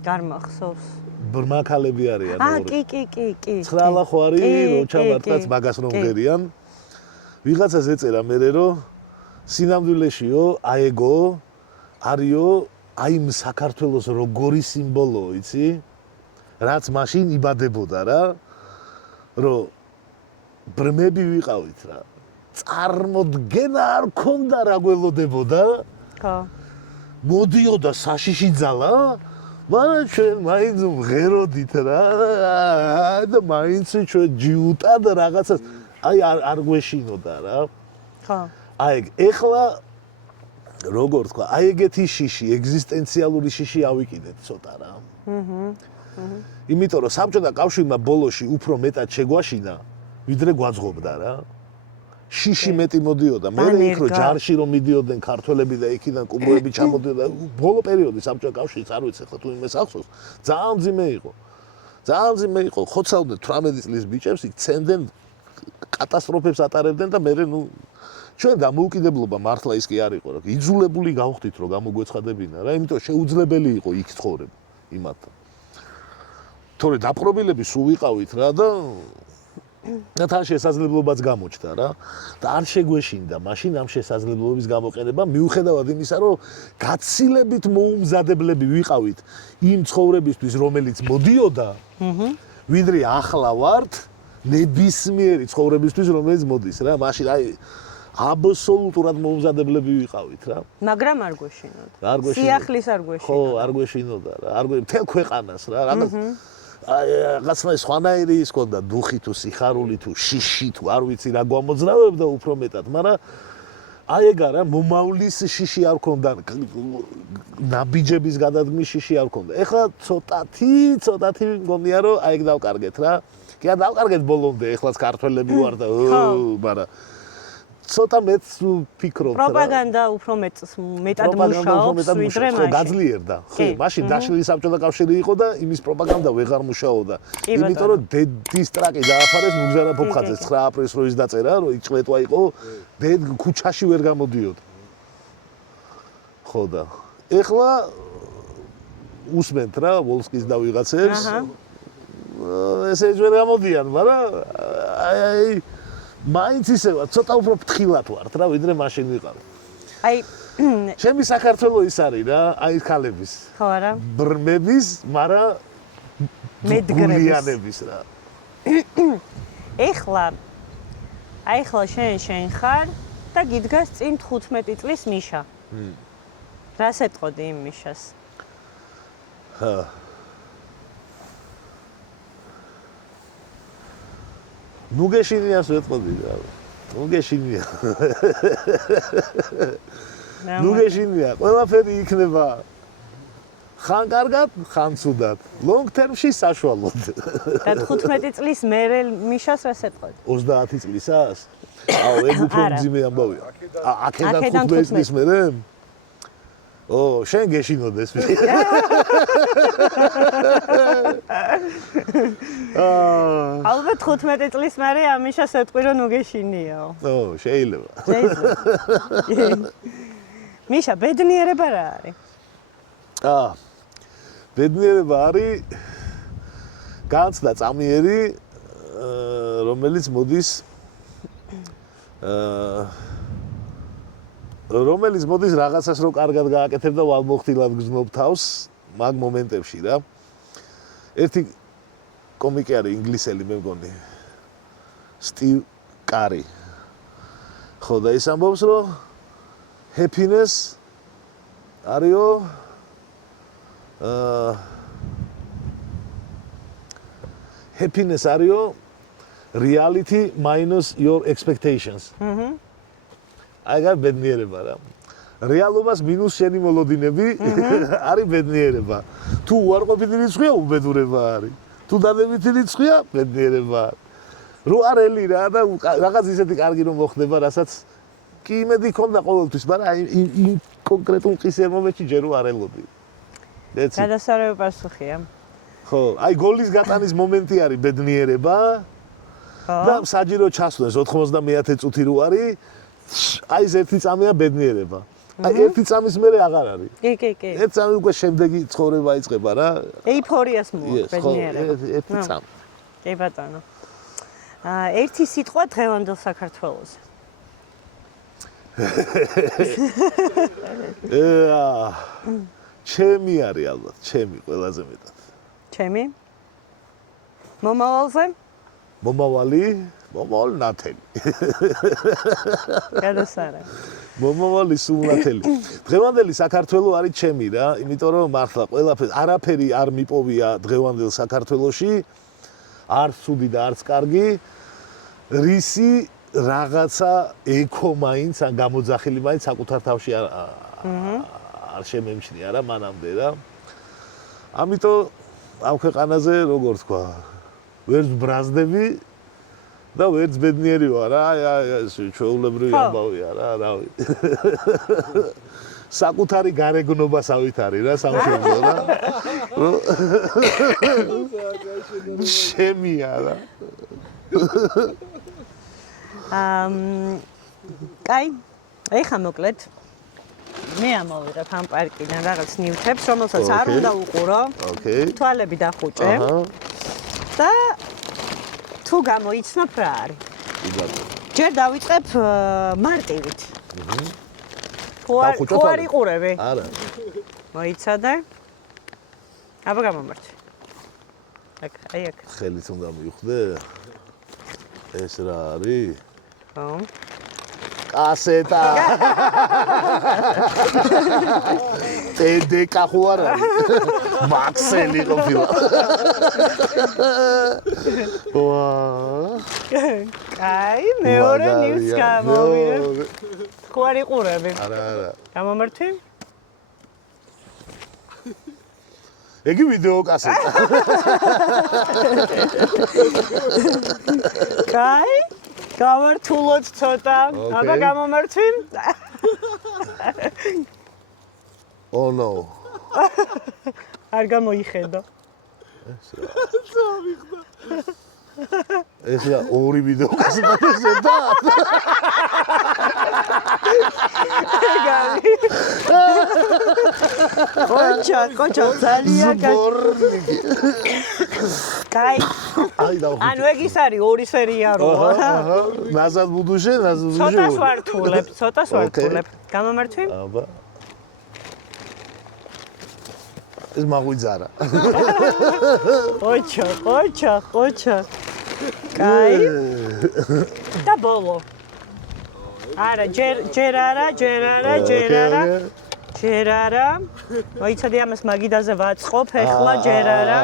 გამახსოვს. ბრმაქალები არიან ორი. კი. 9 ლა ხო არის, რო ჩავარტყაც მაგას რომ მღერიან. ვიღაცას ეწერა მე რომ სინამდვილეშიო აეგო არიო აი საქართველოს როგორი სიმბოლოა, იცი? რაც მაშინ იბადებოდა რა, რომ ბრმები ვიყავით რა. წარმოდგენა არ ქონდა რა გველოდებოდა. ხო. მოდიოდა საშიში ძალა, მაგრამ ჩვენ მაინც ვღეროდით რა და მაინც ჩვენ ჯიუტად რაღაცას აი არ გვეშინოდა რა. ხო. აი ეხლა როგორ თქვა, აი ეგეთი შიში, ეგზისტენციალური შიში ავიკიდეთ ცოტა რა. იმიტომ რომ საბჭოთა კავშირმა ბოლოში უფრო მეტად შეგვაშინა, ვიდრე გვაძღობდა რა. შიში მეტი მოდიოდა, მე იქ რო ჯარში რომ მიდიოდნენ ქართველები და იქიდან კუბოები ჩამოდიოდა, ბოლო პერიოდი საბჭოთა კავშირის არ ვიცი ხო თუ იმეს ახსოვს, ძალიან მძიმე იყო. ძალიან მძიმე იყო, ხოცავდნენ 18 წლის ბიჭებს, იქ ცენდნენ კატასტროფებს ატარებდნენ და მე ჩვენ დამოუკიდებლობა მართლა ის კი არ იყო რა. იძულებული გავხდით რომ გამოგვეცხადებინა რა, იმიტომ შეუძლებელი იყო იქ ცხოვრება იმათთან. თორე დაპყრობილები სულ ვიყავით რა და თან შესაძლებლობაც გამოჩნდა რა და არ შეგვეშინდა მაშინ ამ შესაძლებლობის გამოყენება მიუხედავად იმისა რომ გაცილებით მოუმზადებლები ვიყავით იმ ცხოვრებისთვის რომელიც მოდიოდა ვიდრე ახლა ვართ ნებისმიერი ცხოვრებისთვის რომელიც მოდის რა მაშინ აი აბსოლუტურად მოუმზადებლები ვიყავით რა მაგრამ არ გვეშინოდა სიახლის არ გვეშინოდა ხო არ გვეშინოდა რა არ მთელ ქვეყანას რა რაღაც რაღაცა სხვანაირი ის ქონდა დუხი თუ სიხარული თუ შიში თუ არ ვიცი რა გვამოძრავებდა უფრო მეტად მაგრამ აი ეგა რა მომავლის შიში არ ქონდა ნაბიჯების გადადგმის შიში არ ქონდა ეხლა ცოტათი მგონია რომ აი ეგ დავკარგეთ რა კი არ დავკარგეთ ბოლომდე ეხლაც ქართველები ვარ და მაგრამ ცოტა მეც ვფიქრობ რა. პროპაგანდა უფრო მეტად მუშაობს ვიდრე მაშინ. გაძლიერდა. ხო, მაშინ დაშლილი საბჭოთა კავშირი იყო და იმის პროპაგანდა ვეღარ მუშაობდა. იმიტომ რომ დედის ტრაკი დააფარეს მუგზანა ფოფხაძეს 9 აპრილის რო ის დაწერა, რომ იწლეტვა იყო, დედ ქუჩაში ვერ გამოდიოდა. ხო და ეხლა უსმენთ რა ვოლსკის და ვიღაცებს. ესე ვერ გამოდიან, მაგრამ აი მაინც ისევა ცოტა უფრო ფრთხილად ვართ რა ვიდრე მაშინ ვიყავ. აი ჩემი საქართველო ის არის რა, აი ხალების. ხო არა? ბრმების, მაგრამ მედგრების რა. ეხლა შენ ხარ და გიდგას წინ 15 წლის მიშა. რას ეტყოდი იმ მიშას? ნუ გეშინიას ვეტყოდი რა. ნუ გეშინია. ნუ გეშინია. ყველაფერი იქნება ხან კარგად, ხან ცუდად. long term-ში საშუალოდ. და 15 წლის მერე მიშას რას ეტყოდი? 30 წლისას? აუ, ეგ უფრო მძიმე ამბავია. აქედან 15 წლის მერე? ო, შენ გეშინოდეს. ალბათ 15 წლის მერე ამიშას ეტყვი რომ ნუ გეშინიაო. ო, შეიძლება. მიშა, ბედნიერება რა არის? ბედნიერება არის განცდა წამიერი, რომელიც მოდის რაღაცას რო კარგად გააკეთებ და ვალმოხტილად გზნობ თავს მაგ მომენტებში რა. ერთი კომიკი არის ინგლისელი მე მგონი. სტივ კარი. ხო და ის ამბობს რომ happiness არისო happiness არისო reality minus your expectations. აგარ ბედნიერება რა. რეალობას მინუს შენი მოლოდინები არის ბედნიერება. თუ უარყოფითი რიცხვია უბედურება არის. თუ დადებითი რიცხვია ბედნიერება. რო არელი რა და რაღაც ისეთი კარგი რომ მოხდება, რასაც კი იმედი ქონდა ყოველთვის, მაგრამ იმ კონკრეტულ ყისერ მომენტში ჯერ არ ელოდი. გადასარევი პასუხია. ხო, აი გოლის გატანის მომენტი არის ბედნიერება. და საჯირო ჩასვლეს 90-ე წუთი რო არის, აი ეს ერთი წამია ბედნიერება. აი ერთი წამის მერე აღარ არის. კი. ერთი წამი უკვე შემდეგი ცხოვრება იწყება რა. ეიფორიას მოაქვს ბედნიერება. ერთი წამი. კი ბატონო. ერთი სიტყვა დღევანდელ საქართველოზე. ჩემი არის ალბათ, ჩემი ყველაზე მეტად. ჩემი? მომავალზე? მომავალი ნათელი. გადასარევი. მომავალი სულ ნათელი. დღევანდელი საქართველო არის ჩემი რა, იმიტომ რომ მართლა არაფერი არ მიპოვია დღევანდელ საქართველოში, არც ცუდი და არც კარგი. რისი რაღაცა ეკო მაინც ან გამოძახილი მაინც საკუთარ თავში არ შემემჩნია რა მანამდე რა. ამიტომ ამ ქვეყანაზე როგორ თქვა, ვერც ბრაზდები და ვერც ბედნიერი ვარ რა, აი ჩვეულებრივი ამბავია რა, რავი. საკუთარი გარეგნობასავით არის რა სამშობლო რა. შემია რა. კაი, ეხა მოკლედ მე ამოვიღებ ამ პარკიდან რაღაც ნივთებს, რომელსაც არ უნდა უყურო. ოკეი. თვალები დახუჭე. და თუ გამოიცნობ რა არის. ჯერ დავიწყებ მარტივით. თუ არ იყურები? არა. მოიცადე. აბა გამომართვი. აი აქ. ხელით უნდა მივხვდე. ეს რა არის? ხო. კასეტა. TDK ხო არ არის? მაქსელი ყოფილა. ვა. კაი, მეორე ნივთს გამოვიღებ. ხო არ იყურები? არა. გამომართვი? ეგი ვიდეო კასეტა. კაი? გავართულოთ ცოტა. აბა გამომართვი. Oh no. არ გამოიხედო. ეს რა ორი ვიდეო გასაგებია და ეგარი. კოჩა ძალიან ბორნიგი. კაი. აი და ანუ ეგ ის არის ორი სერია როა. ნაზად ბუდუშე. ცოტას ვართულებ. გამომართვი? აბა. ეს მაღვიძარა. ყოჩა. კაი. და ბოლო. არა, ჯერ არა. მოიცადე ამას მაგიდაზე ვაწყობ, ეხლა ჯერ არა.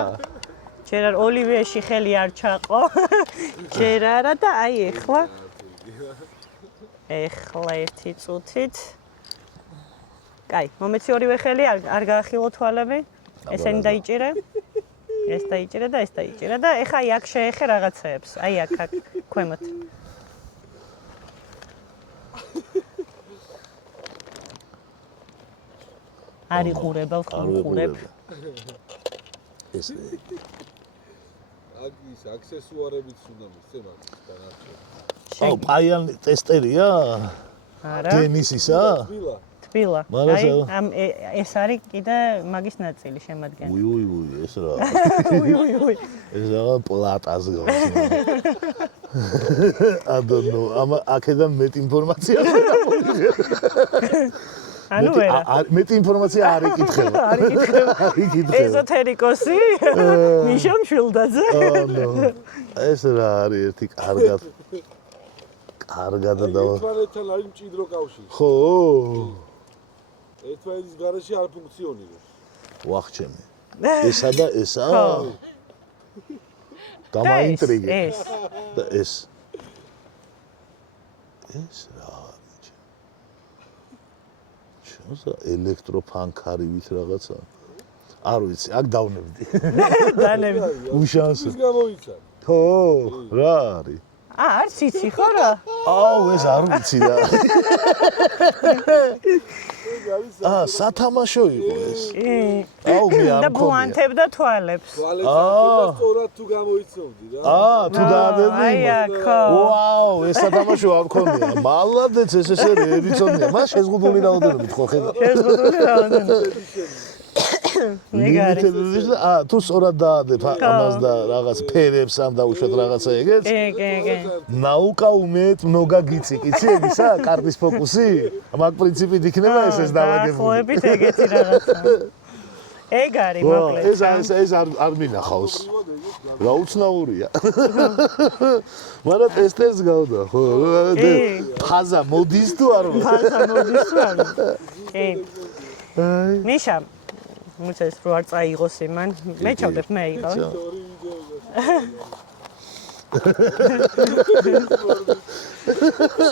ჯერ არ ოლივიაში ხელი არ ჩაყო. ჯერ არა და აი ეხლა ერთი წუთით. კაი, მომეცი ორივე ხელი არ გაახილო თვალები. ესენი დაიჭირე. ეს დაიჭირე და ეს დაიჭირე და ეხა აი აქ შეეხე რაღაცეებს. აი აქ ქვემოთ. არი ყურება, ვყურებ. ეს აგის აქსესუარებიც უნდა მისცე მაგის დანარჩენ. აუ, პაიანი ტესტერია? არა. დენისისა? თბილა. აი, ამ ეს არის კიდე მაგის ნაწილი შემადგენელი. უი, ეს რა. უი. ეს რა პლატას გავს. I don't know. აქედან მეტ ინფორმაცია არ გამომიღე. ანუ ვერა. მეტ ინფორმაცია არ იკითხება. ეზოთერიკოსი? მიშა მშვილდაძე? ეს რა არის ერთი კარგად და ერთმანეთთან არის მჭიდრო კავშირი. ხო. ერთმანეთის გარეშე არ ფუნქციონირებს. ვახჩემი. ესა და ესა? გამაინტრიგე. და ეს რა? შენსა ელექტროფანქარივით რაღაცა? არ ვიცი, აქ დავნებდი. დანებდი. უშანსო. ის გამოიცან. ხო, რა არის? არც იცი ხო რა? აუ, ეს არ ვიცი რა. სათამაშო იყო ეს. აუ, მე არ და ბუანთებდა თვალებს. თვალებს სწორად თუ გამოიცნობდი რა. თუ დაადებდი. აი აქო. ვაუ, ეს სათამაშო არ მქონია. მალადეც ეს ესერი ებიცოდია. მას შეზღუდული რაოდენობით ხო ხედავ. შეზღუდული რაოდენობით. მეგარი. თუ სწორად დაადებ ამას და რაღაც ფერებს ამ დაუშვათ რაღაცა ეგეც? ეგ. ნაუკა უმეტ ნოგა გიცი, იცი ეგისა? კარტის ფოკუსი? მაგ პრინციპით იქნება ეს დავაგებული. ახლობით ეგეთი რაღაცა. ეგ არის მოკლედ. ეს არ მინახავს. რა უცნაურია. მაგრამ ტესტერს გავდა, ხო? ფაზა მოდის თუ არ მოდის? კი. მიშა მუცეს რო არ წაიღოს იმან. მე ჩავდებ მე იყავ.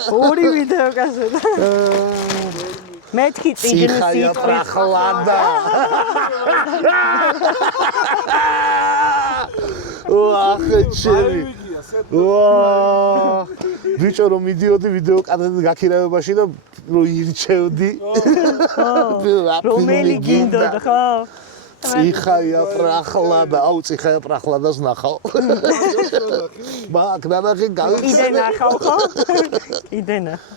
ორი ვიდეო გასვლა. მეთქი წიგნის სიტყვის ახლადა. ვახეჩერი. ბიჭო რომ მიდიოდი ვიდეო კადრით გაქირავებაში და რო ირჩევდი. რომელი გინდოდა ხო? ციხაია პრახლადა, აუ ციხაია პრახლადას ნახავ. მაგ ნახე გავიქცე. კიდე ნახავ ხო? კიდე ნახავ.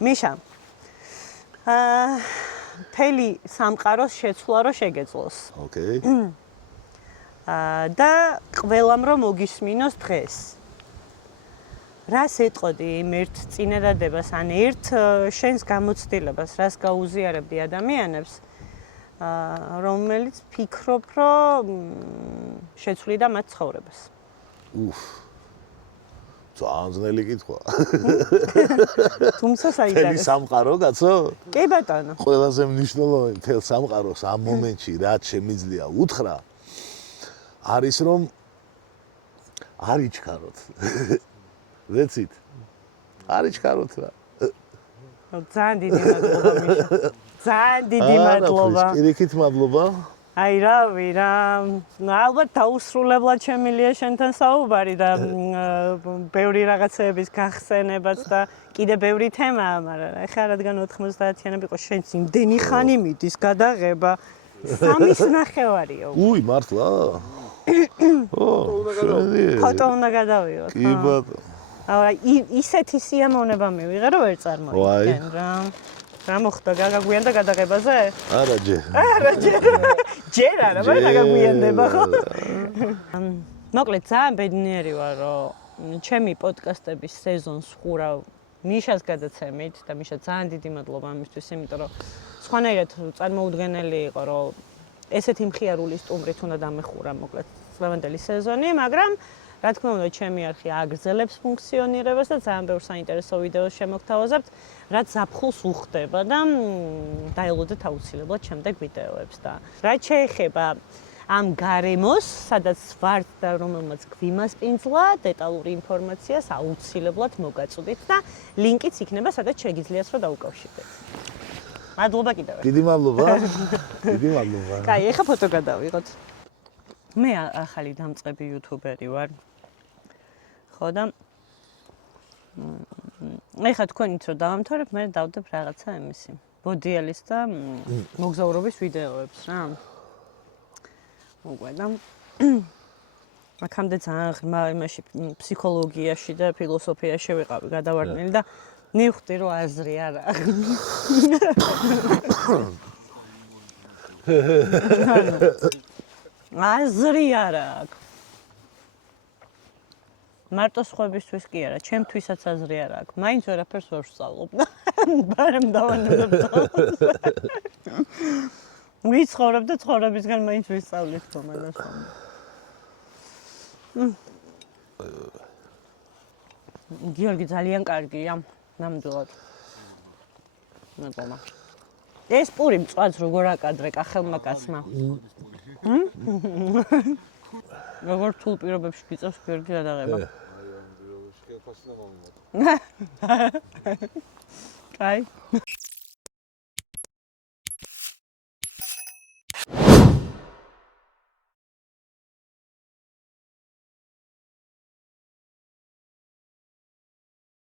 მიშა. თელი სამყაროს შეცვლა რო შეგეძლოს. ოკეი. და ყველამ რომ მოგისმინოს დღეს. რას ეტყოდი იმ ერთ წინადადებას, ან ერთ შენს გამოცდილებას, რას გაუზიარებდი ადამიანებს, რომელიც ფიქრობ, რომ შეცვლიდა მათ ცხოვრებას. ძალიან ძნელი კითხვა. თუმცა თელი საინტერესო. სამყარო კაცო? კი ბატონო. ყველაზე მნიშვნელოვანი თელ სამყაროს ამ მომენტში რაც შემიძლია უთხრა არის რომ არ იჩქაროთ. ვეცით. არ იჩქაროთ რა. ძალიან დიდი მადლობა მიშა. ძალიან დიდი მადლობა. პირიქით მადლობა. აი რავი რა ალბათ დაუსრულებლად შემილია შენთან საუბარი და ბევრი რაღაცეების გახსენებაც და კიდე ბევრი თემაა, მაგრამ ეხლა რადგან 90-იანები იყო შენც იმდენი ხანი მიდის გადაღება 3-ის ნახევარიო. უი, მართლა? ფოტო უნდა გადავიღოთ. კი ბატონო. არა, ისეთი სიამოვნება მივიღე, რომ ვერ წარმოიდგენ რა. რა მოხდა გაგაგვიანდა გადაღებაზე? არა ჯერ. ჯერ არა, მაგრამ გაგაგვიანდება ხო? მოკლედ ძალიან ბედნიერი ვარ, რომ ჩემი პოდკასტების სეზონს ხურავ მიშას გადაცემით და მიშა ძალიან დიდი მადლობა ამისთვის, იმიტომ რომ სხვანაირად წარმოუდგენელი იყო, რომ ესეთი მხიარული სტუმრით უნდა დამეხურა მოკლედ წლევანდელი სეზონი, მაგრამ რა თქმა უნდა, ჩემი არხი აგრძელებს ფუნქციონირებას და ძალიან ბევრ საინტერესო ვიდეოს შემოგთავაზებთ, რაც ზაფხულს უხდება და დაელოდეთ აუცილებლად შემდეგ ვიდეოებს და რაც შეეხება ამ გარემოს, სადაც ვართ და რომელმაც გვიმასპინძლა, დეტალური ინფორმაციას აუცილებლად მოგაწოდით და ლინკიც იქნება, სადაც შეგიძლიათ რომ დაუკავშირდეთ. მადლობა კიდევ. დიდი მადლობა. დიდი მადლობა. კაი, ეხა ფოტო გადავიღოთ. მე ახალი დამწყები იუთუბერი ვარ. ხო და ეხა თქვენით რომ დავამთავრებ, მე დავდებ რაღაცა იმისი. ბოდიალის და მოგზაურობის ვიდეოებს რა. მოგვედა. აქამდე ძალიან ღრმა იმაში ფსიქოლოგიაში და ფილოსოფიაში ვიყავი გადავარდნილი და მივხვდი რომ აზრი არ აქვს. აზრი არ აქვს. მარტო სხვებისთვის კი არა, ჩემთვისაც აზრი არ აქვს. მაინც ვერაფერს ვერ ვსწავლობ და ბარემ დავანებებ თავს. ვიცხოვრობ და ცხოვრებისგან მაინც ვისწავლით თომას. გიორგი ძალიან კარგია, ნამდვილად. მადლობა. ეს პური მწვაძ როგორ აკადრე კახელმა კაცმა. როგორ თულ პირობებში გიწევს გიორგი გადაღება. კაი.